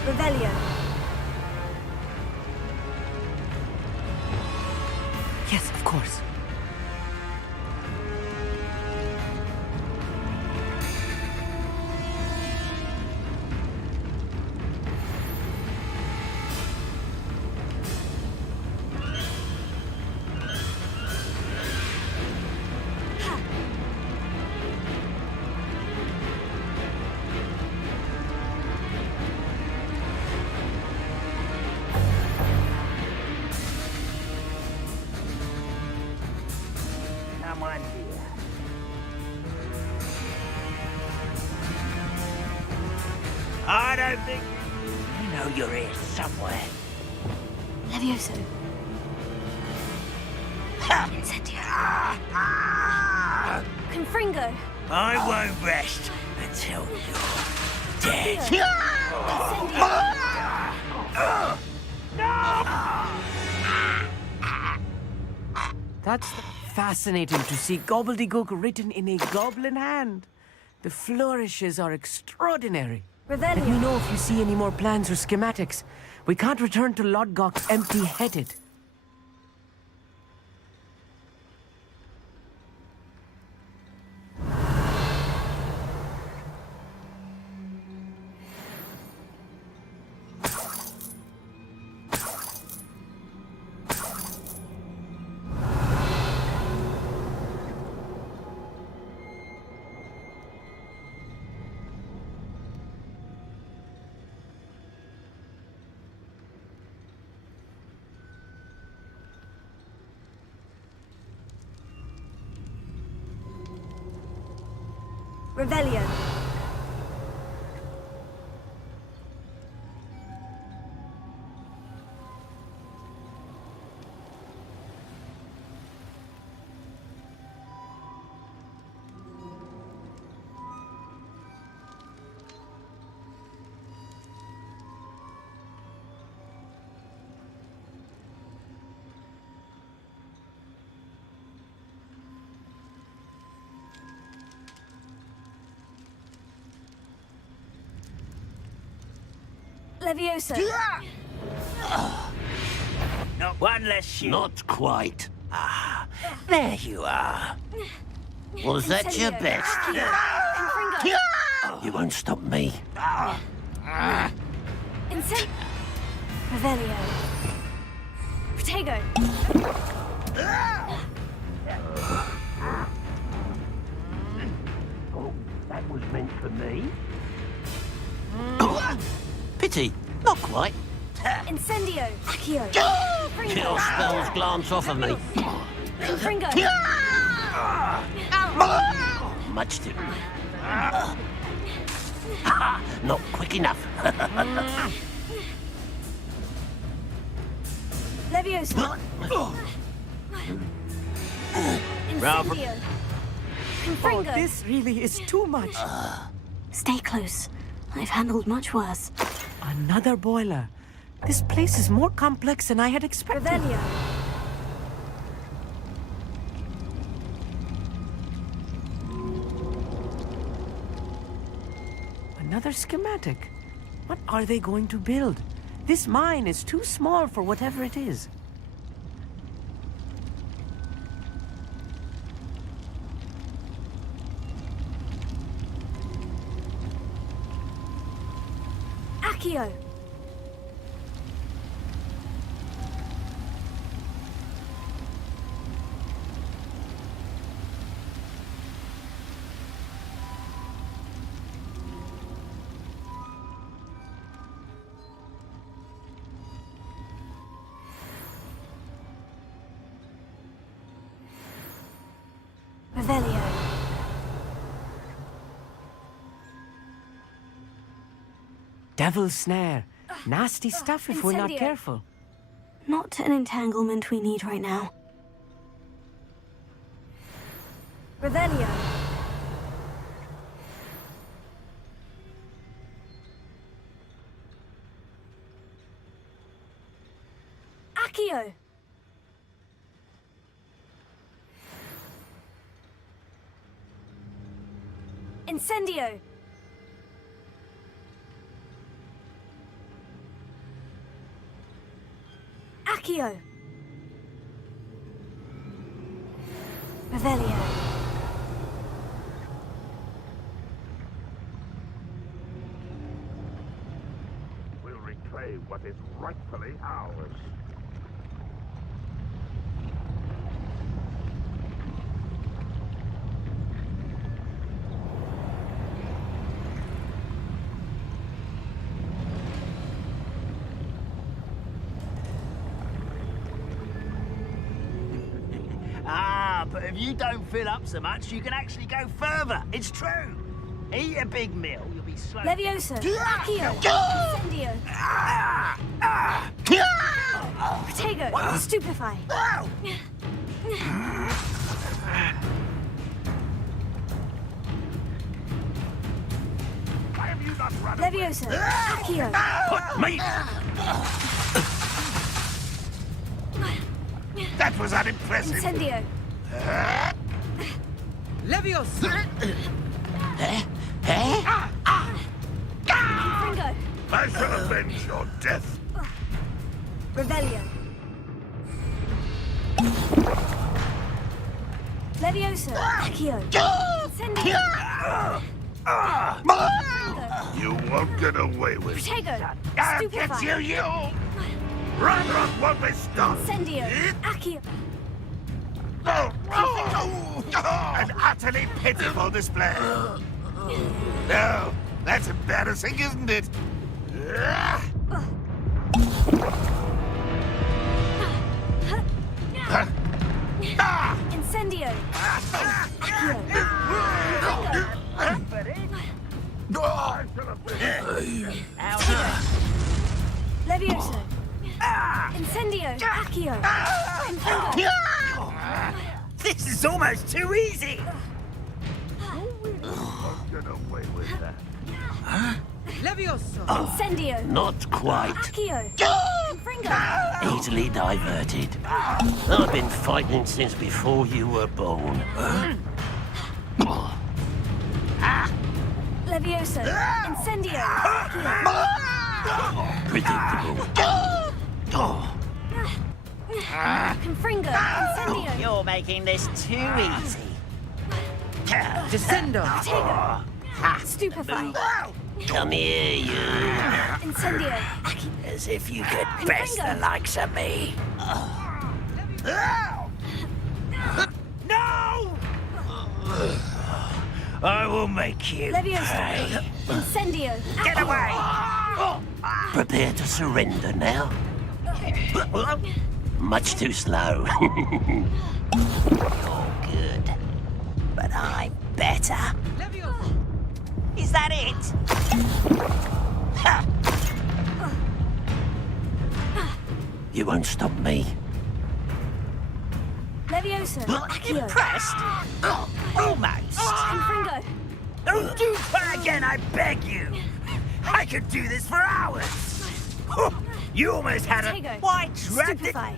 Revelio. Yes, of course. Come on, dear. I don't think... I know you're here somewhere. Levioso. Incendio. Confringo. I won't rest until you're dead. That's fascinating to see gobbledygook written in a goblin hand. The flourishes are extraordinary. Let me know if you see any more plans or schematics. We can't return to Lodgok empty-headed. Revelio. Leviosa! Not one less shoot. Not quite. Ah, there you are. Was that your Incendio. best? Confringo. You won't stop me. Revelio. Protego. Oh, that was meant for me. Pity. Not quite. Incendio. Accio. Kill spells glance off of me. Confringo. Much too. Not quick enough. Leviosa. Incendio. Confringo. Oh, this really is too much. Stay close. I've handled much worse. Another boiler. This place is more complex than I had expected. Revelio. Another schematic. What are they going to build? This mine is too small for whatever it is. Accio. Revelio. Devil's snare. Nasty stuff if we're not Incendio. careful. Not an entanglement we need right now. Revelio. Accio. Incendio. Accio. Revelio. We'll reclaim what is rightfully ours. Ah, but if you don't fill up so much, you can actually go further. It's true. Eat a big meal, you'll be slow. Leviosa. Accio. Incendio. Protego. Stupefy. Why have you not run Leviosa. Accio. Me! That was unimpressive. Incendio. Leviosa! Confringo. I shall avenge your death. Revelio. Leviosa. Accio. Incendio. You won't get away with it. Protego. I'll get Stupefy. you! Ranrock won't be stopped! Incendio. Accio. An utterly pitiful display. No, that's embarrassing, isn't it? Incendio. Leviosa. Incendio. Accio. Confringo. This is almost too easy. Won't get away with that. Leviosa! Incendio. Not quite. Accio. Confringo. Easily diverted. I've been fighting since before you were born. Leviosa. Incendio. Accio. Predictable. Confringo, Incendio. You're making this too easy. Descendo. Tego. Stupefy. Come here, you. Incendio. As if you could best the likes of me. No! I will make you Leviosa. pay. Incendio. Get away! Prepare to surrender now. Much too slow. You're good, but I'm better. Is that it? You won't stop me. Leviosa. Accio. Impressed? Almost. Confringo. Don't do that again, I beg you. I could do this for hours. You almost had a Tego. white dragon. Stupefy.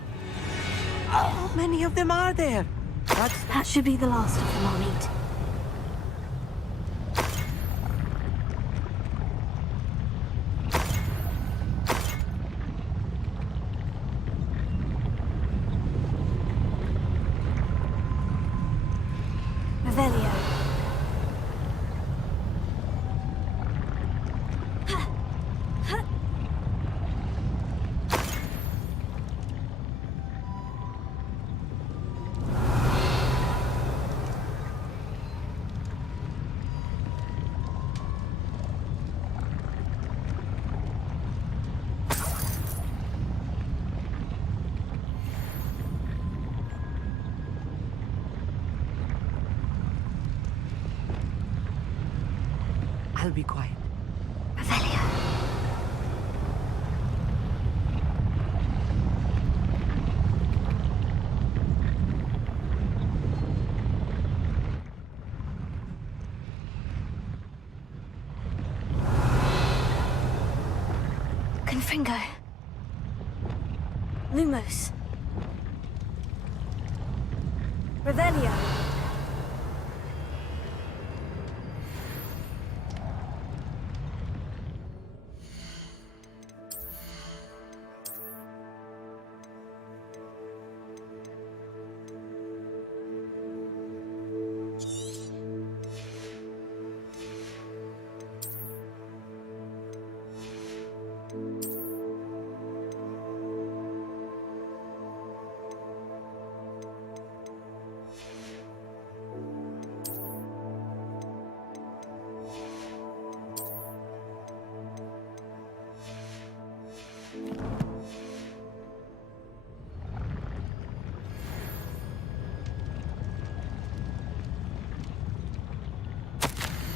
How many of them are there? That should be the last of them, I'll meet. Revelio. I'll be quiet. Revelio. Confringo. Lumos. Revelio.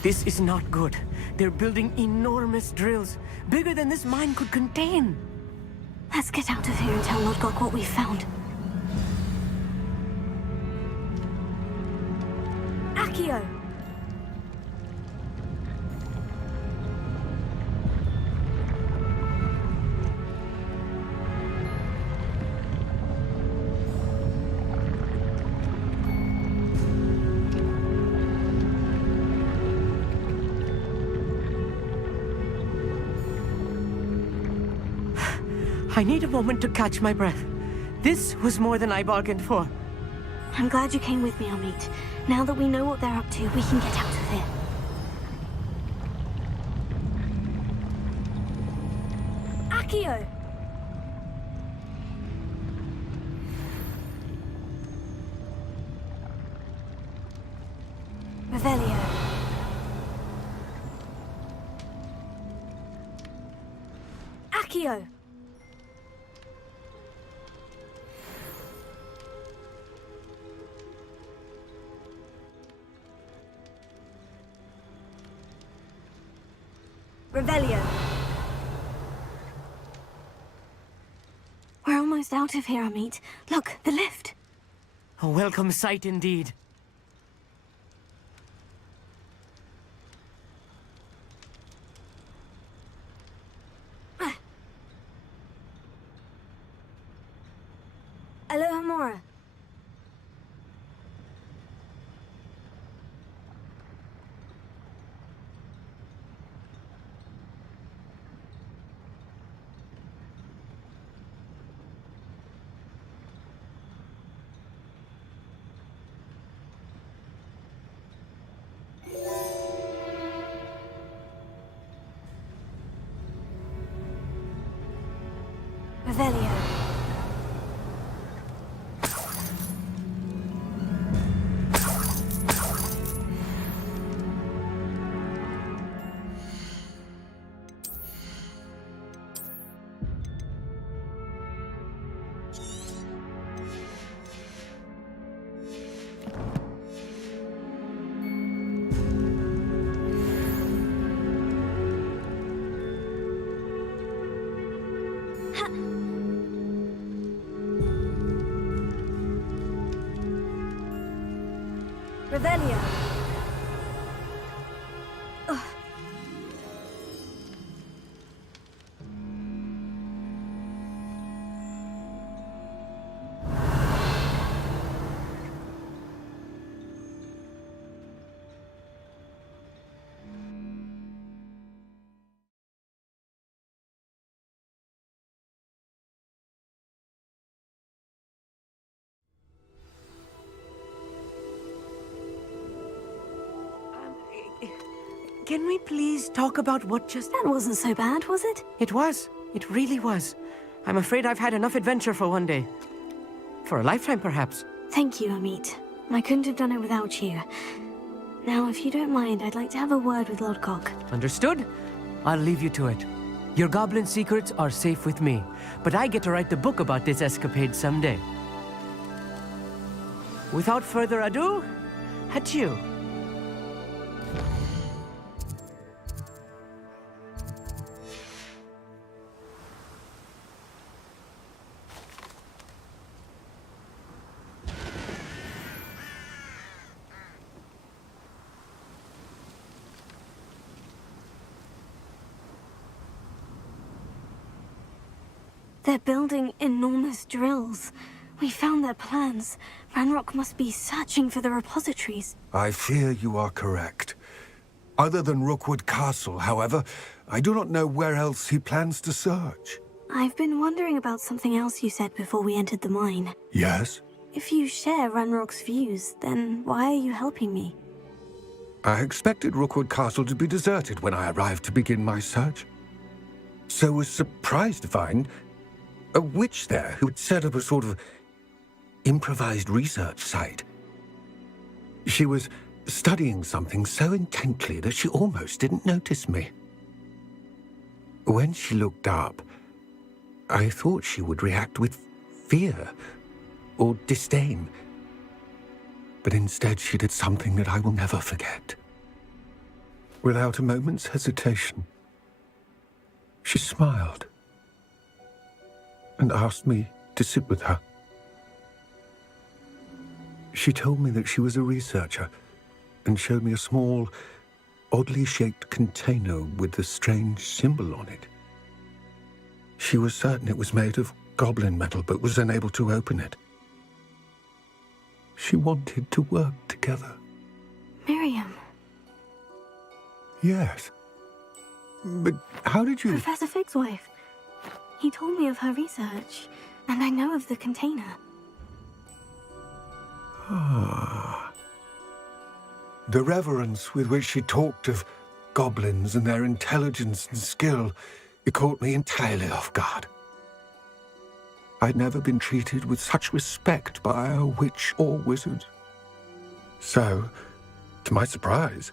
This is not good. They're building enormous drills, bigger than this mine could contain. Let's get out of here and tell Lodgok what we found. Accio! I need a moment to catch my breath. This was more than I bargained for. I'm glad you came with me, Amit. Now that we know what they're up to, we can get out of here. Accio! Revelio. Accio! Revelio. We're almost out of here, Amit. Look, the lift. A welcome sight indeed. Alohomora. Revelio. Revelio. Ugh. Can we please talk about what just... That wasn't so bad, was it? It was. It really was. I'm afraid I've had enough adventure for one day. For a lifetime, perhaps. Thank you, Amit. I couldn't have done it without you. Now, if you don't mind, I'd like to have a word with Lodgok. Understood? I'll leave you to it. Your goblin secrets are safe with me, but I get to write the book about this escapade someday. Without further ado, adieu. They're building enormous drills. We found their plans. Ranrock must be searching for the repositories. I fear you are correct. Other than Rookwood Castle, however, I do not know where else he plans to search. I've been wondering about something else you said before we entered the mine. Yes? If you share Ranrock's views, then why are you helping me? I expected Rookwood Castle to be deserted when I arrived to begin my search. So was surprised to find a witch there who had set up a sort of improvised research site. She was studying something so intently that she almost didn't notice me. When she looked up, I thought she would react with fear or disdain. But instead she did something that I will never forget. Without a moment's hesitation, she smiled and asked me to sit with her. She told me that she was a researcher and showed me a small, oddly shaped container with a strange symbol on it. She was certain it was made of goblin metal, but was unable to open it. She wanted to work together. Miriam. Yes. But how did you... Professor Fig's wife. He told me of her research, and I know of the container. Ah. The reverence with which she talked of goblins and their intelligence and skill, it caught me entirely off guard. I'd never been treated with such respect by a witch or wizard. So, to my surprise,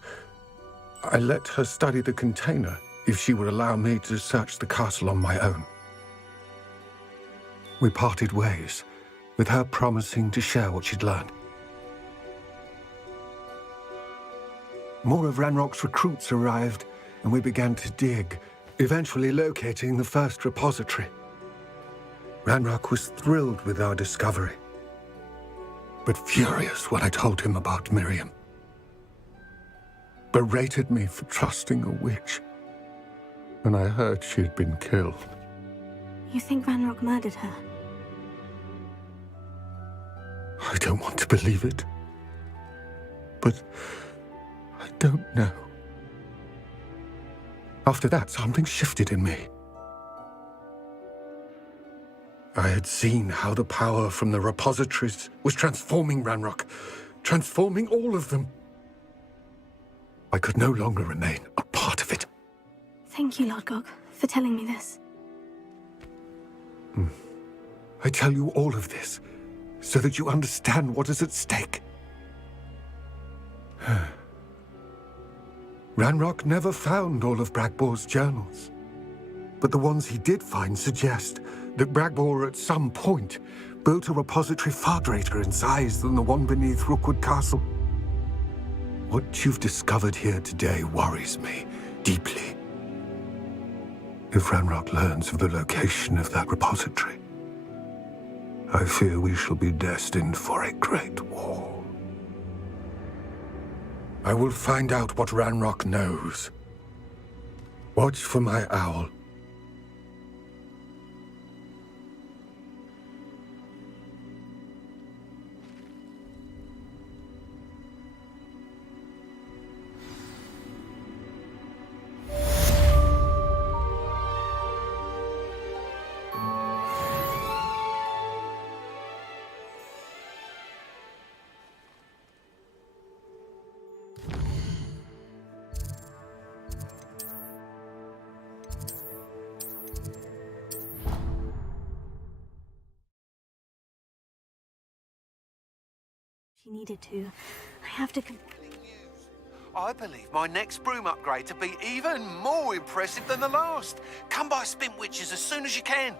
I let her study the container if she would allow me to search the castle on my own. We parted ways, with her promising to share what she'd learned. More of Ranrock's recruits arrived, and we began to dig, eventually locating the first repository. Ranrock was thrilled with our discovery, but furious when I told him about Miriam. Berated me for trusting a witch, and I heard she had been killed. You think Ranrock murdered her? I don't want to believe it, but I don't know. After that, something shifted in me. I had seen how the power from the repositories was transforming Ranrock, transforming all of them. I could no longer remain a part of it. Thank you, Lord Gog, for telling me this. I tell you all of this so that you understand what is at stake. Ranrock never found all of Bragbor's journals, but the ones he did find suggest that Bragbor at some point built a repository far greater in size than the one beneath Rookwood Castle. What you've discovered here today worries me deeply. If Ranrock learns of the location of that repository, I fear we shall be destined for a great war. I will find out what Ranrock knows. Watch for my owl. She needed to. I have to. I believe my next broom upgrade to be even more impressive than the last. Come by Spin Witches as soon as you can.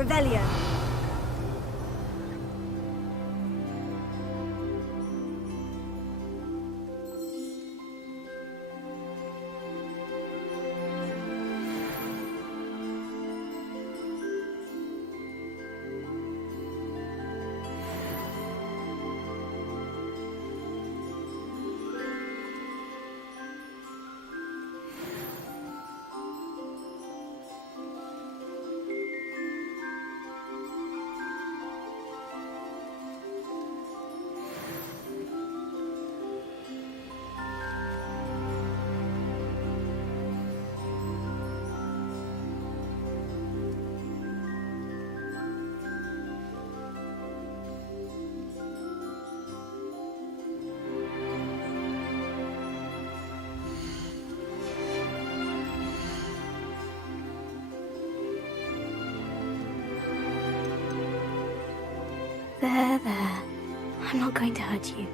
Revelio. There. I'm not going to hurt you.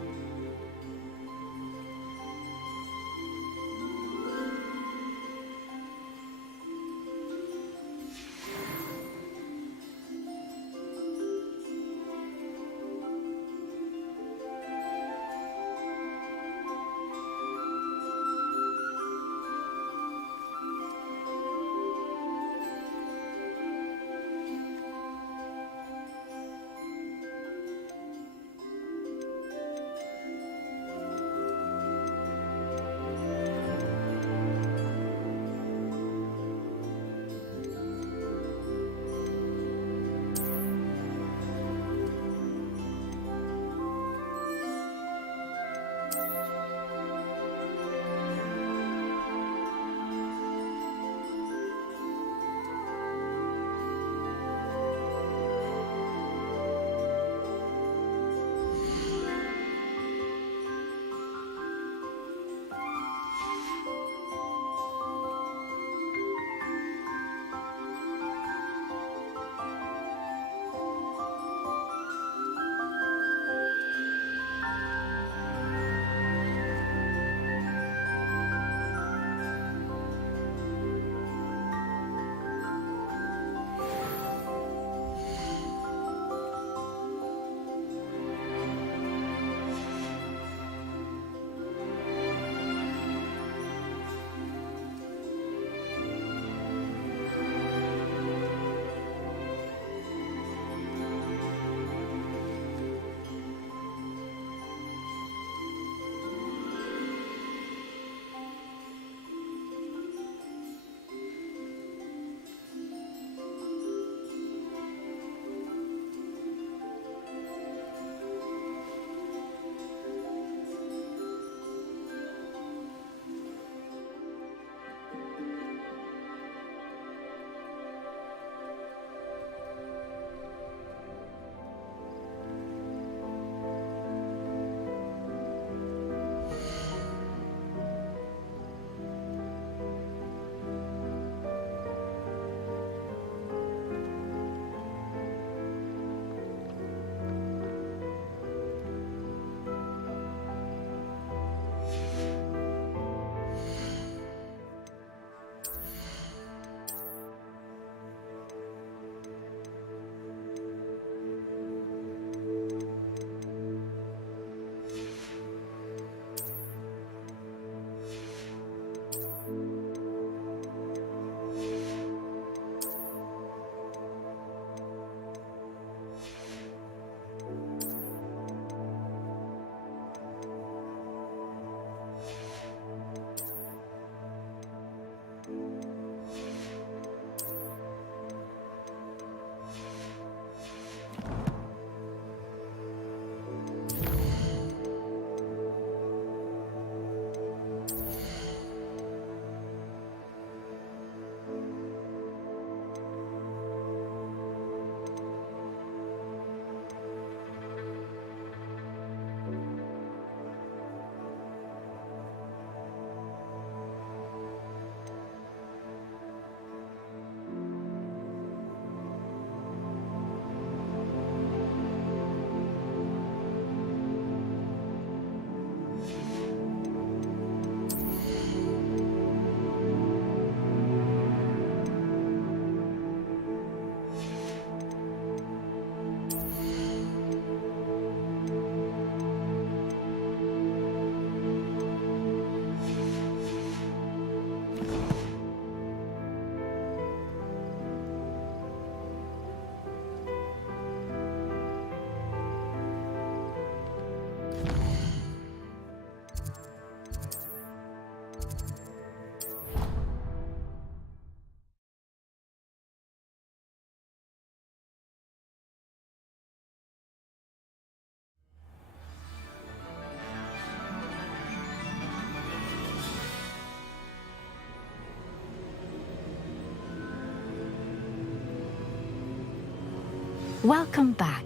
Welcome back.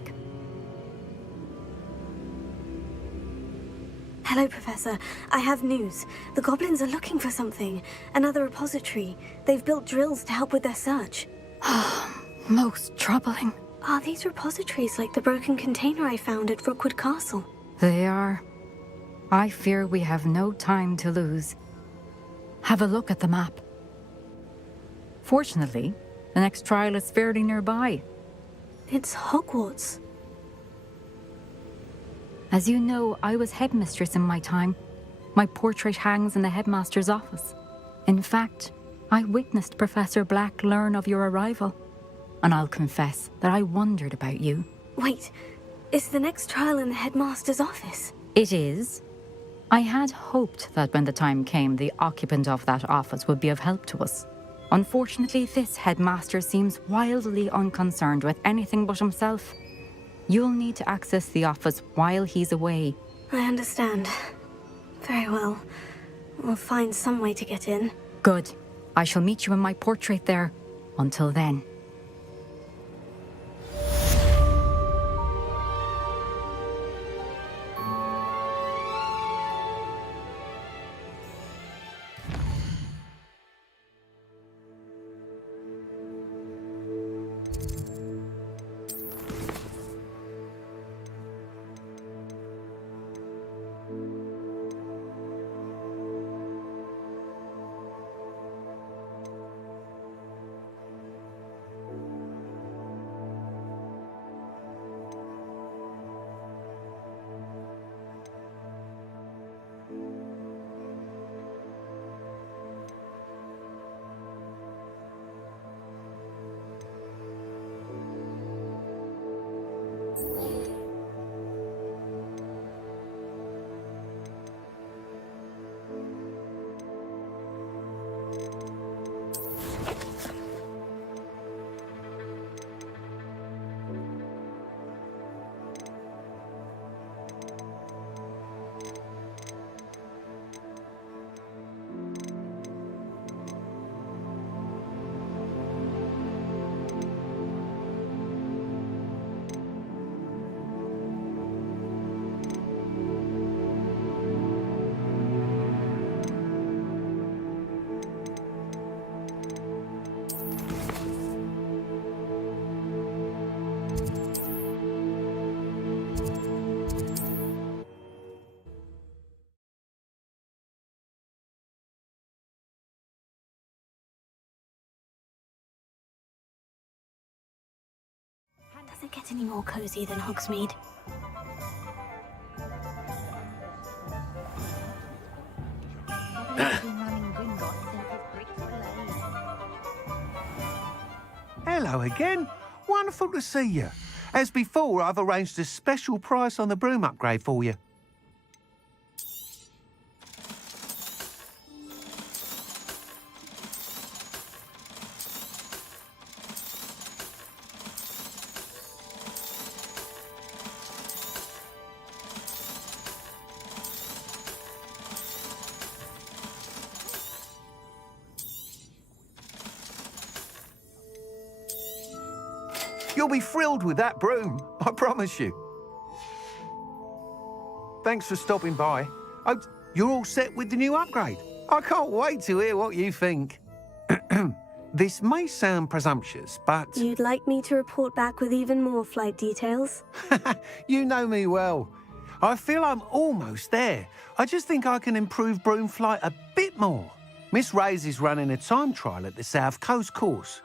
Hello, Professor. I have news. The goblins are looking for something. Another repository. They've built drills to help with their search. Most troubling. Are these repositories like the broken container I found at Rookwood Castle? They are. I fear we have no time to lose. Have a look at the map. Fortunately, the next trial is fairly nearby. It's Hogwarts. As you know, I was headmistress in my time. My portrait hangs in the headmaster's office. In fact, I witnessed Professor Black learn of your arrival. And I'll confess that I wondered about you. Wait, is the next trial in the headmaster's office? It is. I had hoped that when the time came, the occupant of that office would be of help to us. Unfortunately, this headmaster seems wildly unconcerned with anything but himself. You'll need to access the office while he's away. I understand. Very well. We'll find some way to get in. Good. I shall meet you in my portrait there. Until then. Doesn't get any more cozy than Hogsmeade. Hello again. Wonderful to see you. As before, I've arranged a special price on the broom upgrade for you. You'll be thrilled with that broom, I promise you. Thanks for stopping by. Oh, you're all set with the new upgrade. I can't wait to hear what you think. This may sound presumptuous, but... You'd like me to report back with even more flight details? You know me well. I feel I'm almost there. I just think I can improve broom flight a bit more. Miss Ray's is running a time trial at the South Coast course.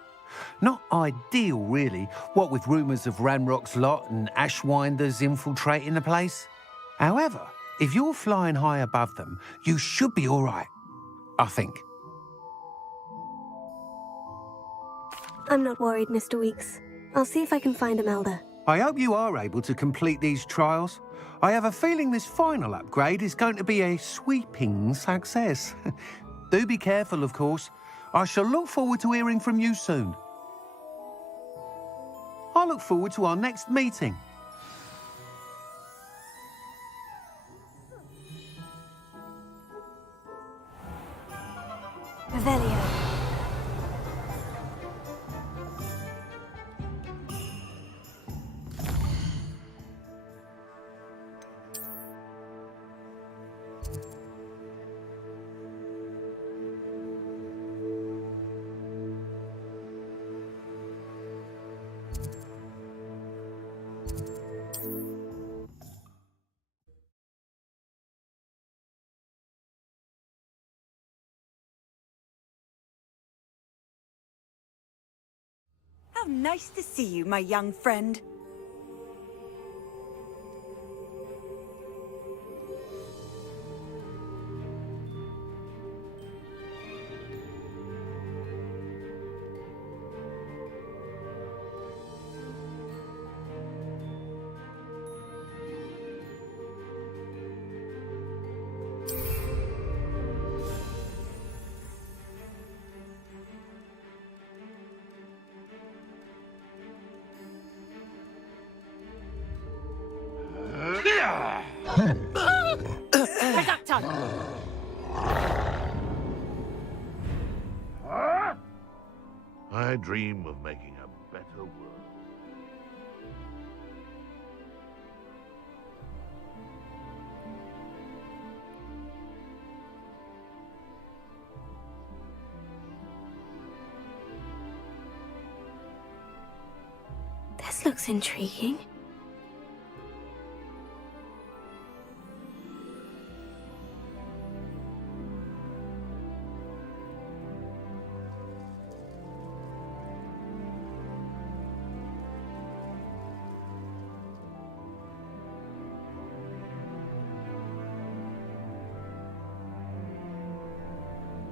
Not ideal, really, what with rumours of Ranrock's lot and Ashwinders infiltrating the place. However, if you're flying high above them, you should be all right, I think. I'm not worried, Mr. Weeks. I'll see if I can find Imelda. I hope you are able to complete these trials. I have a feeling this final upgrade is going to be a sweeping success. Do be careful, of course. I shall look forward to hearing from you soon. I look forward to our next meeting. Revelio. How nice to see you, my young friend. I dream of making a better world. This looks intriguing.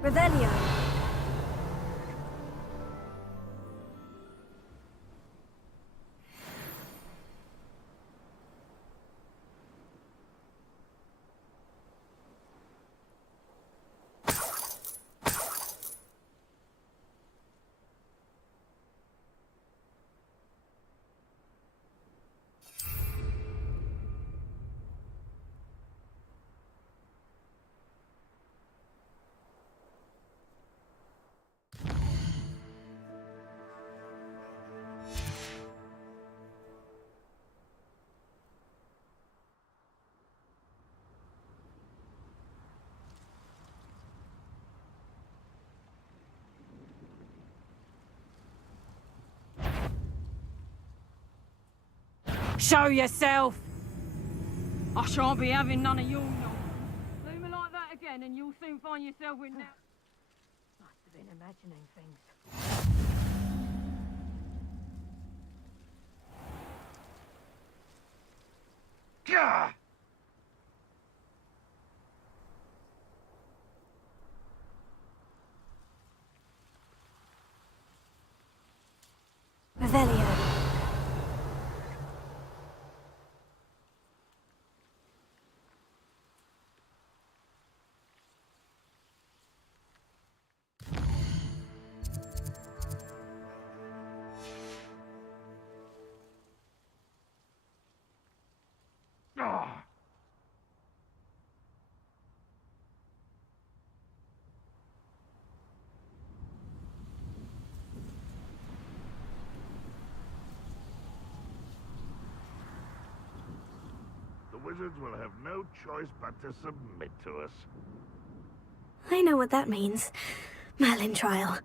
Revelio. Show yourself! I shan't be having none of your nonsense. Leave me like that again and you'll soon find yourself with now. Must have been imagining things. Gah! Revelio. The wizards will have no choice but to submit to us. I know what that means. Merlin trial.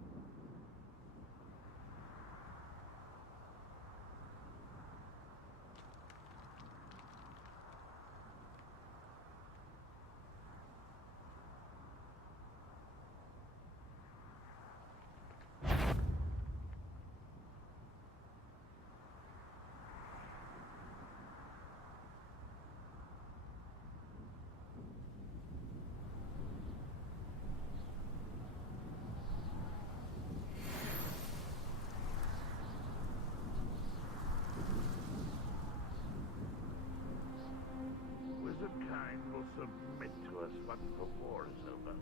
Wizard kind will submit to us once the war is over.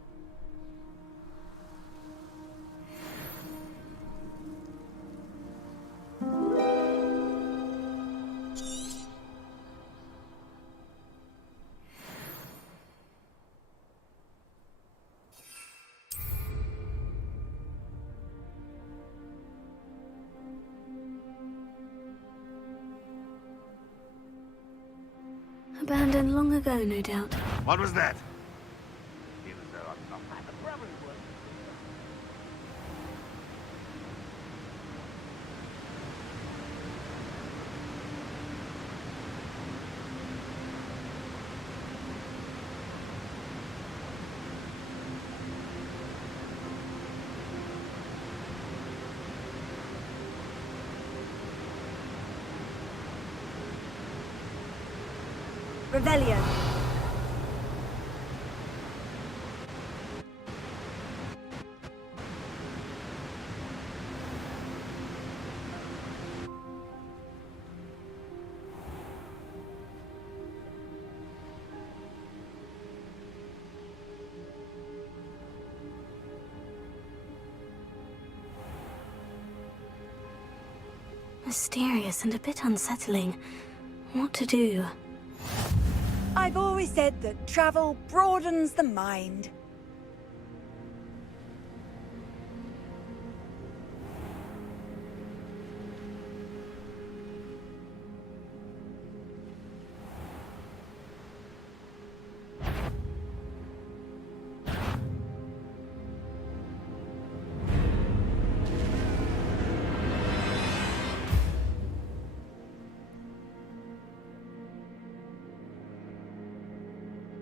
Abandoned long ago, no doubt. What was that? Seems as though I'm not at the Brotherhood. Revelio. Mysterious and a bit unsettling. What to do? I've always said that travel broadens the mind.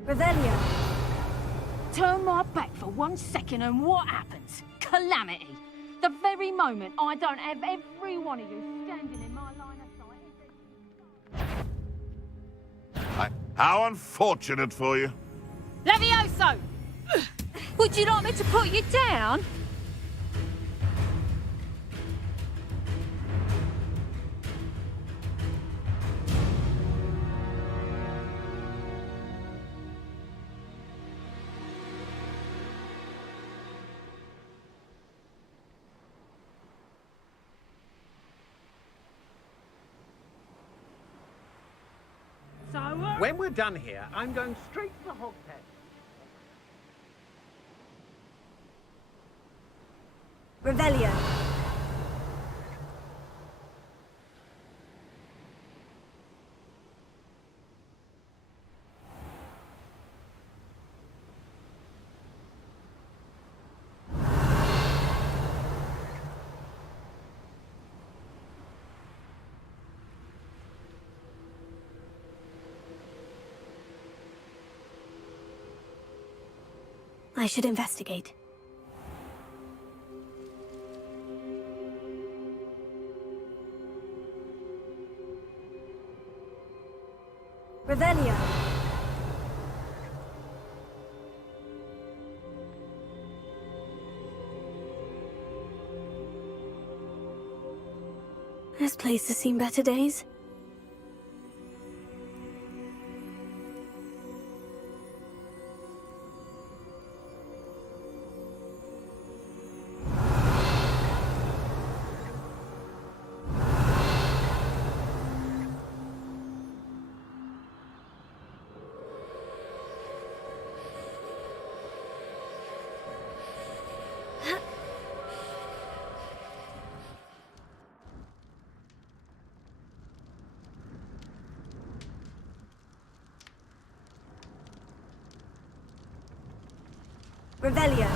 Revelio. Turn my back for 1 second and what happens? Calamity. The very moment I don't have every one of you standing in my line of sight. How unfortunate for you. Levioso! Would you like me to put you down? When we're done here, I'm going straight to the hog pen. Revelio. I should investigate. Revelio. This place has seen better days. Revelio.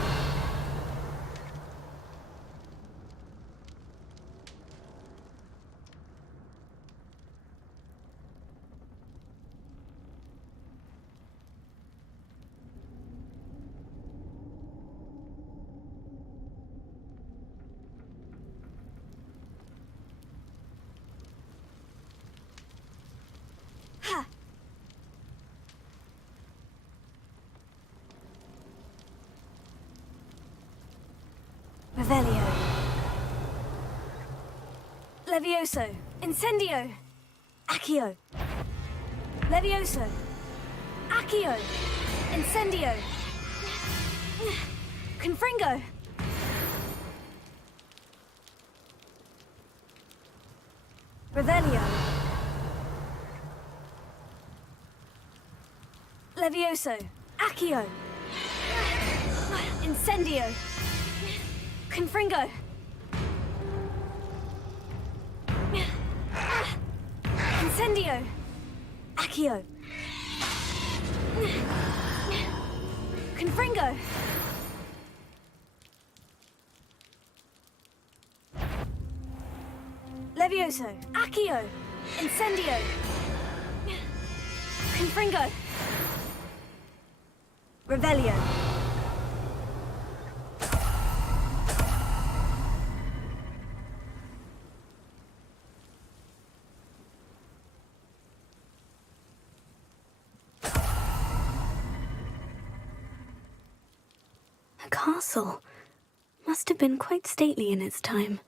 Revelio. Levioso. Incendio. Accio. Levioso. Accio. Incendio. Confringo. Revelio. Levioso. Accio. Incendio. Confringo. Incendio. Accio. Confringo. Levioso. Accio. Incendio. Confringo. Revelio. castle. Must have been quite stately in its time.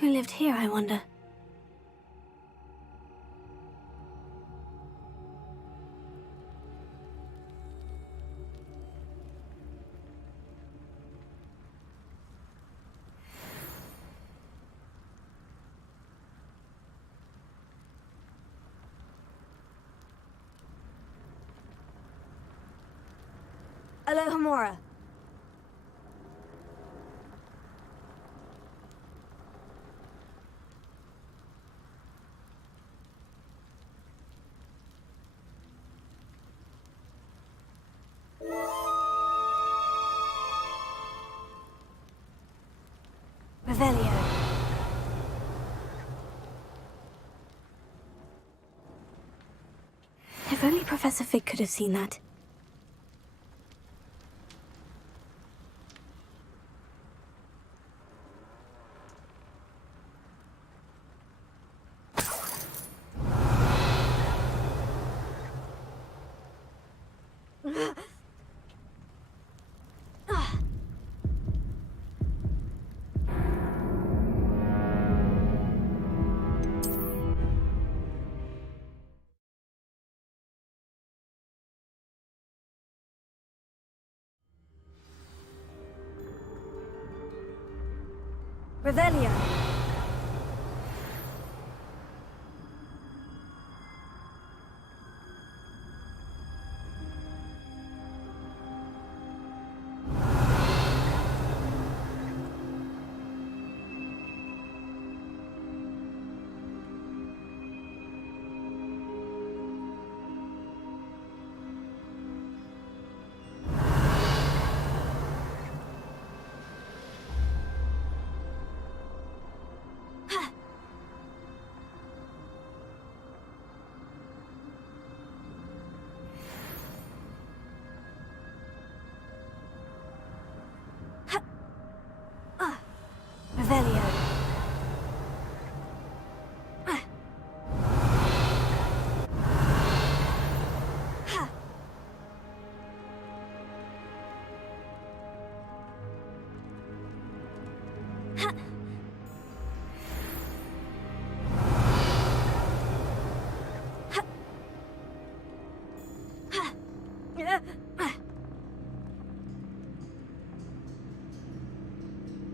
Who lived here, I wonder? Alohomora. Revelio. If only Professor Fig could have seen that. Revelio. Revelio.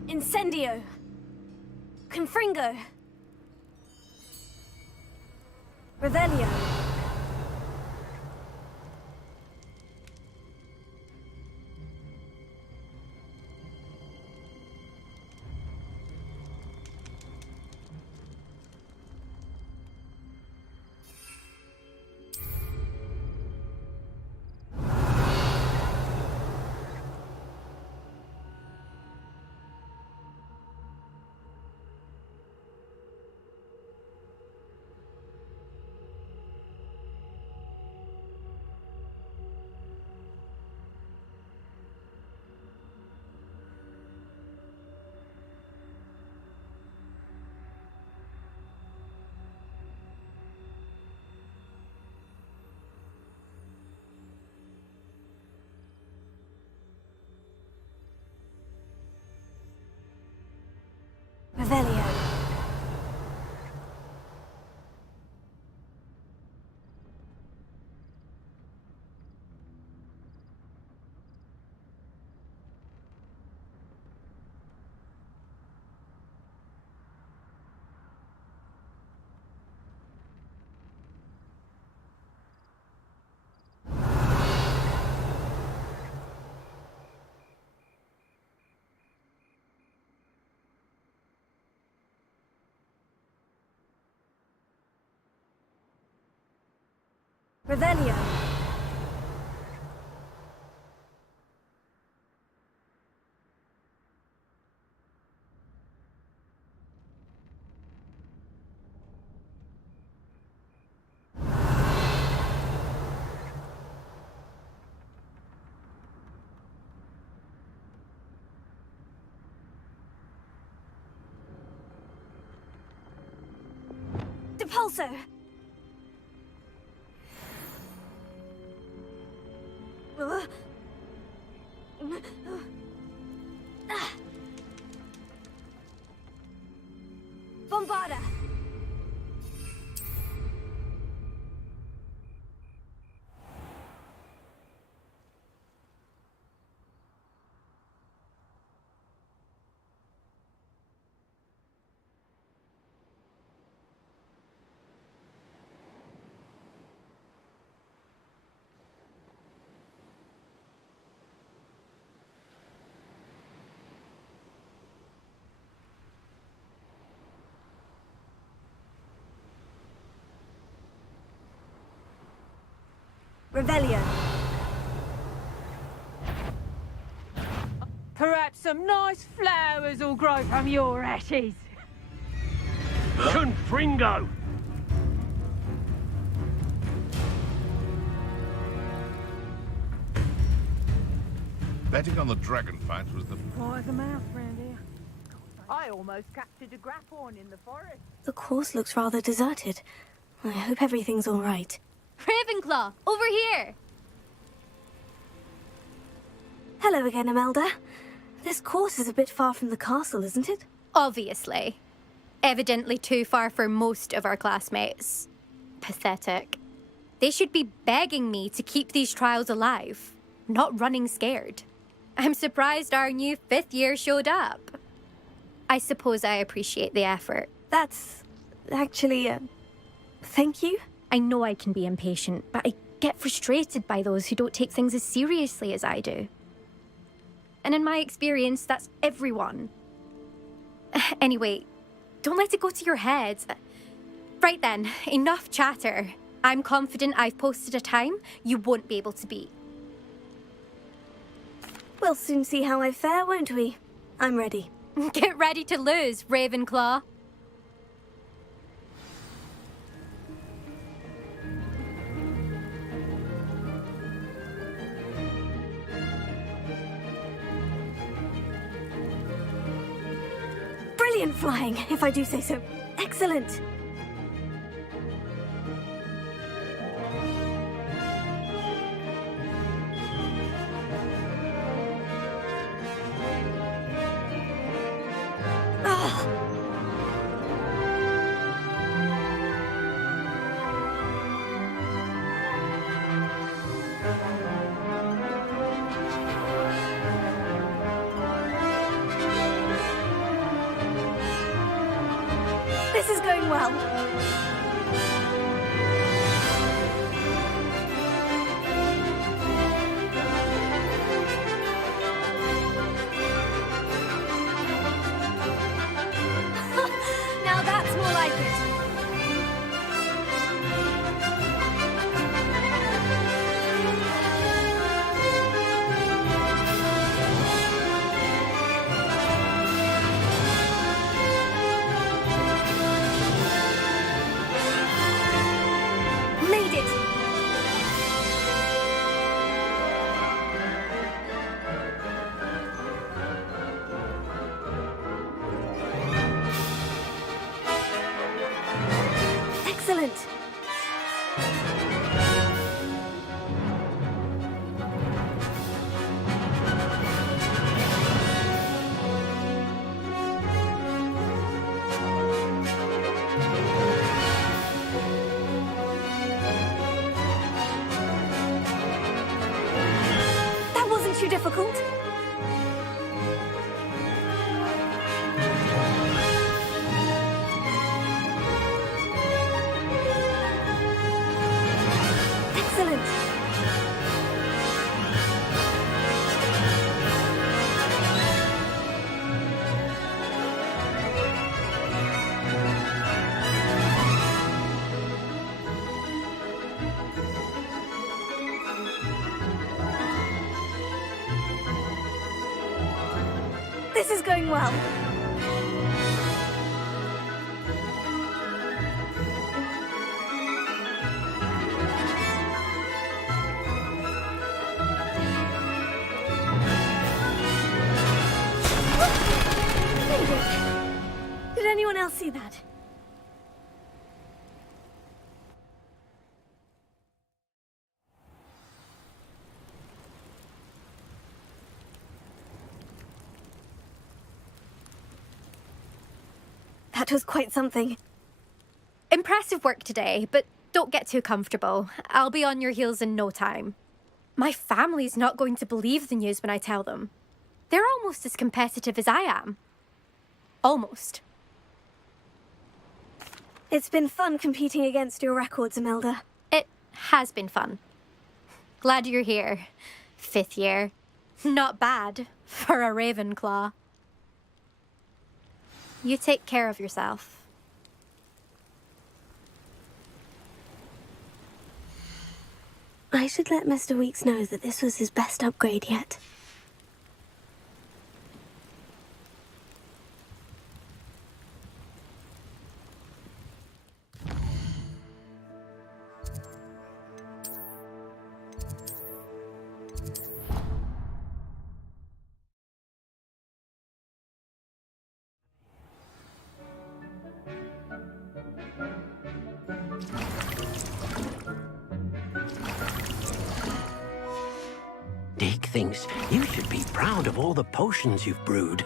Incendio. Confringo. Revelio. Revelio. Revelio. Depulso. Bombarda. Revelio. Perhaps some nice flowers will grow from your ashes. Confringo! Betting on the dragon fight was the... Wise a mouse round here. I almost captured a grapphorn in the forest. The course looks rather deserted. I hope everything's all right. Ravenclaw, over here! Hello again, Imelda. This course is a bit far from the castle, isn't it? Obviously. Evidently too far for most of our classmates. Pathetic. They should be begging me to keep these trials alive, not running scared. I'm surprised our new 5th year showed up. I suppose I appreciate the effort. That's actually, thank you. I know I can be impatient, but I get frustrated by those who don't take things as seriously as I do. And in my experience, that's everyone. Anyway, don't let it go to your head. Right then, enough chatter. I'm confident I've posted a time you won't be able to beat. We'll soon see how I fare, won't we? I'm ready. Get ready to lose, Ravenclaw. Brilliant flying, if I do say so. Excellent. This is going well. too difficult? Excellent. This is going well. Did anyone else see that? That was quite something. Impressive work today, but don't get too comfortable. I'll be on your heels in no time. My family's not going to believe the news when I tell them. They're almost as competitive as I am. Almost. It's been fun competing against your records, Imelda. It has been fun. Glad you're here. 5th year. Not bad for a Ravenclaw. You take care of yourself. I should let Mr. Weeks know that this was his best upgrade yet. Dig thinks you should be proud of all the potions you've brewed.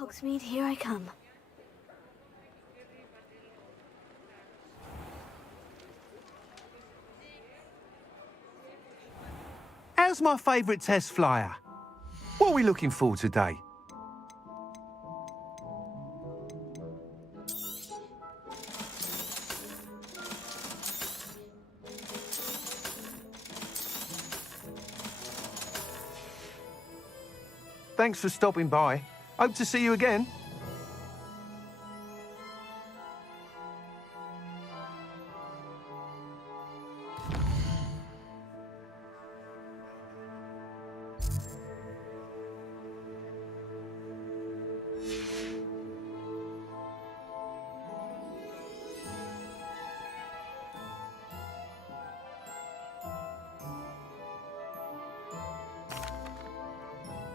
Hogsmeade, here I come. How's my favourite test flyer? What are we looking for today? Thanks for stopping by. Hope to see you again.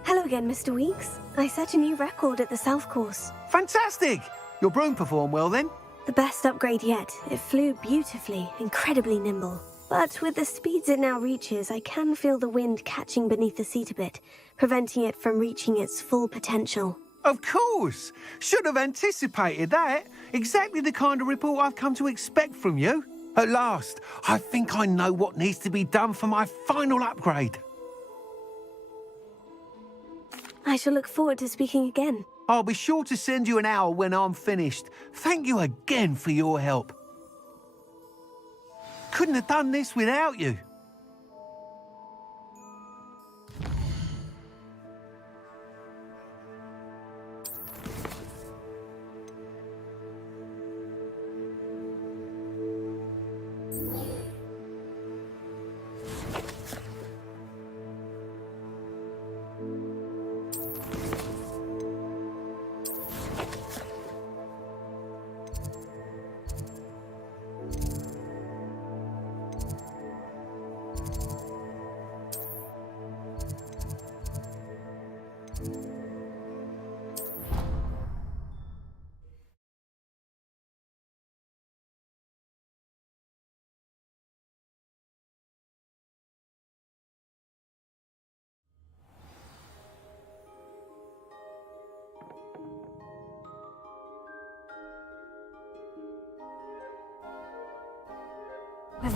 Hello again, Mr. Weeks. I set a new record at the South Course. Fantastic! Your broom performed well then? The best upgrade yet. It flew beautifully, incredibly nimble. But with the speeds it now reaches, I can feel the wind catching beneath the seat a bit, preventing it from reaching its full potential. Of course! Should have anticipated that. Exactly the kind of report I've come to expect from you. At last, I think I know what needs to be done for my final upgrade. I shall look forward to speaking again. I'll be sure to send you an hour when I'm finished. Thank you again for your help. Couldn't have done this without you.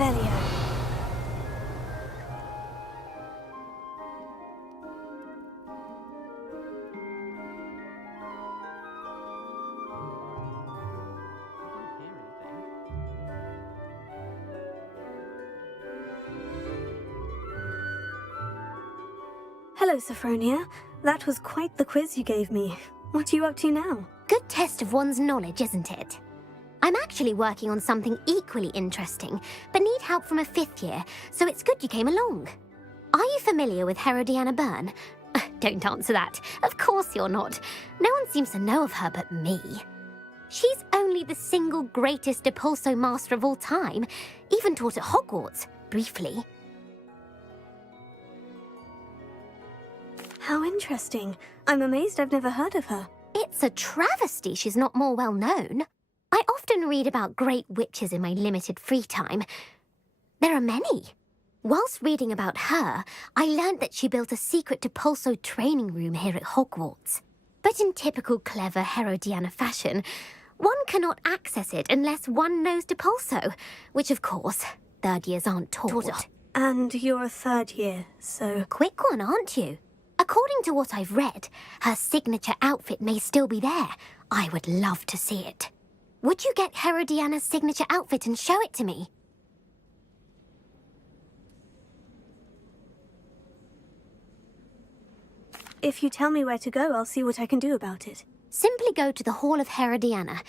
Revelio. Hello, Sophronia. That was quite the quiz you gave me. What are you up to now? Good test of one's knowledge, isn't it? I'm actually working on something equally interesting, but need help from a 5th year, so it's good you came along. Are you familiar with Herodiana Byrne? Don't answer that. Of course you're not. No one seems to know of her but me. She's only the single greatest Depulso master of all time, even taught at Hogwarts, briefly. How interesting. I'm amazed I've never heard of her. It's a travesty she's not more well known. I often read about great witches in my limited free time. There are many. Whilst reading about her, I learned that she built a secret Depulso training room here at Hogwarts. But in typical clever Herodiana fashion, one cannot access it unless one knows Depulso, which of course, 3rd years aren't taught. And you're a 3rd year, so... Quick one, aren't you? According to what I've read, her signature outfit may still be there. I would love to see it. Would you get Herodiana's signature outfit and show it to me? If you tell me where to go, I'll see what I can do about it. Simply go to the Hall of Herodiana.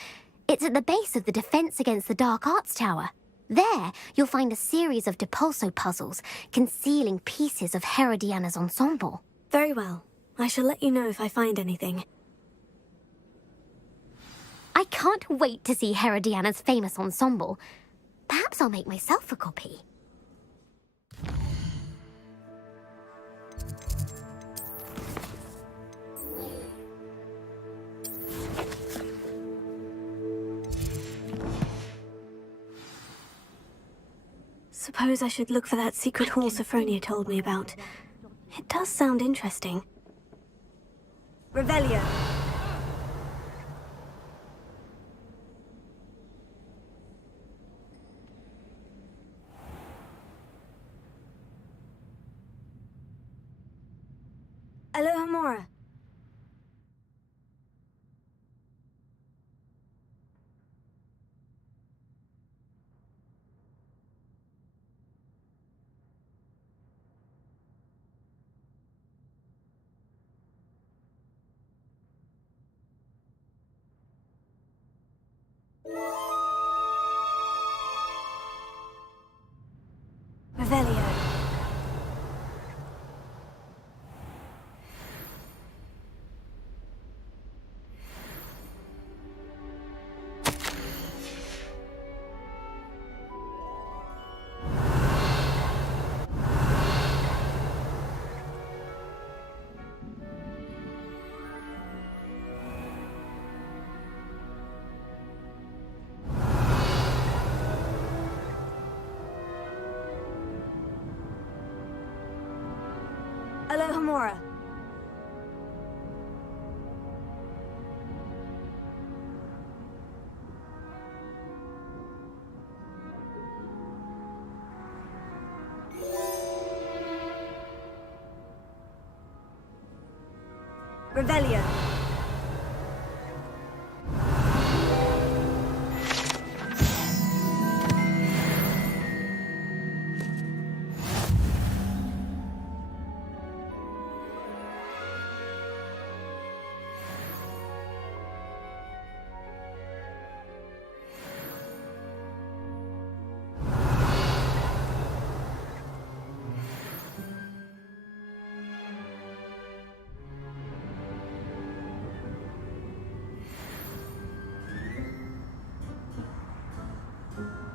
It's at the base of the Defense Against the Dark Arts Tower. There, you'll find a series of Depulso puzzles concealing pieces of Herodiana's ensemble. Very well. I shall let you know if I find anything. I can't wait to see Herodiana's famous ensemble. Perhaps I'll make myself a copy. Suppose I should look for that secret hall Sophronia told me about. It does sound interesting. Revelio. Alohomora. Revelio. Alohomora. Revelio.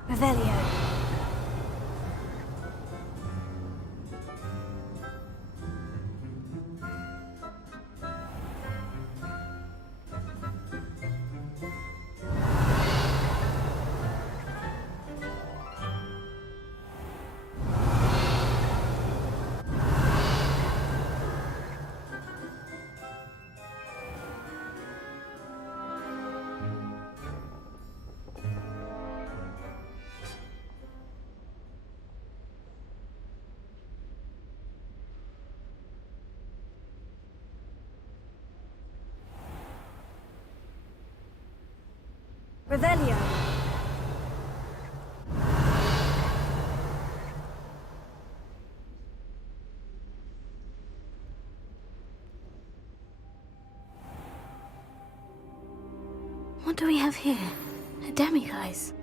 Revelio. Revelio. What do we have here? A demiguise.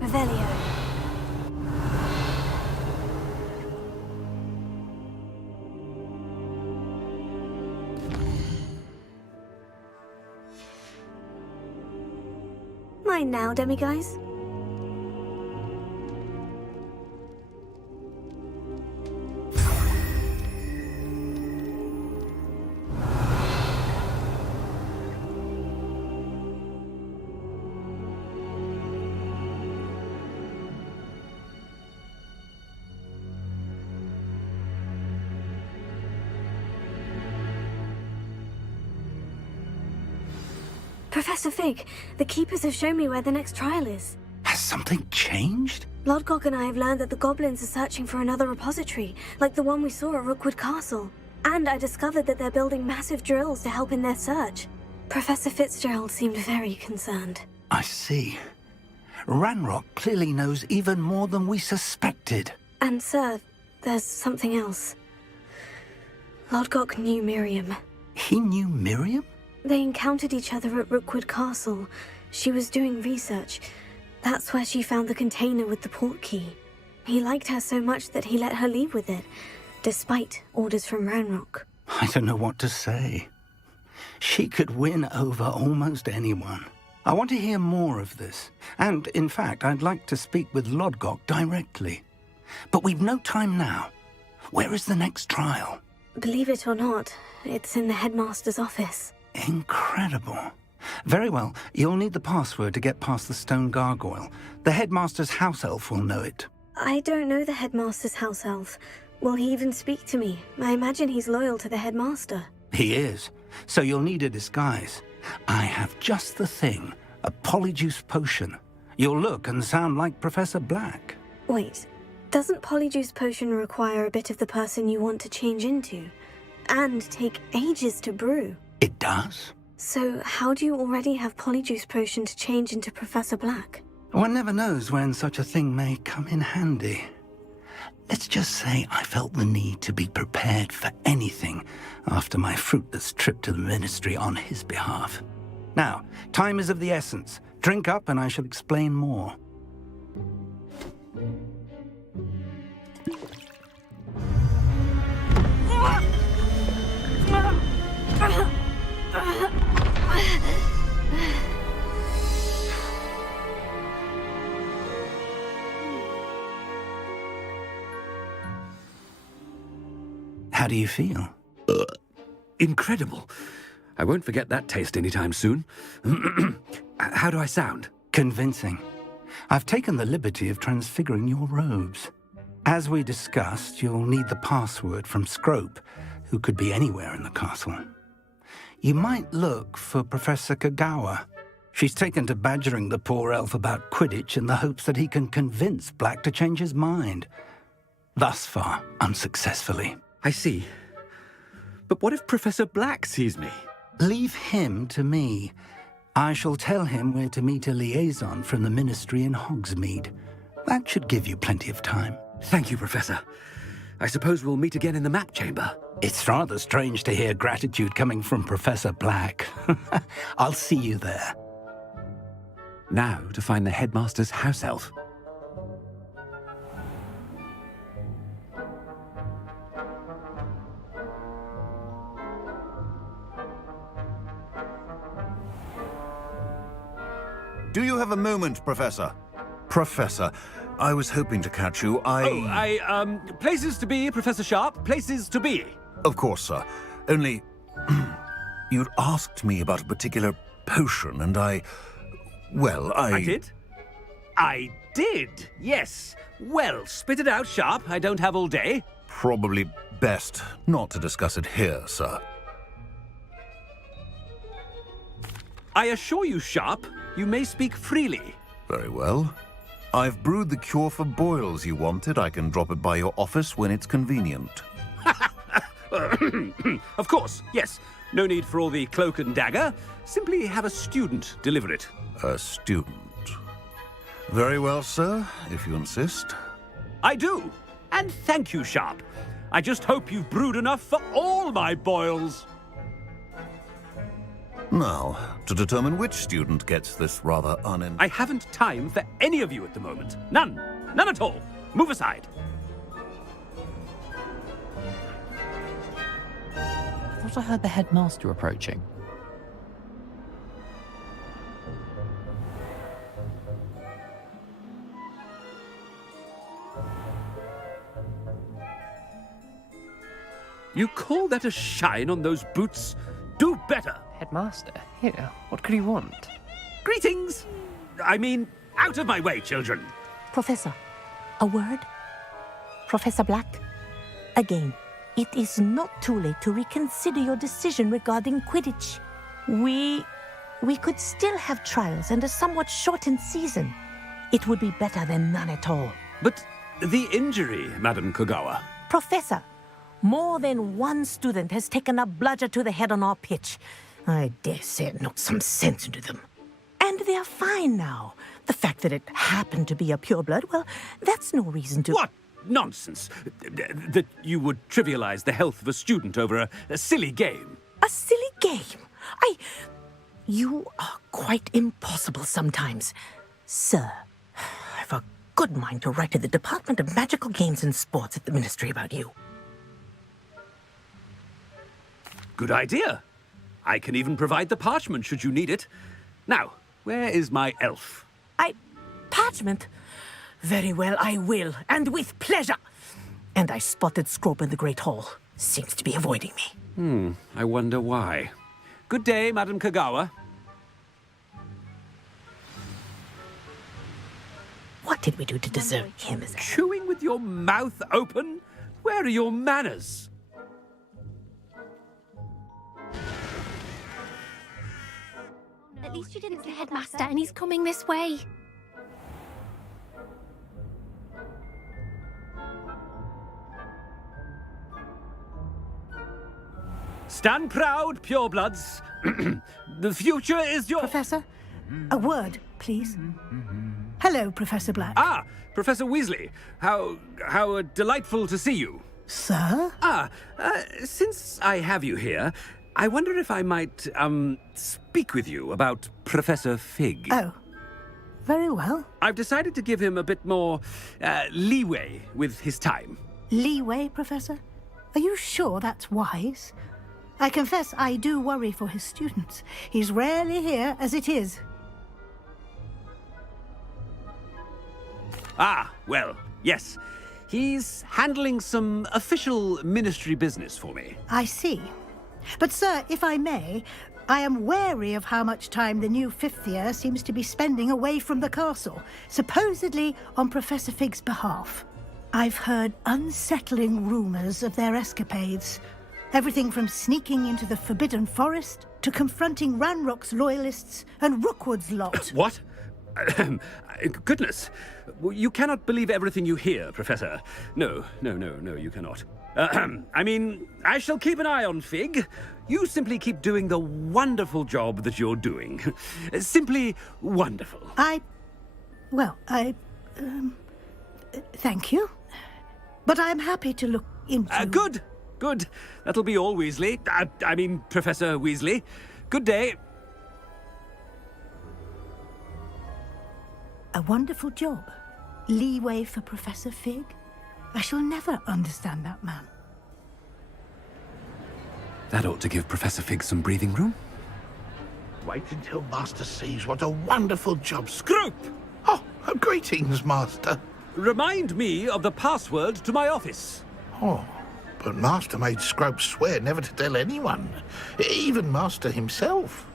Revelio. Mine now, demiguise. Professor Fig, the Keepers have shown me where the next trial is. Has something changed? Lodgok and I have learned that the goblins are searching for another repository, like the one we saw at Rookwood Castle. And I discovered that they're building massive drills to help in their search. Professor Fitzgerald seemed very concerned. I see. Ranrock clearly knows even more than we suspected. And sir, there's something else. Lodgok knew Miriam. He knew Miriam? They encountered each other at Rookwood Castle. She was doing research. That's where she found the container with the port key. He liked her so much that he let her leave with it, despite orders from Ranrock. I don't know what to say. She could win over almost anyone. I want to hear more of this. And, in fact, I'd like to speak with Lodgok directly. But we've no time now. Where is the next trial? Believe it or not, it's in the headmaster's office. Incredible. Very well, you'll need the password to get past the stone gargoyle. The headmaster's house elf will know it. I don't know the headmaster's house elf. Will he even speak to me? I imagine he's loyal to the headmaster. He is. So you'll need a disguise. I have just the thing. A polyjuice potion. You'll look and sound like Professor Black. Wait, doesn't polyjuice potion require a bit of the person you want to change into? And take ages to brew? It does. So how do you already have polyjuice potion to change into Professor Black? One never knows when such a thing may come in handy. Let's just say I felt the need to be prepared for anything after my fruitless trip to the Ministry on his behalf. Now, time is of the essence. Drink up and I shall explain more. How do you feel? Incredible. I won't forget that taste anytime soon. How do I sound? Convincing. I've taken the liberty of transfiguring your robes. As we discussed, you'll need the password from Scrope, who could be anywhere in the castle. You might look for Professor Kagawa. She's taken to badgering the poor elf about Quidditch in the hopes that he can convince Black to change his mind. Thus far, unsuccessfully. I see. But what if Professor Black sees me? Leave him to me. I shall tell him where to meet a liaison from the Ministry in Hogsmeade. That should give you plenty of time. Thank you, Professor. I suppose we'll meet again in the map chamber. It's rather strange to hear gratitude coming from Professor Black. I'll see you there. Now to find the headmaster's house elf. Do you have a moment, Professor? Professor, I was hoping to catch you. Places to be, Professor Sharp. Places to be. Of course, sir. Only, you'd asked me about a particular potion, and I did? I did, yes. Well, spit it out, Sharp. I don't have all day. Probably best not to discuss it here, sir. I assure you, Sharp, you may speak freely. Very well. I've brewed the cure for boils you wanted. I can drop it by your office when it's convenient. Of course, yes. No need for all the cloak and dagger. Simply have a student deliver it. A student. Very well, sir, if you insist. I do. And thank you, Sharp. I just hope you've brewed enough for all my boils. Now, to determine which student gets this rather I haven't time for any of you at the moment. None. None at all. Move aside. I thought I heard the headmaster approaching. You call that a shine on those boots? Do better. Headmaster, here, what could he want? Greetings! I mean, out of my way, children. Professor, a word? Professor Black? Again, it is not too late to reconsider your decision regarding Quidditch. We could still have trials and a somewhat shortened season. It would be better than none at all. But the injury, Madam Kogawa. Professor, more than one student has taken a bludger to the head on our pitch. I dare say it knocked some sense into them. And they're fine now. The fact that it happened to be a pureblood, well, that's no reason to... What nonsense! That you would trivialize the health of a student over a silly game. A silly game? You are quite impossible sometimes. Sir, I've a good mind to write to the Department of Magical Games and Sports at the Ministry about you. Good idea. I can even provide the parchment should you need it. Now, where is my elf? Parchment? Very well, I will, and with pleasure. And I spotted Scrope in the Great Hall. Seems to be avoiding me. I wonder why. Good day, Madam Kogawa. What did we do to deserve him as a... Chewing with your mouth open? Where are your manners? At least you didn't say headmaster, and he's coming this way. Stand proud, purebloods. The future is your... Professor, a word, please. Hello, Professor Black. Ah, Professor Weasley. How delightful to see you. Sir? Since I have you here, I wonder if I might, speak with you about Professor Fig. Oh, very well. I've decided to give him a bit more, leeway with his time. Leeway, Professor? Are you sure that's wise? I confess I do worry for his students. He's rarely here as it is. Ah, well, yes. He's handling some official ministry business for me. I see. But, sir, if I may, I am wary of how much time the new fifth year seems to be spending away from the castle, supposedly on Professor Fig's behalf. I've heard unsettling rumors of their escapades. Everything from sneaking into the Forbidden Forest to confronting Ranrock's loyalists and Rookwood's lot. What? Goodness. You cannot believe everything you hear, Professor. No, you cannot. I mean, I shall keep an eye on Fig. You simply keep doing the wonderful job that you're doing. Simply wonderful. Thank you. But I'm happy to look into... Good. That'll be all, Weasley. I mean, Professor Weasley. Good day. A wonderful job. Leeway for Professor Fig. I shall never understand that man. That ought to give Professor Fig some breathing room. Wait until Master sees what a wonderful job... Scrope! Oh, greetings, Master. Remind me of the password to my office. Oh, but Master made Scrope swear never to tell anyone, even Master himself.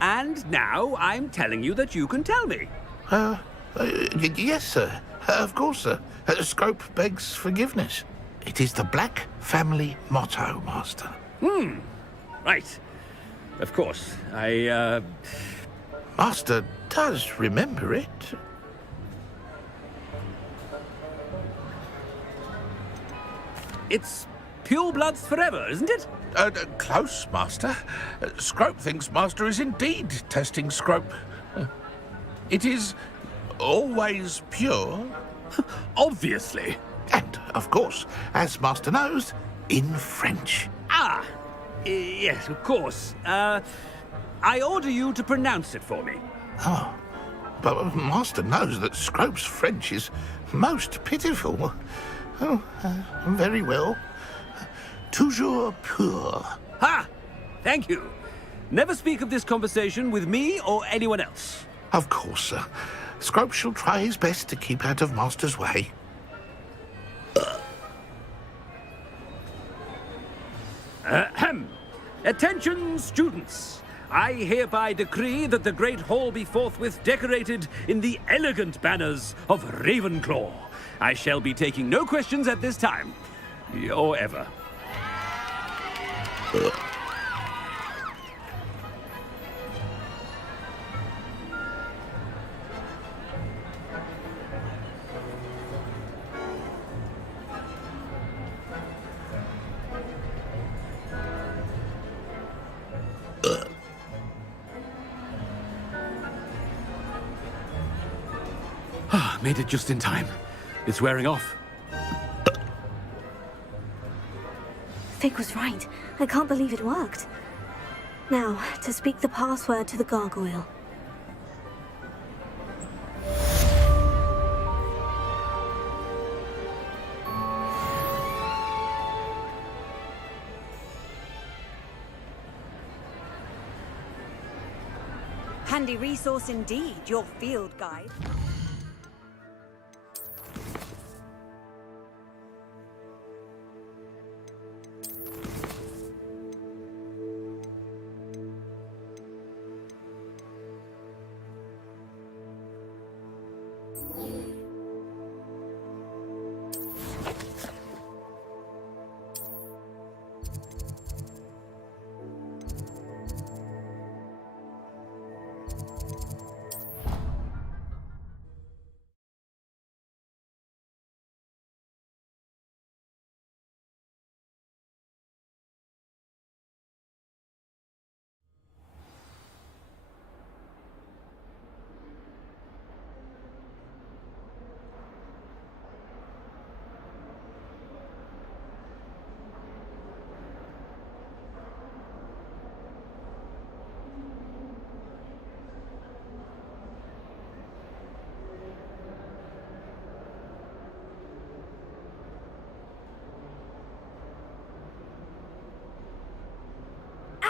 And now I'm telling you that you can tell me. Yes, sir. Of course, sir. Scrope begs forgiveness. It is the Black family motto, Master. Right. Of course. I, Master does remember it. It's pure bloods forever, isn't it? Close, Master. Scrope thinks Master is indeed testing Scrope. It is always pure. Obviously. And, of course, as Master knows, in French. Ah! Yes, of course. I order you to pronounce it for me. Oh, but Master knows that Scrope's French is most pitiful. Oh, very well. Toujours pur. Ha! Thank you. Never speak of this conversation with me or anyone else. Of course, sir. Scrope shall try his best to keep out of Master's way. Ahem. Attention, students. I hereby decree that the Great Hall be forthwith decorated in the elegant banners of Ravenclaw. I shall be taking no questions at this time. Or ever. Made it just in time. It's wearing off. Fig was right. I can't believe it worked. Now, to speak the password to the gargoyle. Handy resource indeed, your field guide.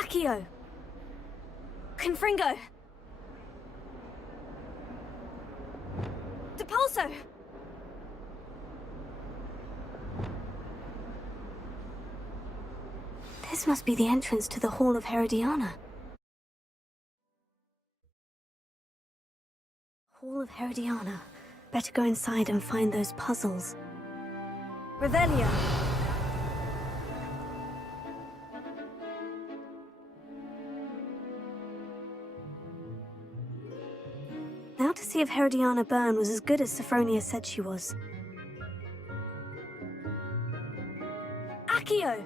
Accio! Confringo! Depulso! This must be the entrance to the Hall of Herodiana. Hall of Herodiana. Better go inside and find those puzzles. Revelio! Now to see if Herodiana Byrne was as good as Sophronia said she was. Accio!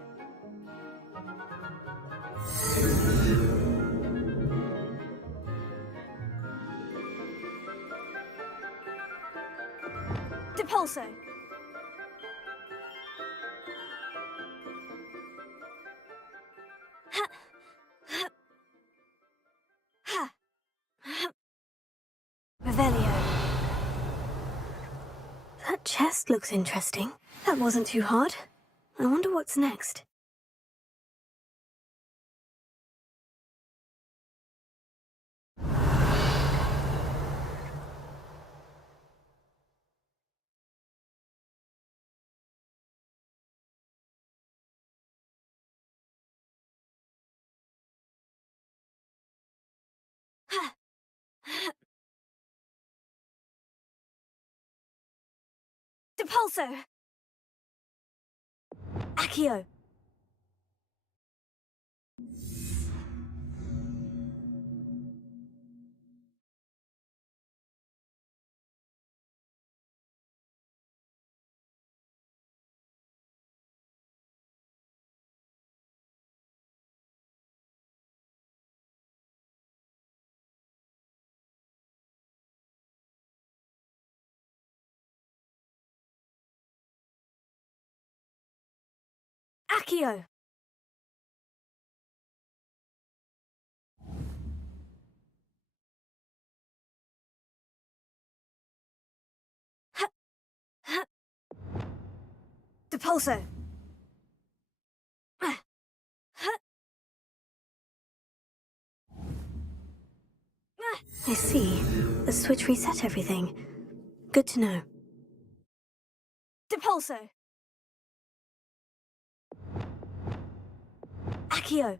Depulso! Revelio. That chest looks interesting. That wasn't too hard. I wonder what's next. Depulso! Accio! Accio! Depulso! I see. The switch reset everything. Good to know. Depulso! Accio!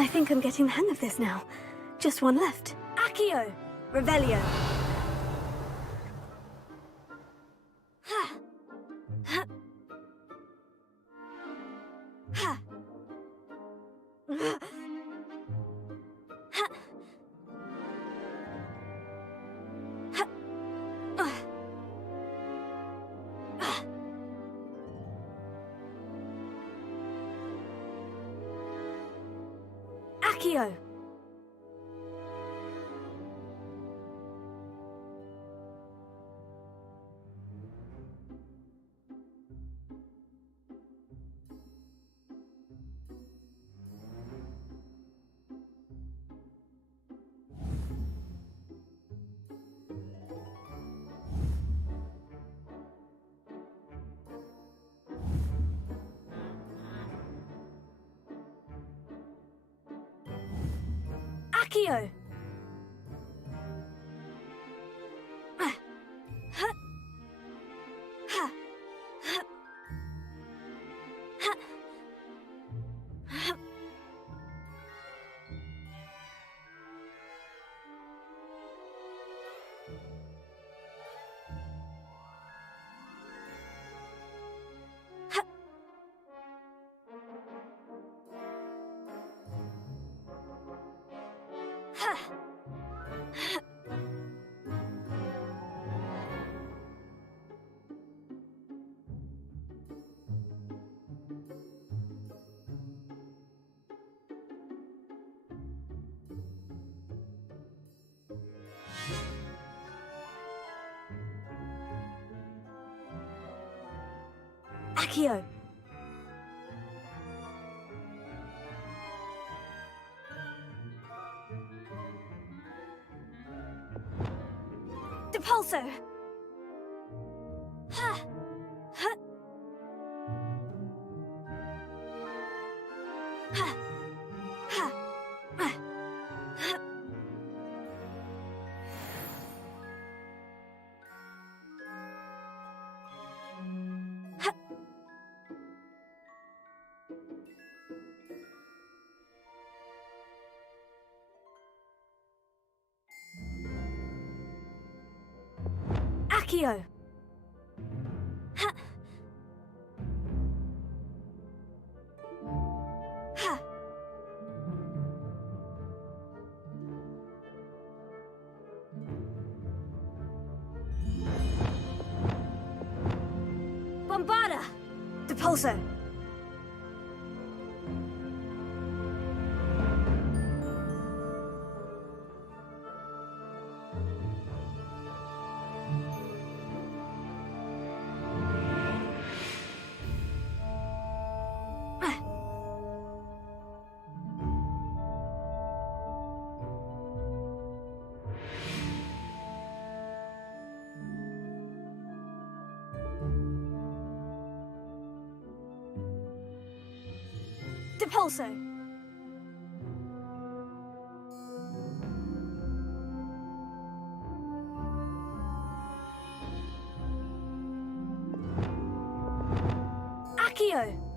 I think I'm getting the hang of this now. Just one left. Accio! Revelio! Accio! Accio! Accio! Depulso! Accio! Bombarda! Depulso! Depulso! Accio!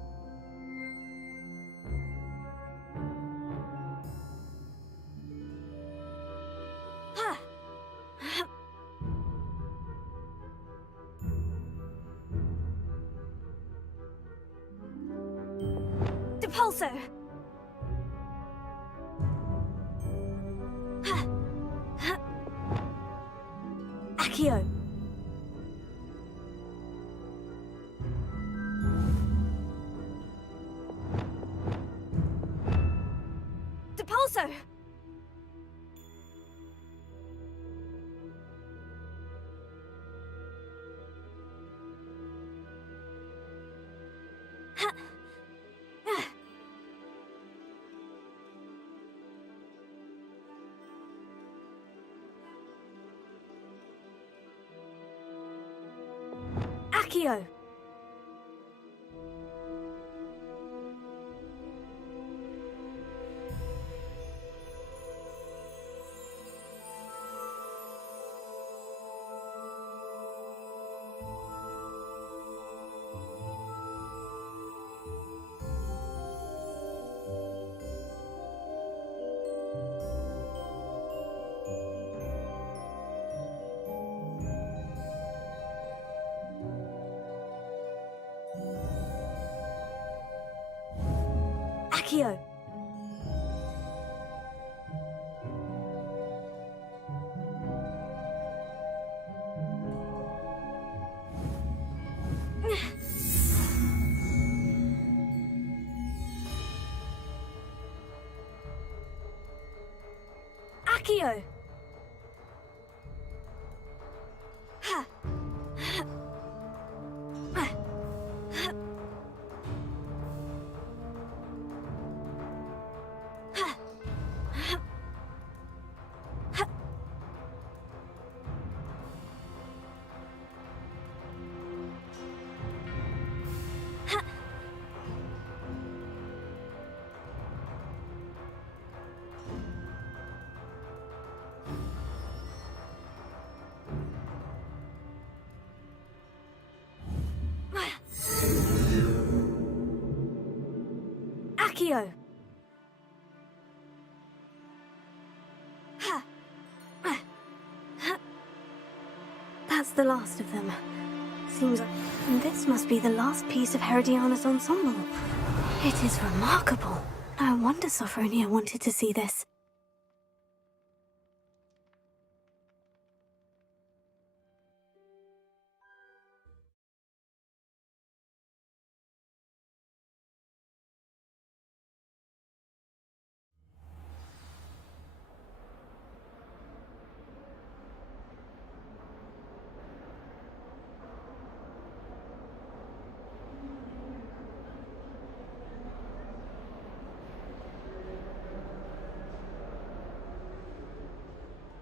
Depulso! Accio! Depulso! Accio! Accio! Accio! Accio! That's the last of them. Seems like this must be the last piece of Herodiana's ensemble. It is remarkable. No wonder Sophronia wanted to see this.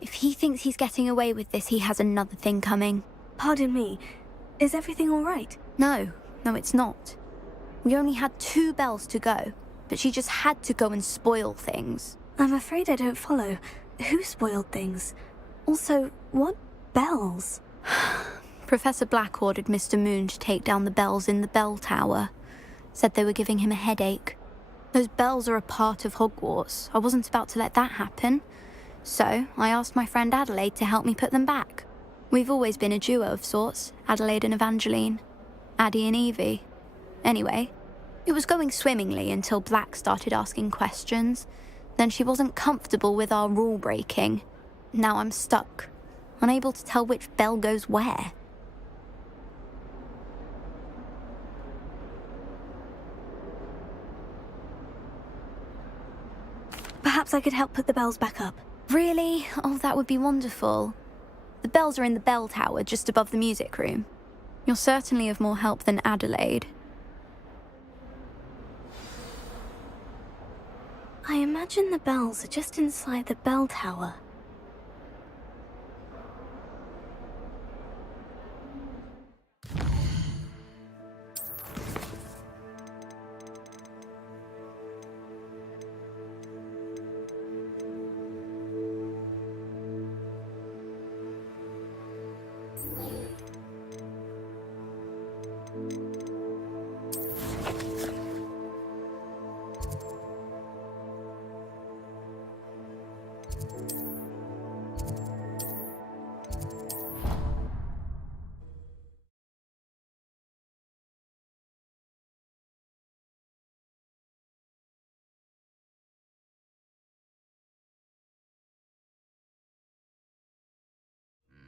If he thinks he's getting away with this, he has another thing coming. Pardon me, is everything all right? No, it's not. We only had 2 bells to go, but she just had to go and spoil things. I'm afraid I don't follow. Who spoiled things? Also, what bells? Professor Black ordered Mr. Moon to take down the bells in the bell tower. Said they were giving him a headache. Those bells are a part of Hogwarts. I wasn't about to let that happen. So, I asked my friend Adelaide to help me put them back. We've always been a duo of sorts, Adelaide and Evangeline. Addie and Evie. Anyway, it was going swimmingly until Black started asking questions. Then she wasn't comfortable with our rule breaking. Now I'm stuck, unable to tell which bell goes where. Perhaps I could help put the bells back up. Really? Oh, that would be wonderful. The bells are in the bell tower just above the music room. You're certainly of more help than Adelaide. I imagine the bells are just inside the bell tower.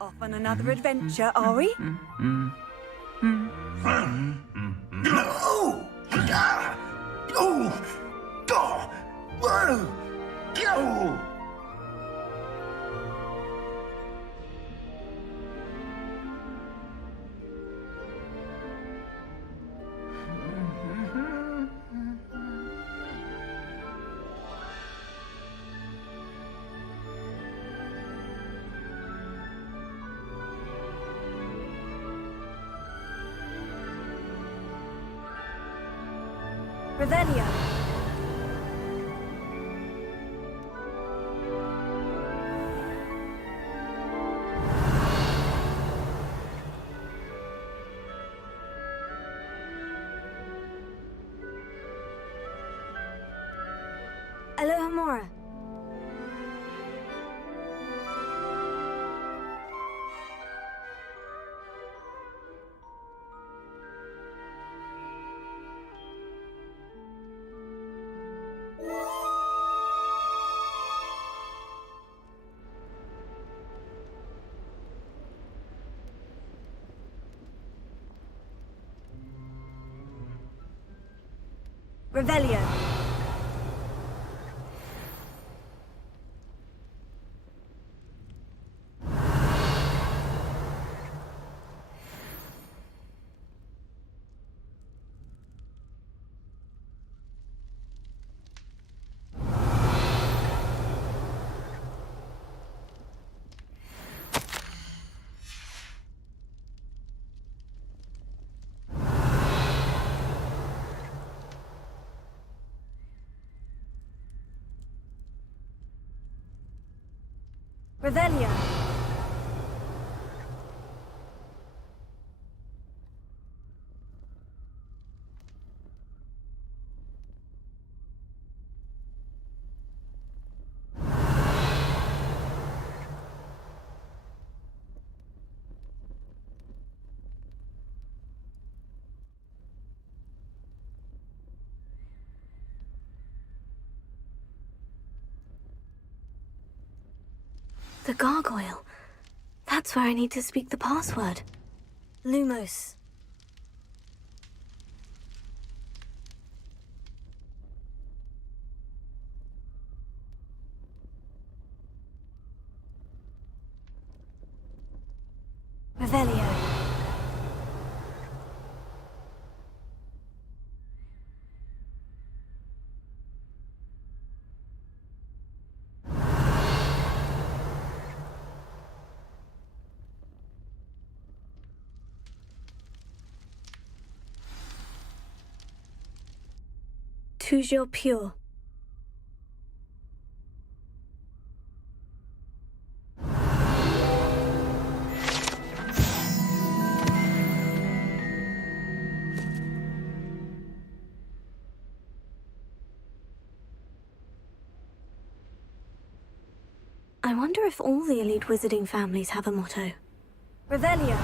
Off on another adventure, are we? No! Oh! God! Whoa! Go! Revelio. Alohomora. Revelio. Revelio. The gargoyle. That's where I need to speak the password. Lumos. Revelio. Toujours pure. I wonder if all the elite wizarding families have a motto. Revelio.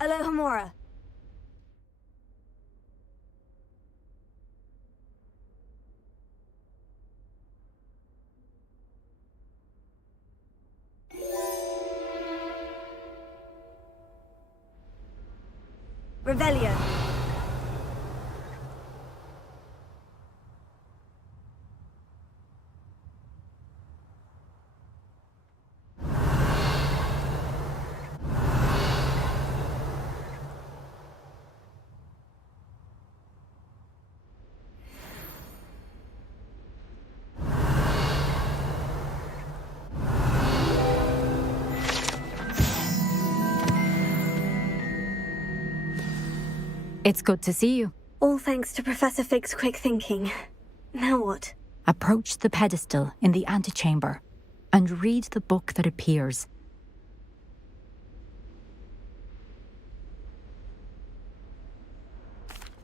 Alohomora. Revelio. It's good to see you. All thanks to Professor Fig's quick thinking. Now what? Approach the pedestal in the antechamber and read the book that appears.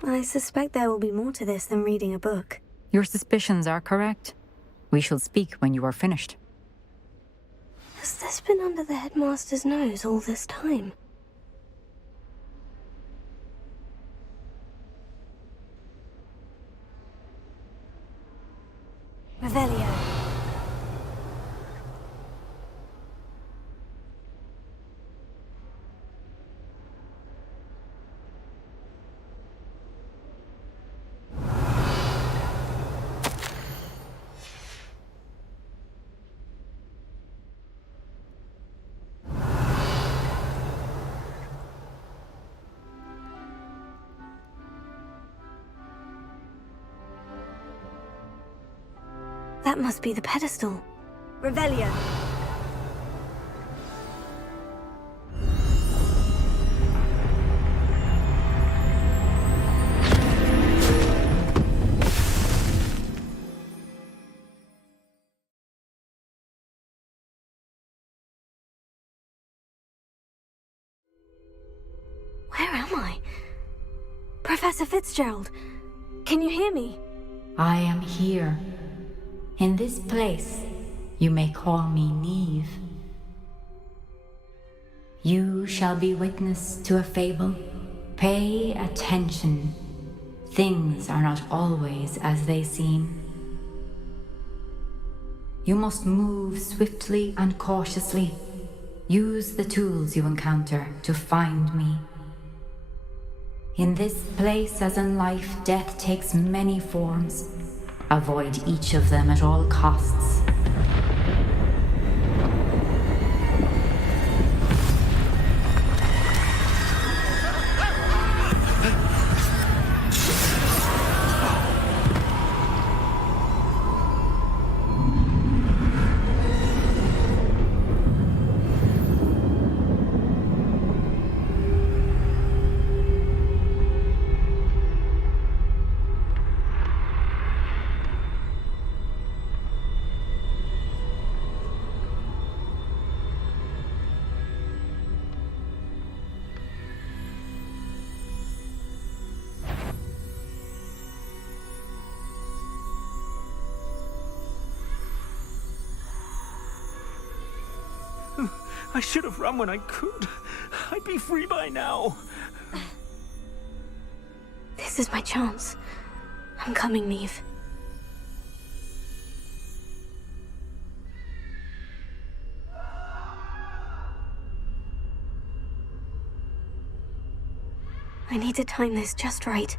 I suspect there will be more to this than reading a book. Your suspicions are correct. We shall speak when you are finished. Has this been under the headmaster's nose all this time? Revelio. That must be the pedestal. Revelio. Where am I? Professor Fitzgerald, can you hear me? I am here. In this place, you may call me Neve. You shall be witness to a fable. Pay attention. Things are not always as they seem. You must move swiftly and cautiously. Use the tools you encounter to find me. In this place, as in life, death takes many forms. Avoid each of them at all costs. I should have run when I could. I'd be free by now. This is my chance. I'm coming, Neve. I need to time this just right.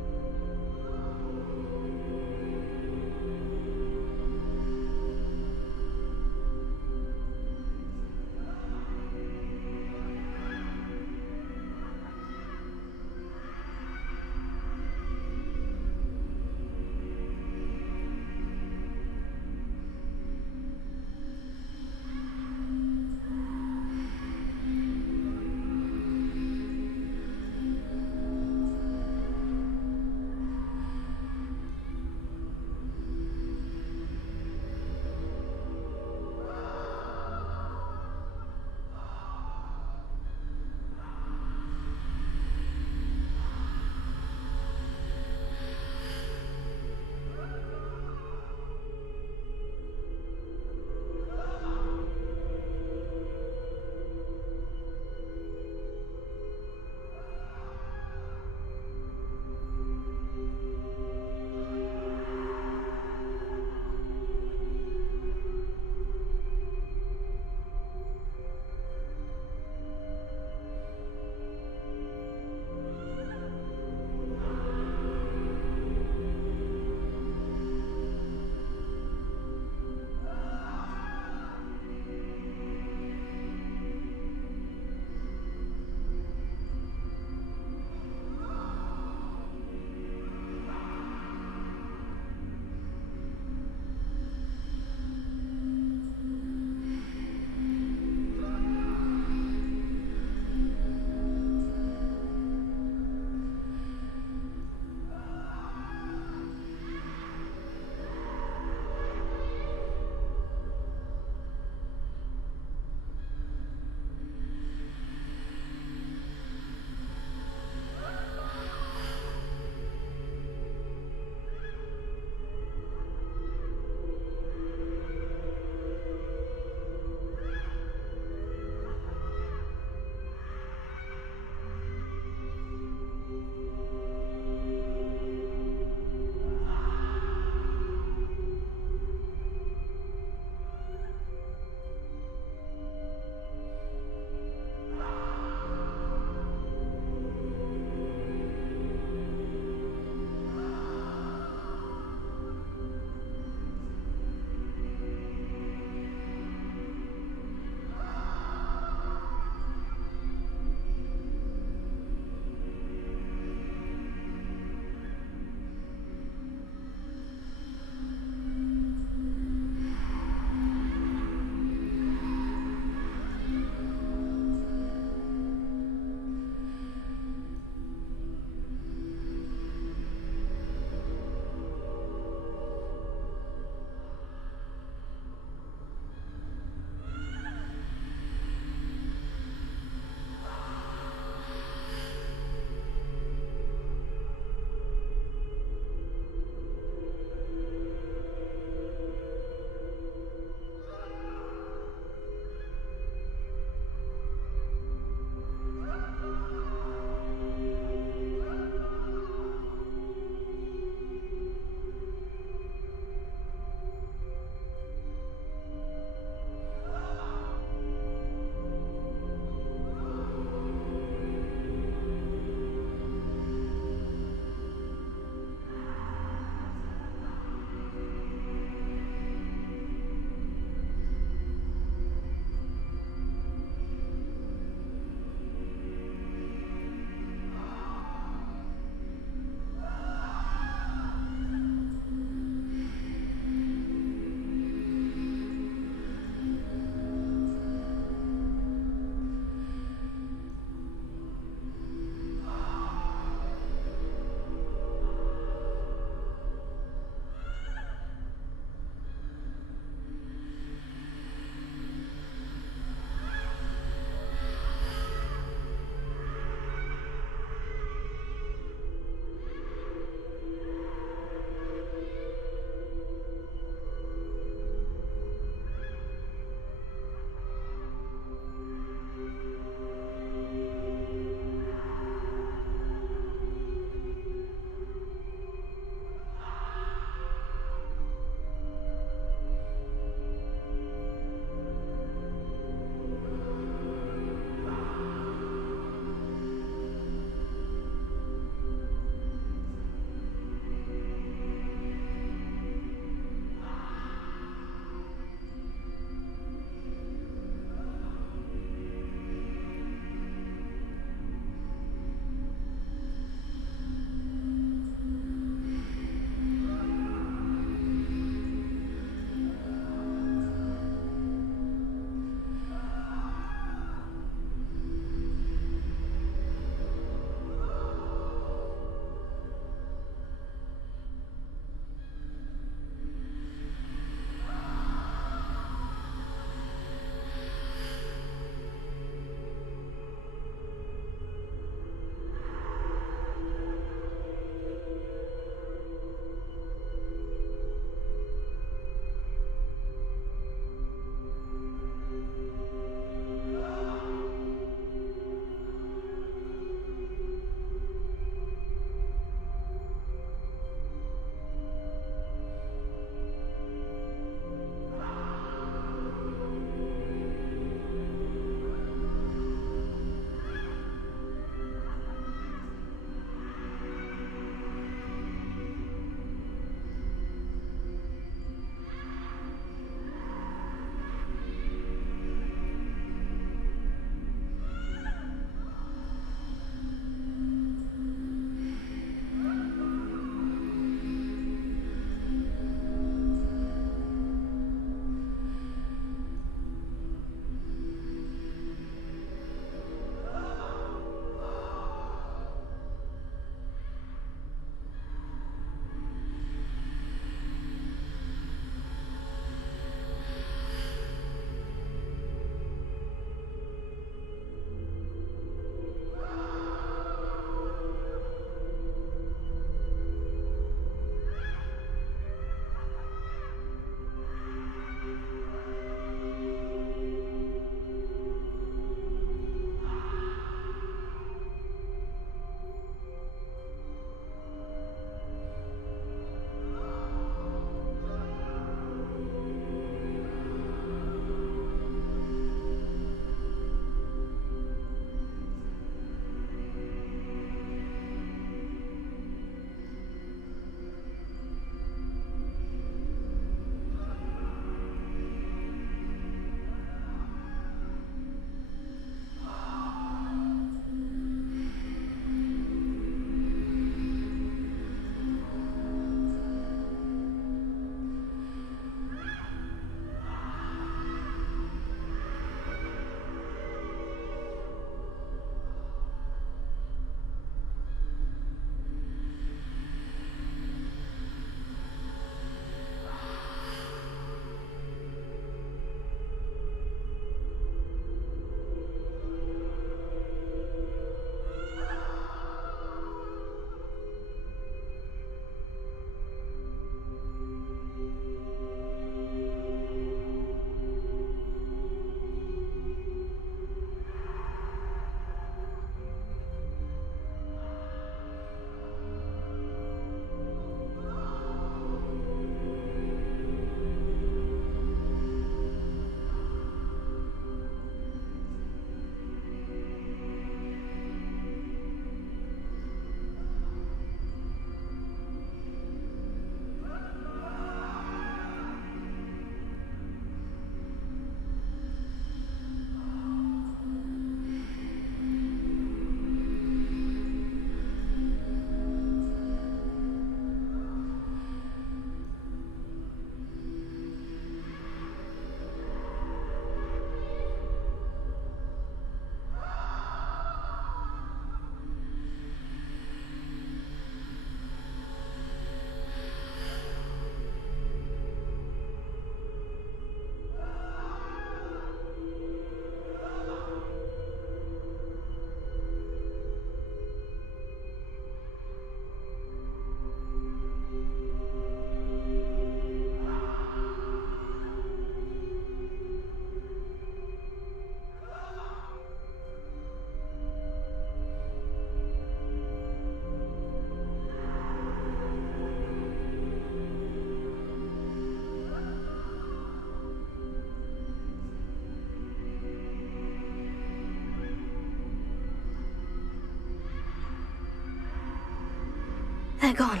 They're gone.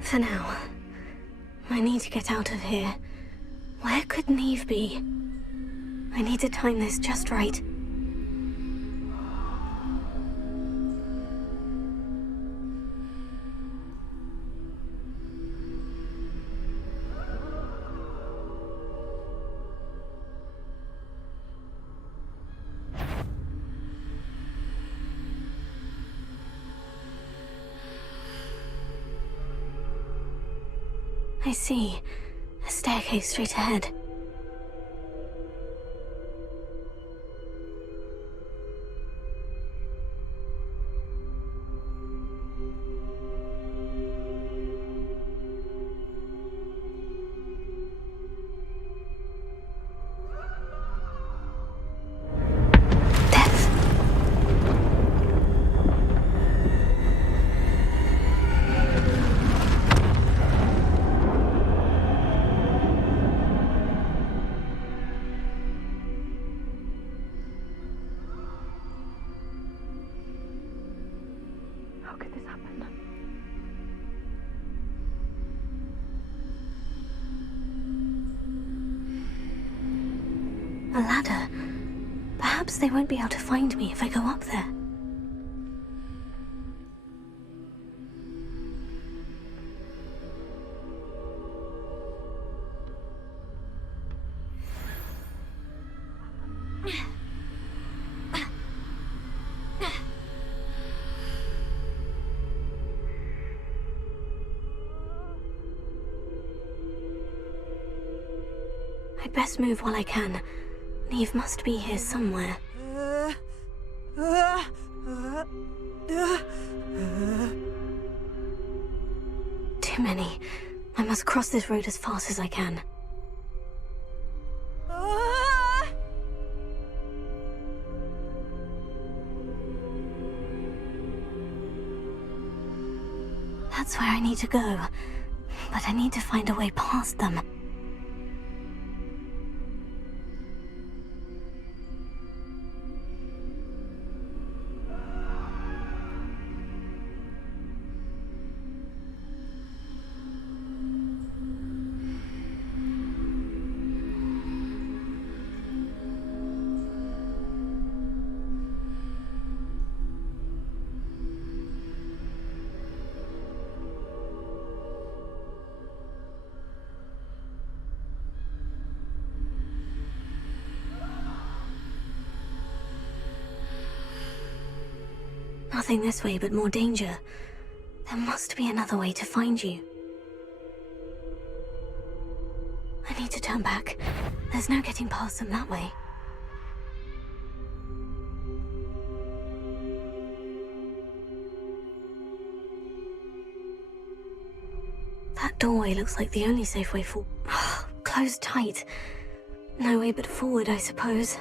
For now. I need to get out of here. Where could Neve be? I need to time this just right. I see. A staircase straight ahead. A ladder. Perhaps they won't be able to find me if I go up there. I'd best move while I can. Neve must be here somewhere. Too many. I must cross this road as fast as I can. That's where I need to go. But I need to find a way past them. Nothing this way but more danger. There must be another way to find you. I need to turn back. There's no getting past them that way. That doorway looks like the only safe way forward. Closed tight. No way but forward, I suppose.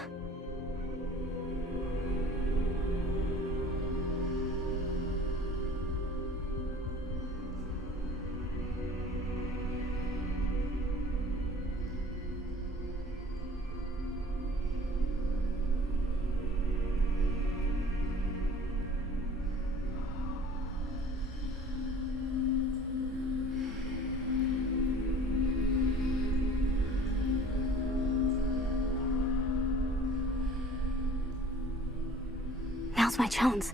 Now's my chance.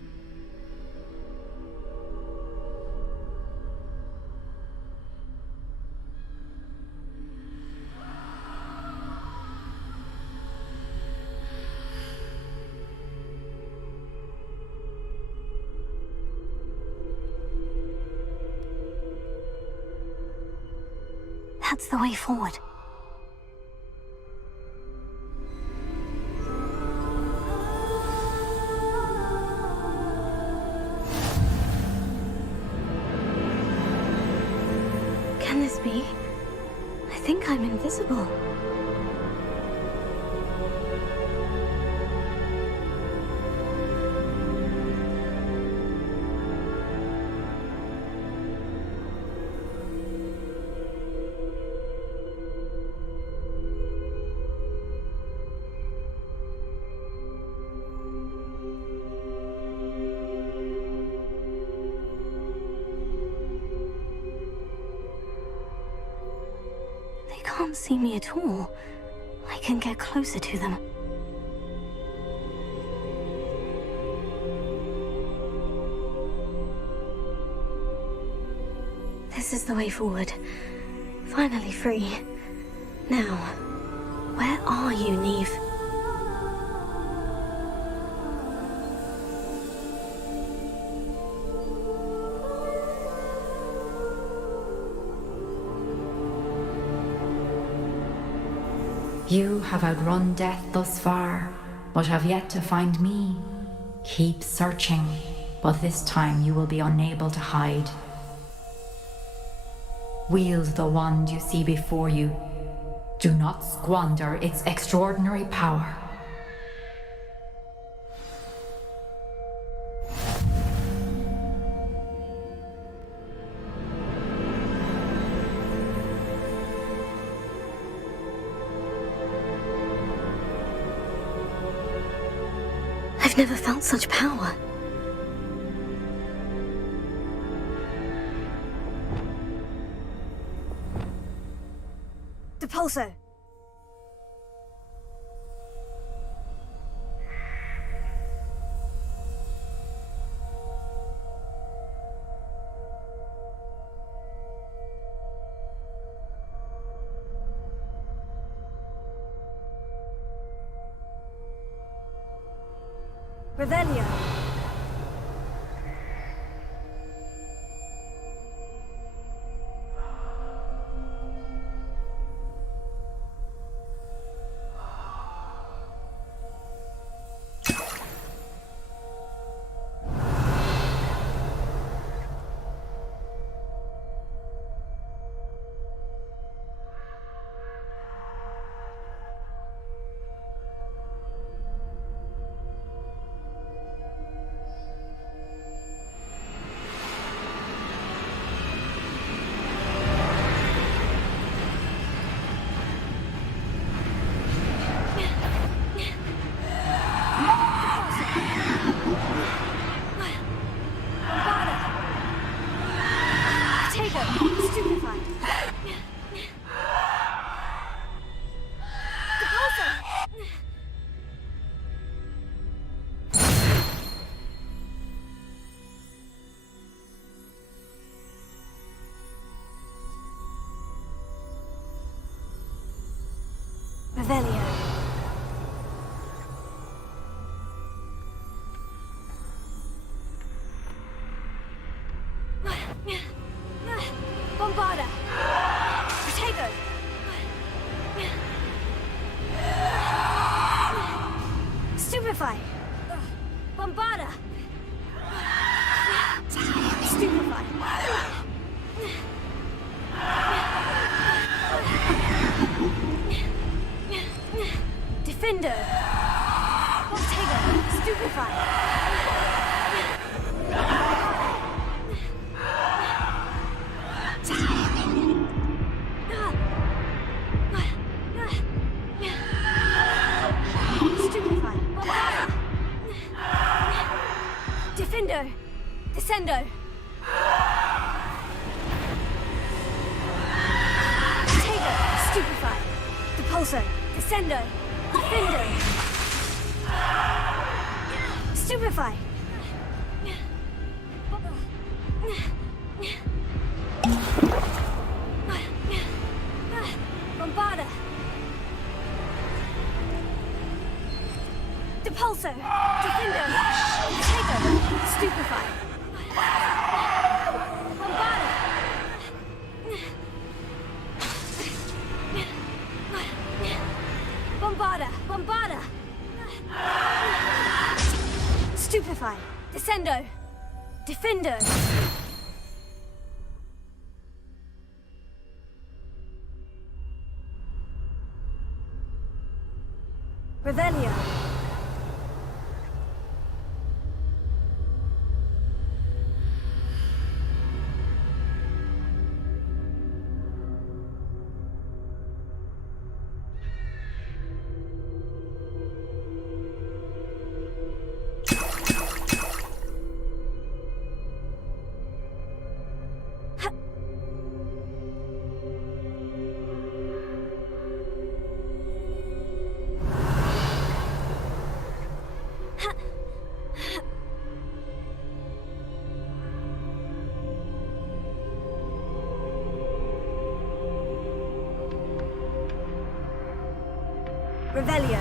That's the way forward. Can this be? I think I'm invisible. can't see me at all. I can get closer to them. This is the way forward. Finally free. Now, where are you, Neve? You have outrun death thus far, but have yet to find me. Keep searching, but this time you will be unable to hide. Wield the wand you see before you. Do not squander its extraordinary power. I've never felt such power. Depulso! Revelio! Revelio. Bombarda. Protego. Stupefy. Bombarda. Stupefy. Defender. Protego. Stupefy. Defender! Descendo! Protego! Stupefy! Depulso! Descendo! Defender! Stupefy! Bombarda! Depulso! Defender! Protego! Stupefy! Bombarda! Bombarda! Bombarda! Stupefy! Descendo! Defender! Revelio! Revelio.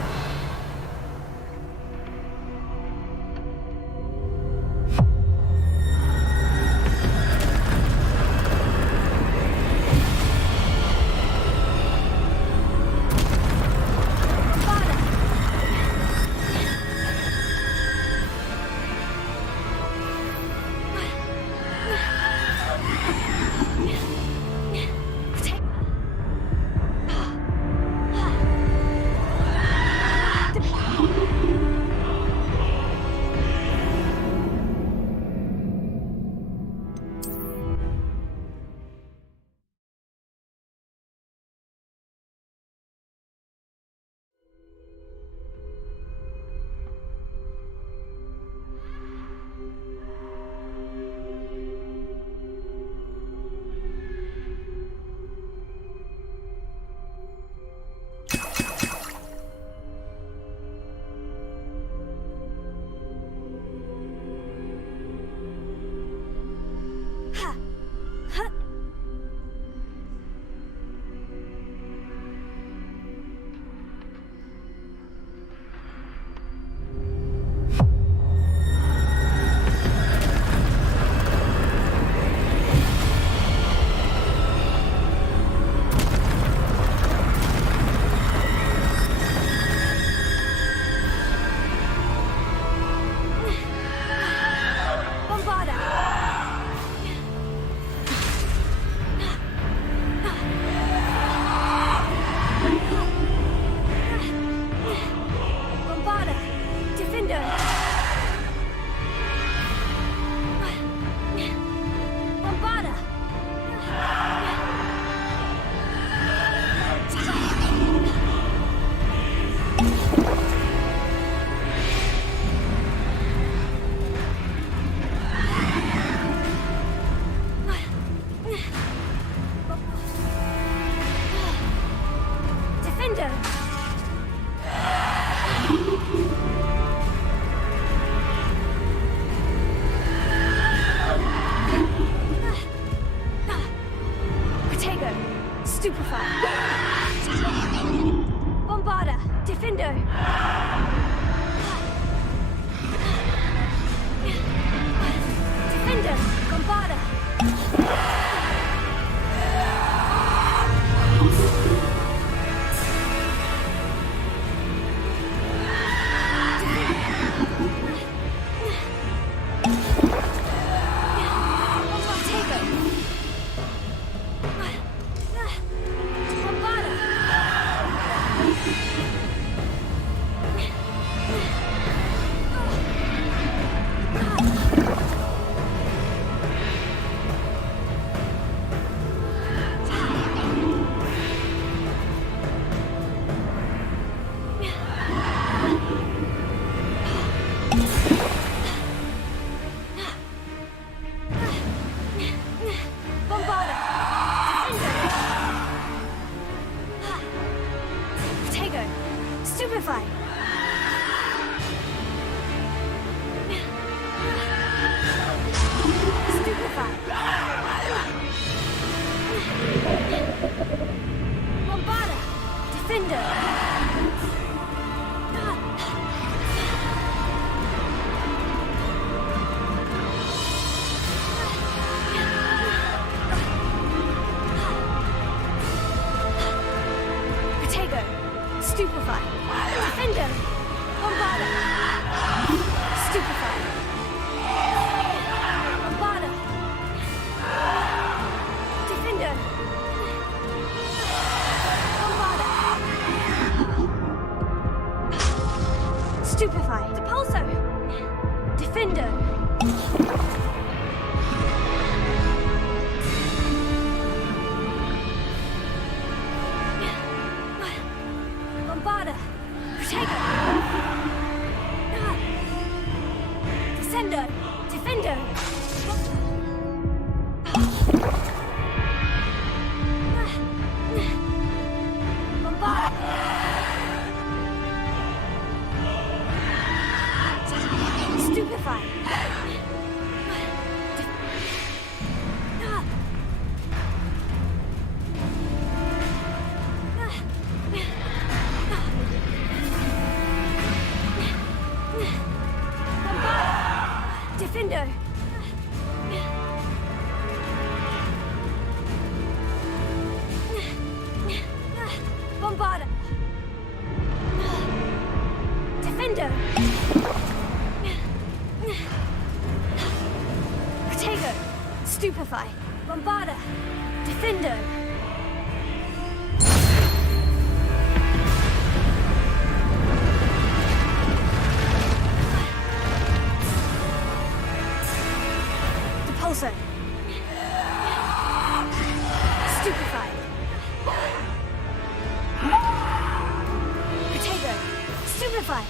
Stupefy!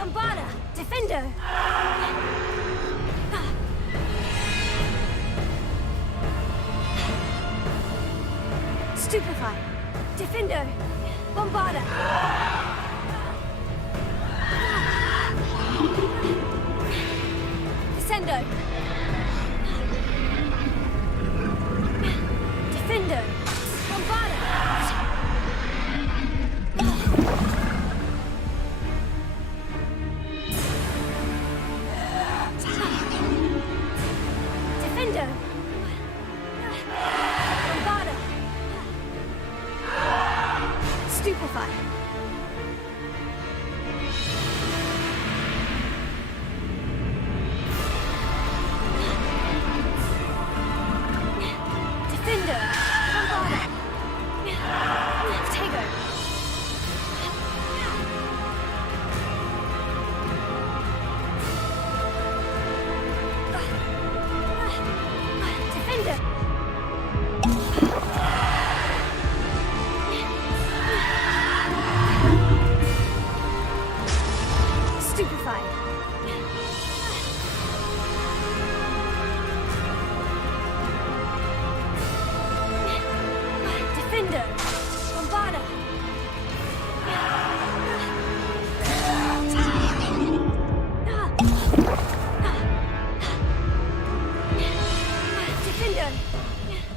Bombarda! Defender! Stupefy! Defender! Bombarda! Descendo! Defender! Bombarda! Defender! Bombarda! Stupefy! Defender! Bombarda! Tego! Defender! Stupefy! Defender! Bombarda! Defender!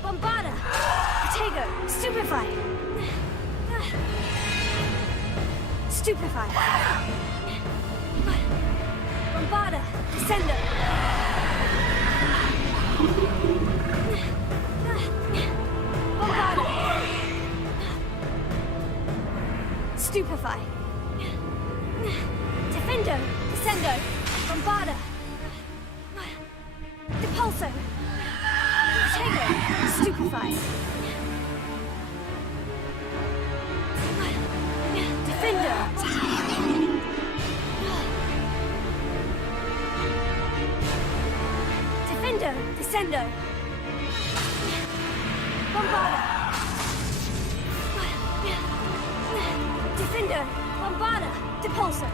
Bombarda! Tego! Stupefy! Stupefy! Bombarda! Descender! Bombarda! Stupefy! Defender! Descendo! Bombarda! Depulso! Tego! Stupefy! Defender! Defender! Descendo! Bombarda! Defender! Bombarda! Depulso!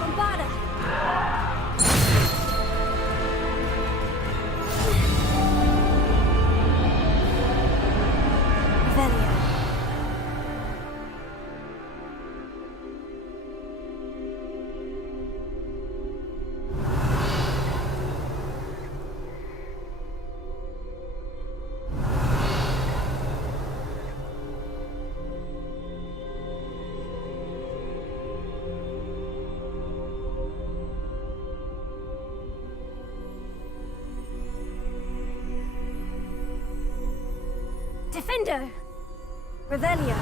Bombarda! Revelio. Defender! Revelio.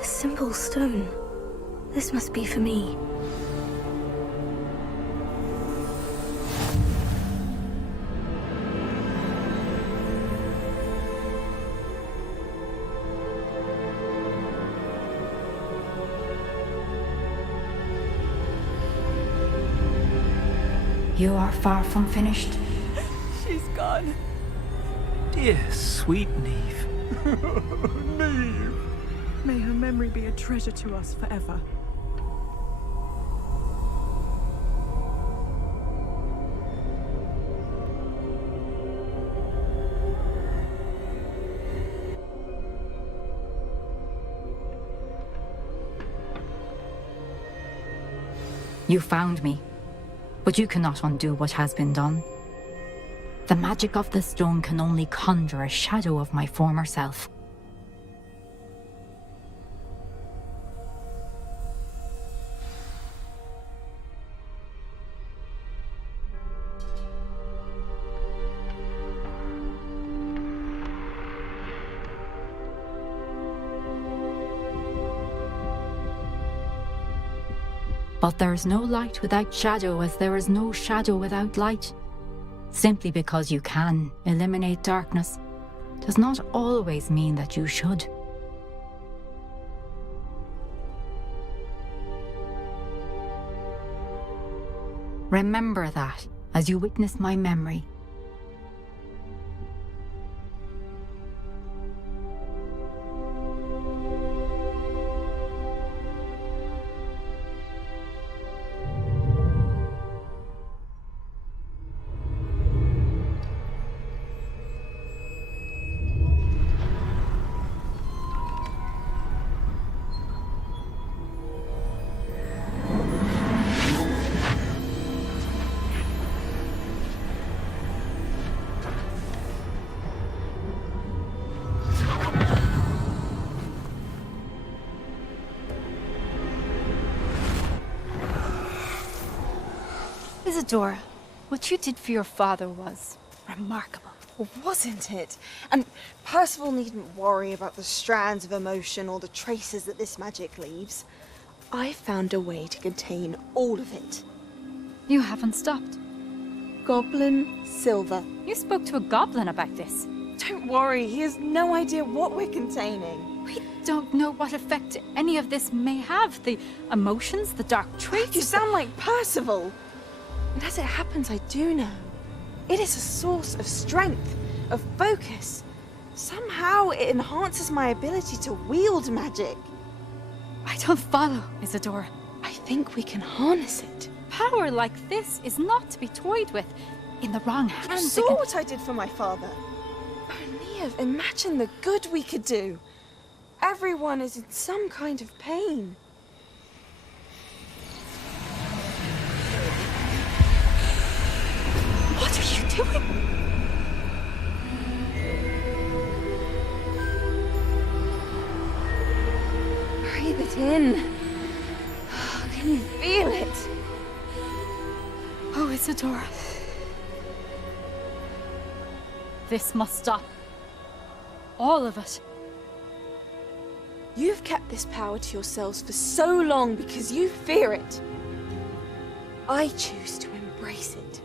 A simple stone. This must be for me. You are far from finished. She's gone. Dear, sweet Neve. Neve. May her memory be a treasure to us forever. You found me, but you cannot undo what has been done. The magic of the stone can only conjure a shadow of my former self. But there's no light without shadow, as there is no shadow without light. Simply because you can eliminate darkness does not always mean that you should. Remember that as you witness my memory. Isadora, what you did for your father was remarkable. Well, wasn't it? And Percival needn't worry about the strands of emotion or the traces that this magic leaves. I found a way to contain all of it. You haven't stopped. Goblin Silver. You spoke to a goblin about this. Don't worry, he has no idea what we're containing. We don't know what effect any of this may have. The emotions, the dark traits. You sound like Percival. And as it happens, I do know. It is a source of strength, of focus. Somehow it enhances my ability to wield magic. I don't follow, Isadora. I think we can harness it. Power like this is not to be toyed with. In the wrong hands. You saw what I did for my father. Neve, imagine the good we could do. Everyone is in some kind of pain. What are you doing? Breathe it in. Can you feel it? Oh, Isadora. This must stop. All of it. You've kept this power to yourselves for so long because you fear it. I choose to embrace it.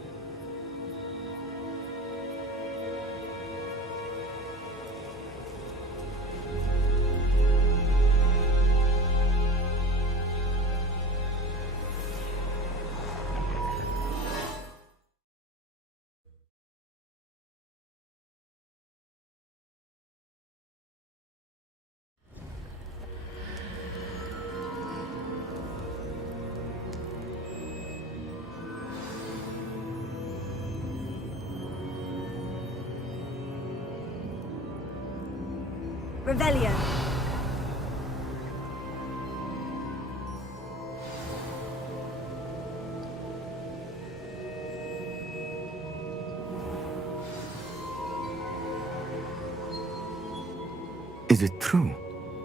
Revelio. Is it true?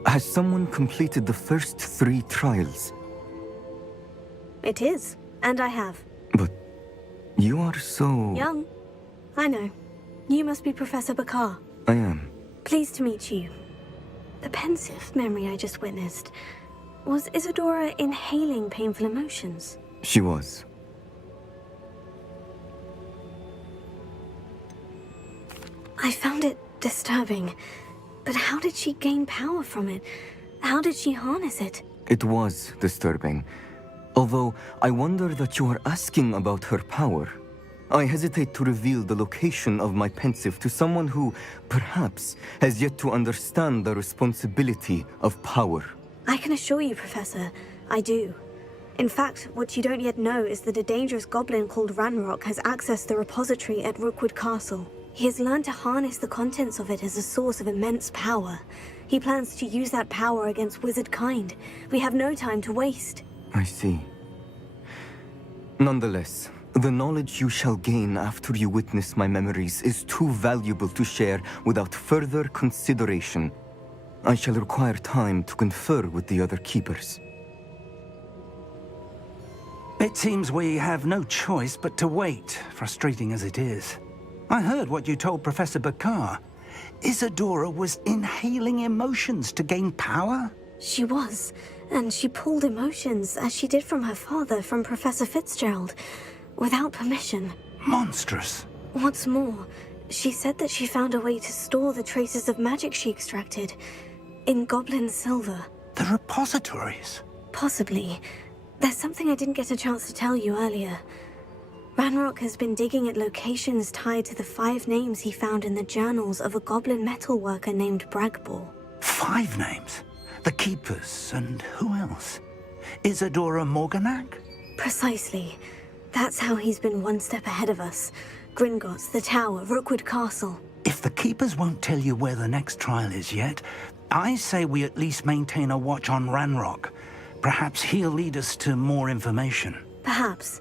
Has someone completed the first 3 trials? It is, and I have. But you are so... Young. I know. You must be Professor Bakar. I am. Pleased to meet you. The pensive memory I just witnessed. Was Isadora inhaling painful emotions? She was. I found it disturbing. But how did she gain power from it? How did she harness it? It was disturbing. Although I wonder that you are asking about her power. I hesitate to reveal the location of my pensive to someone who, perhaps, has yet to understand the responsibility of power. I can assure you, Professor, I do. In fact, what you don't yet know is that a dangerous goblin called Ranrock has accessed the repository at Rookwood Castle. He has learned to harness the contents of it as a source of immense power. He plans to use that power against wizard kind. We have no time to waste. I see. Nonetheless, the knowledge you shall gain after you witness my memories is too valuable to share without further consideration. I shall require time to confer with the other keepers. It seems we have no choice but to wait, frustrating as it is. I heard what you told Professor Bakar. Isadora was inhaling emotions to gain power? She was, And she pulled emotions, as she did from her father, from Professor Fitzgerald, without permission. Monstrous. What's more, she said that she found a way to store the traces of magic she extracted in goblin silver. The repositories. Possibly. There's something I didn't get a chance to tell you earlier. Ranrock has been digging at locations tied to the 5 names he found in the journals of a goblin metalworker named Bragbor. 5 names? The Keepers, and who else? Isadora Morganac? Precisely. That's how he's been one step ahead of us. Gringotts, the Tower, Rookwood Castle. If the Keepers won't tell you where the next trial is yet, I say we at least maintain a watch on Ranrock. Perhaps he'll lead us to more information. Perhaps.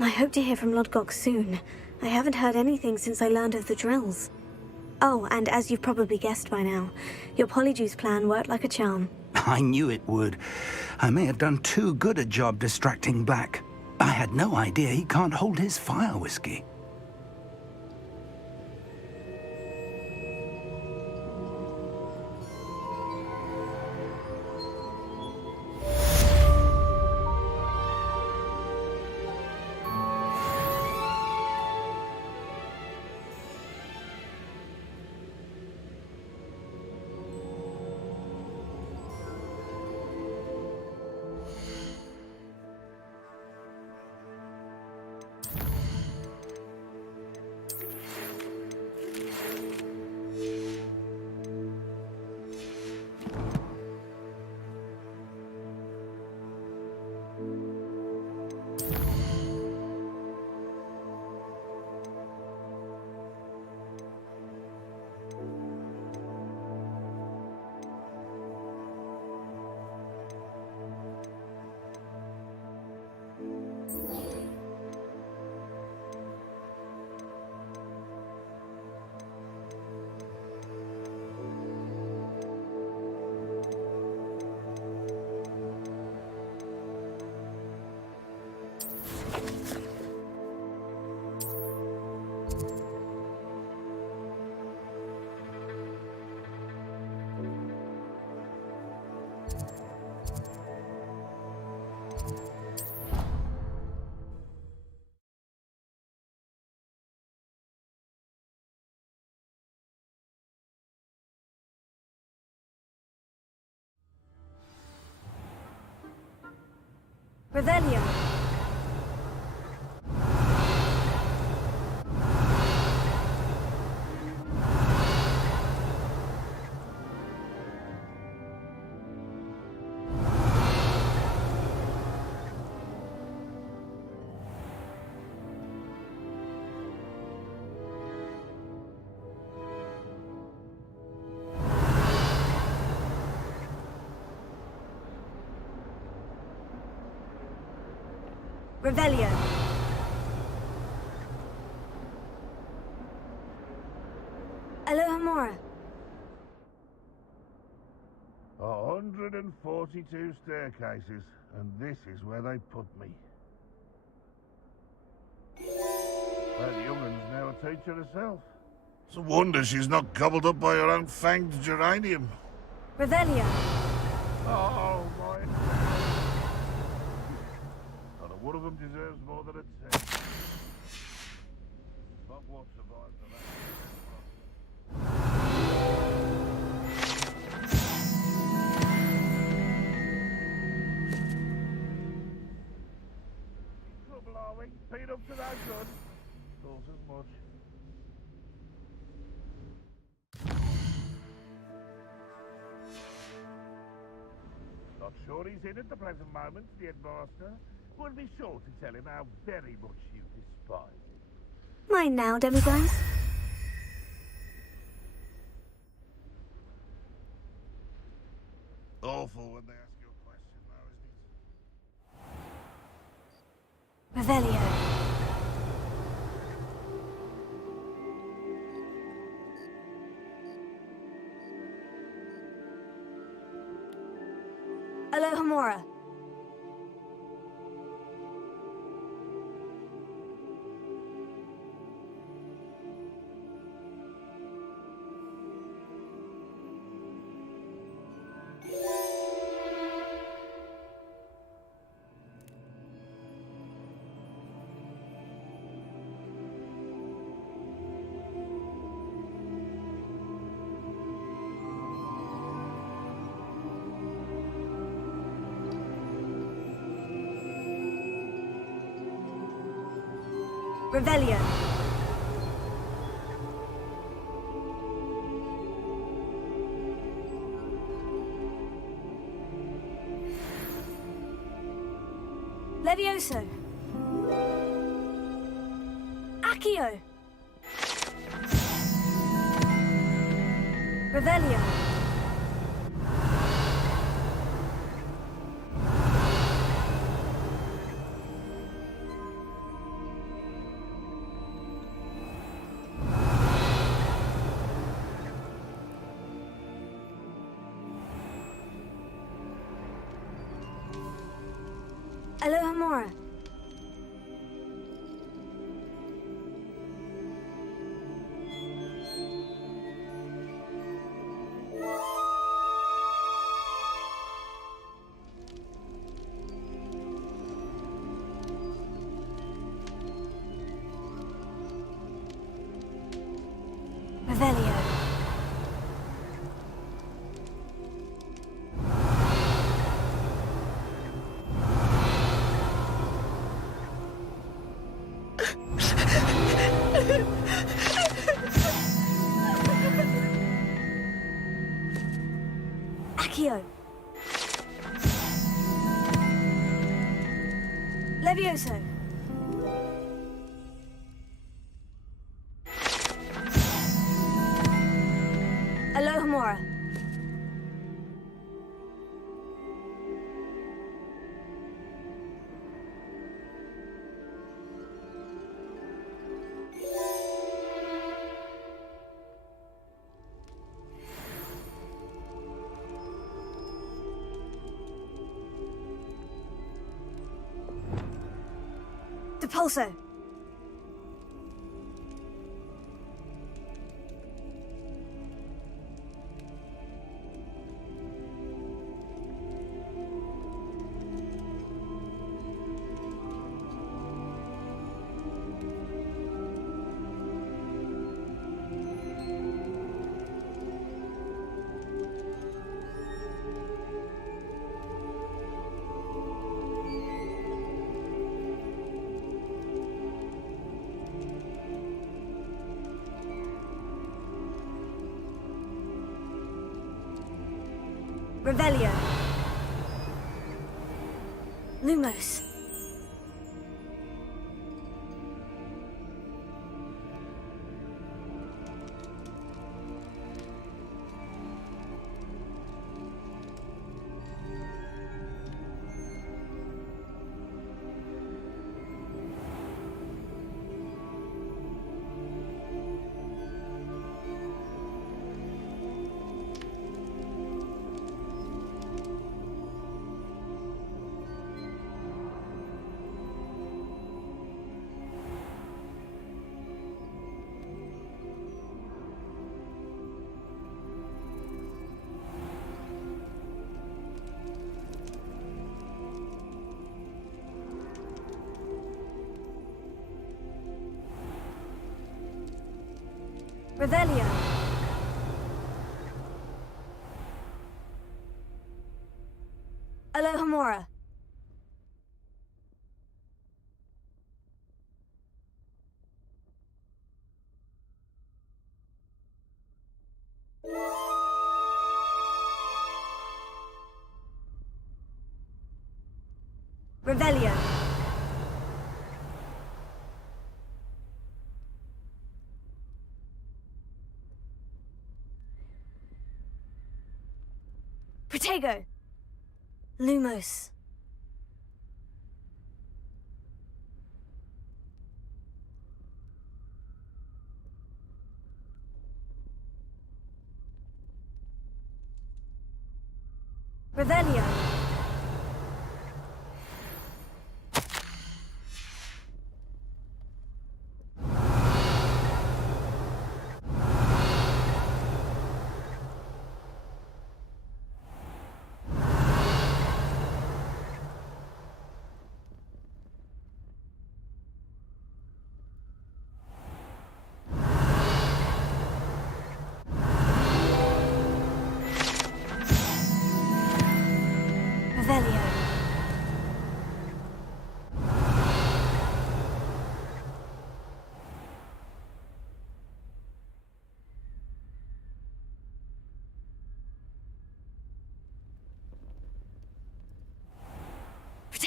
I hope to hear from Lodgok soon. I haven't heard anything since I learned of the drills. Oh, and as you've probably guessed by now, your Polyjuice plan worked like a charm. I knew it would. I may have done too good a job distracting Black. I had no idea he can't hold his fire whiskey. Revelio. Revelio. Alohomora. 142 staircases, and this is where they put me. That youngun's now a teacher herself. It's a wonder she's not gobbled up by her own fanged geranium. Revelio. Oh, my... Not a one of them deserves more than a 10. But what survived the last... Trouble, are we? Paid up to that good. Thought as much. Not sure he's in at the present moment, the headmaster. We'll be sure to tell him how very much you despise him. Mine now, Demiglass. Awful when they ask you a question, though, isn't it? Revelio. Alohomora. Revelio. Levioso. Accio. Revelio. Alohomora. Revelio. Accio. Levioso. Alohomora. Depulso. Revelio. Lumos. Revelio. Alohomora. Revelio. Protego. Lumos. Revelio.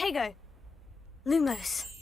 Tego! Lumos.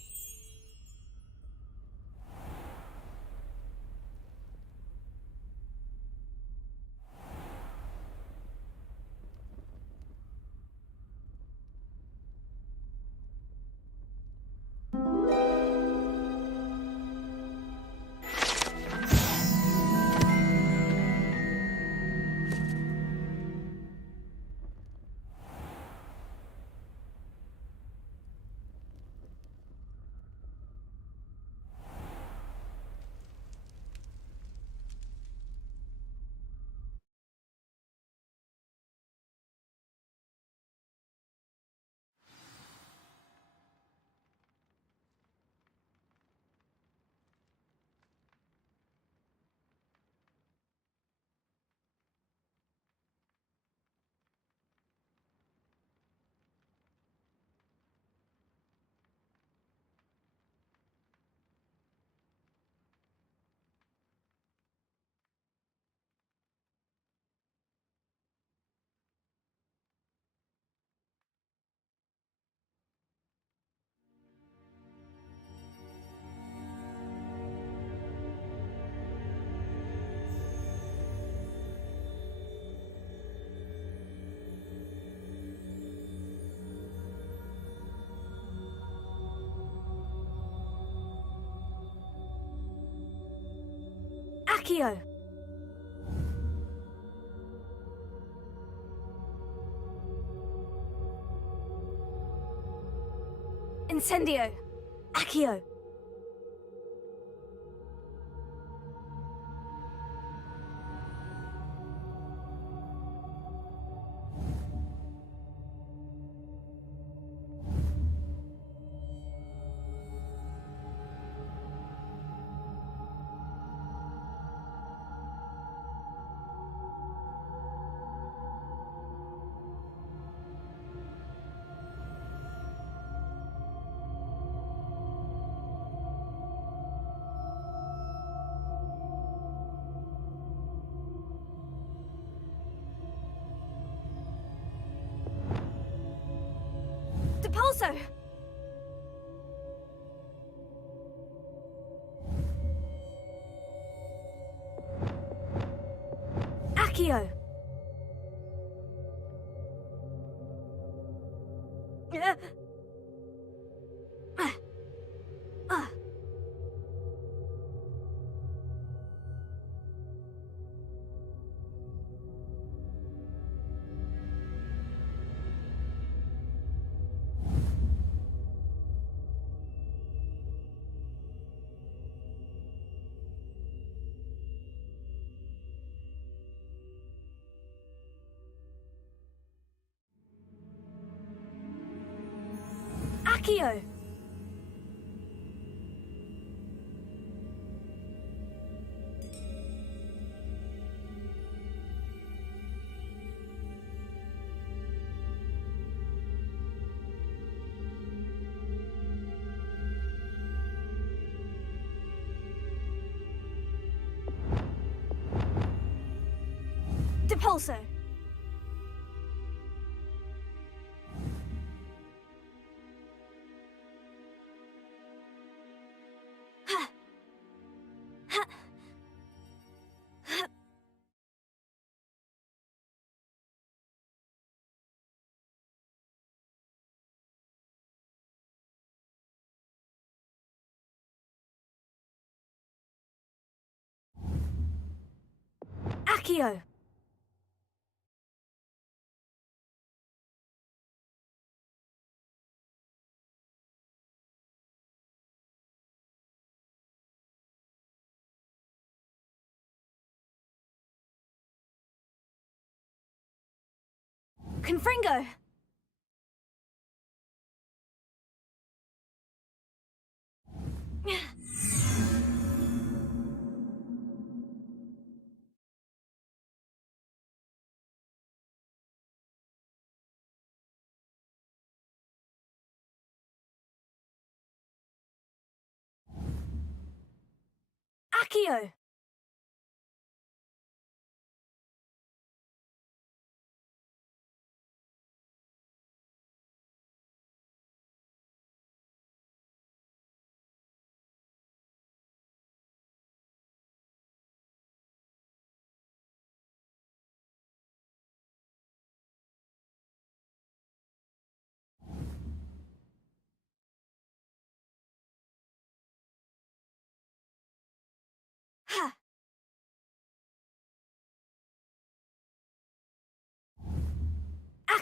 Accio! Incendio! Accio! Depulso! Accio! Accio! Depulso! Accio! Confringo! Accio!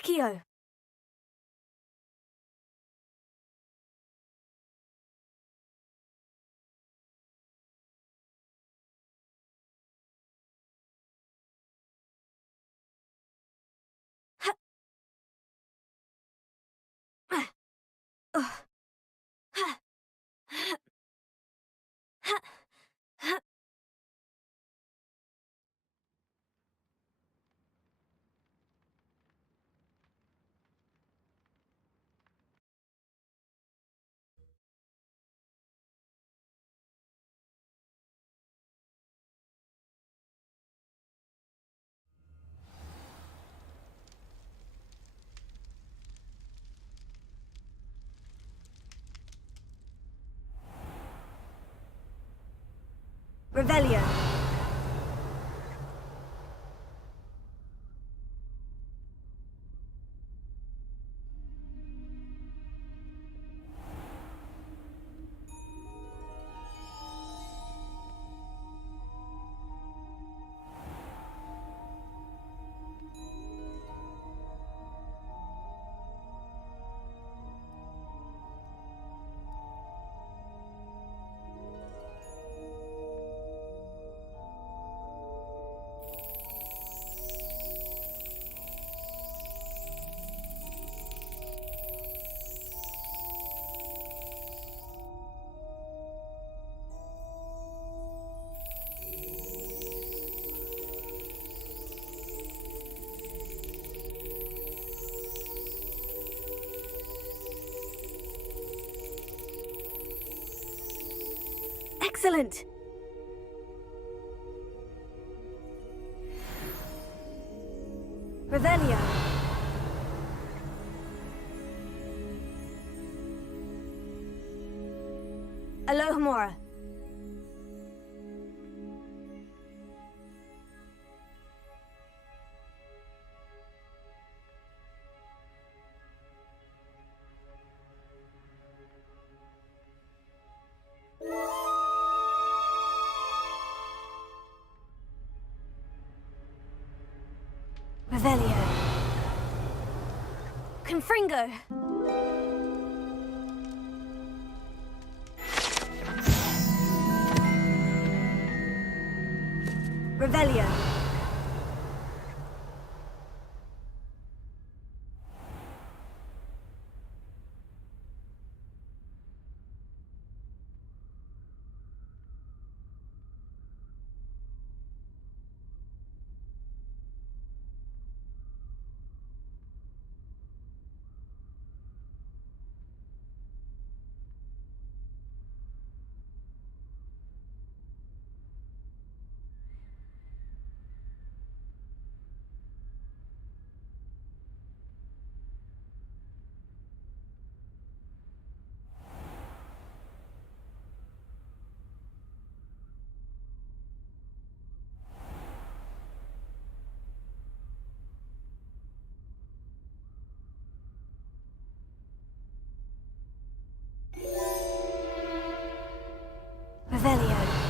Accio! Revelio. Excellent! Revelio. Alohomora. Revelio. Confringo. Revelio. Revelio.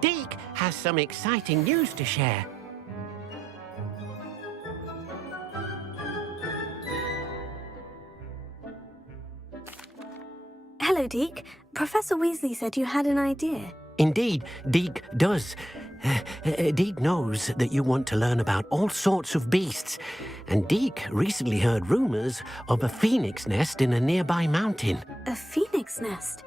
Deke has some exciting news to share. Hello, Deke. Professor Weasley said you had an idea. Indeed, Deke does. Deke knows that you want to learn about all sorts of beasts, and Deke recently heard rumors of a phoenix nest in a nearby mountain. A phoenix nest?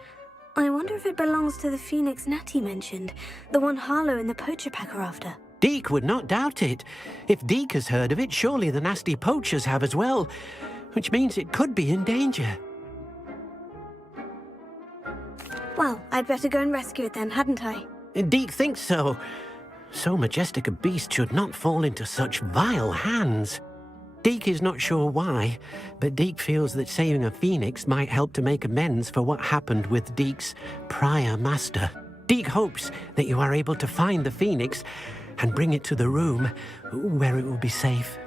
I wonder if it belongs to the phoenix Natty mentioned, the one Harlow and the poacher pack are after. Deke would not doubt it. If Deke has heard of it, surely the nasty poachers have as well, which means it could be in danger. Well, I'd better go and rescue it then, hadn't I? Deke thinks so. So majestic a beast should not fall into such vile hands. Deke is not sure why, but Deke feels that saving a phoenix might help to make amends for what happened with Deke's prior master. Deke hopes that you are able to find the phoenix and bring it to the room where it will be safe.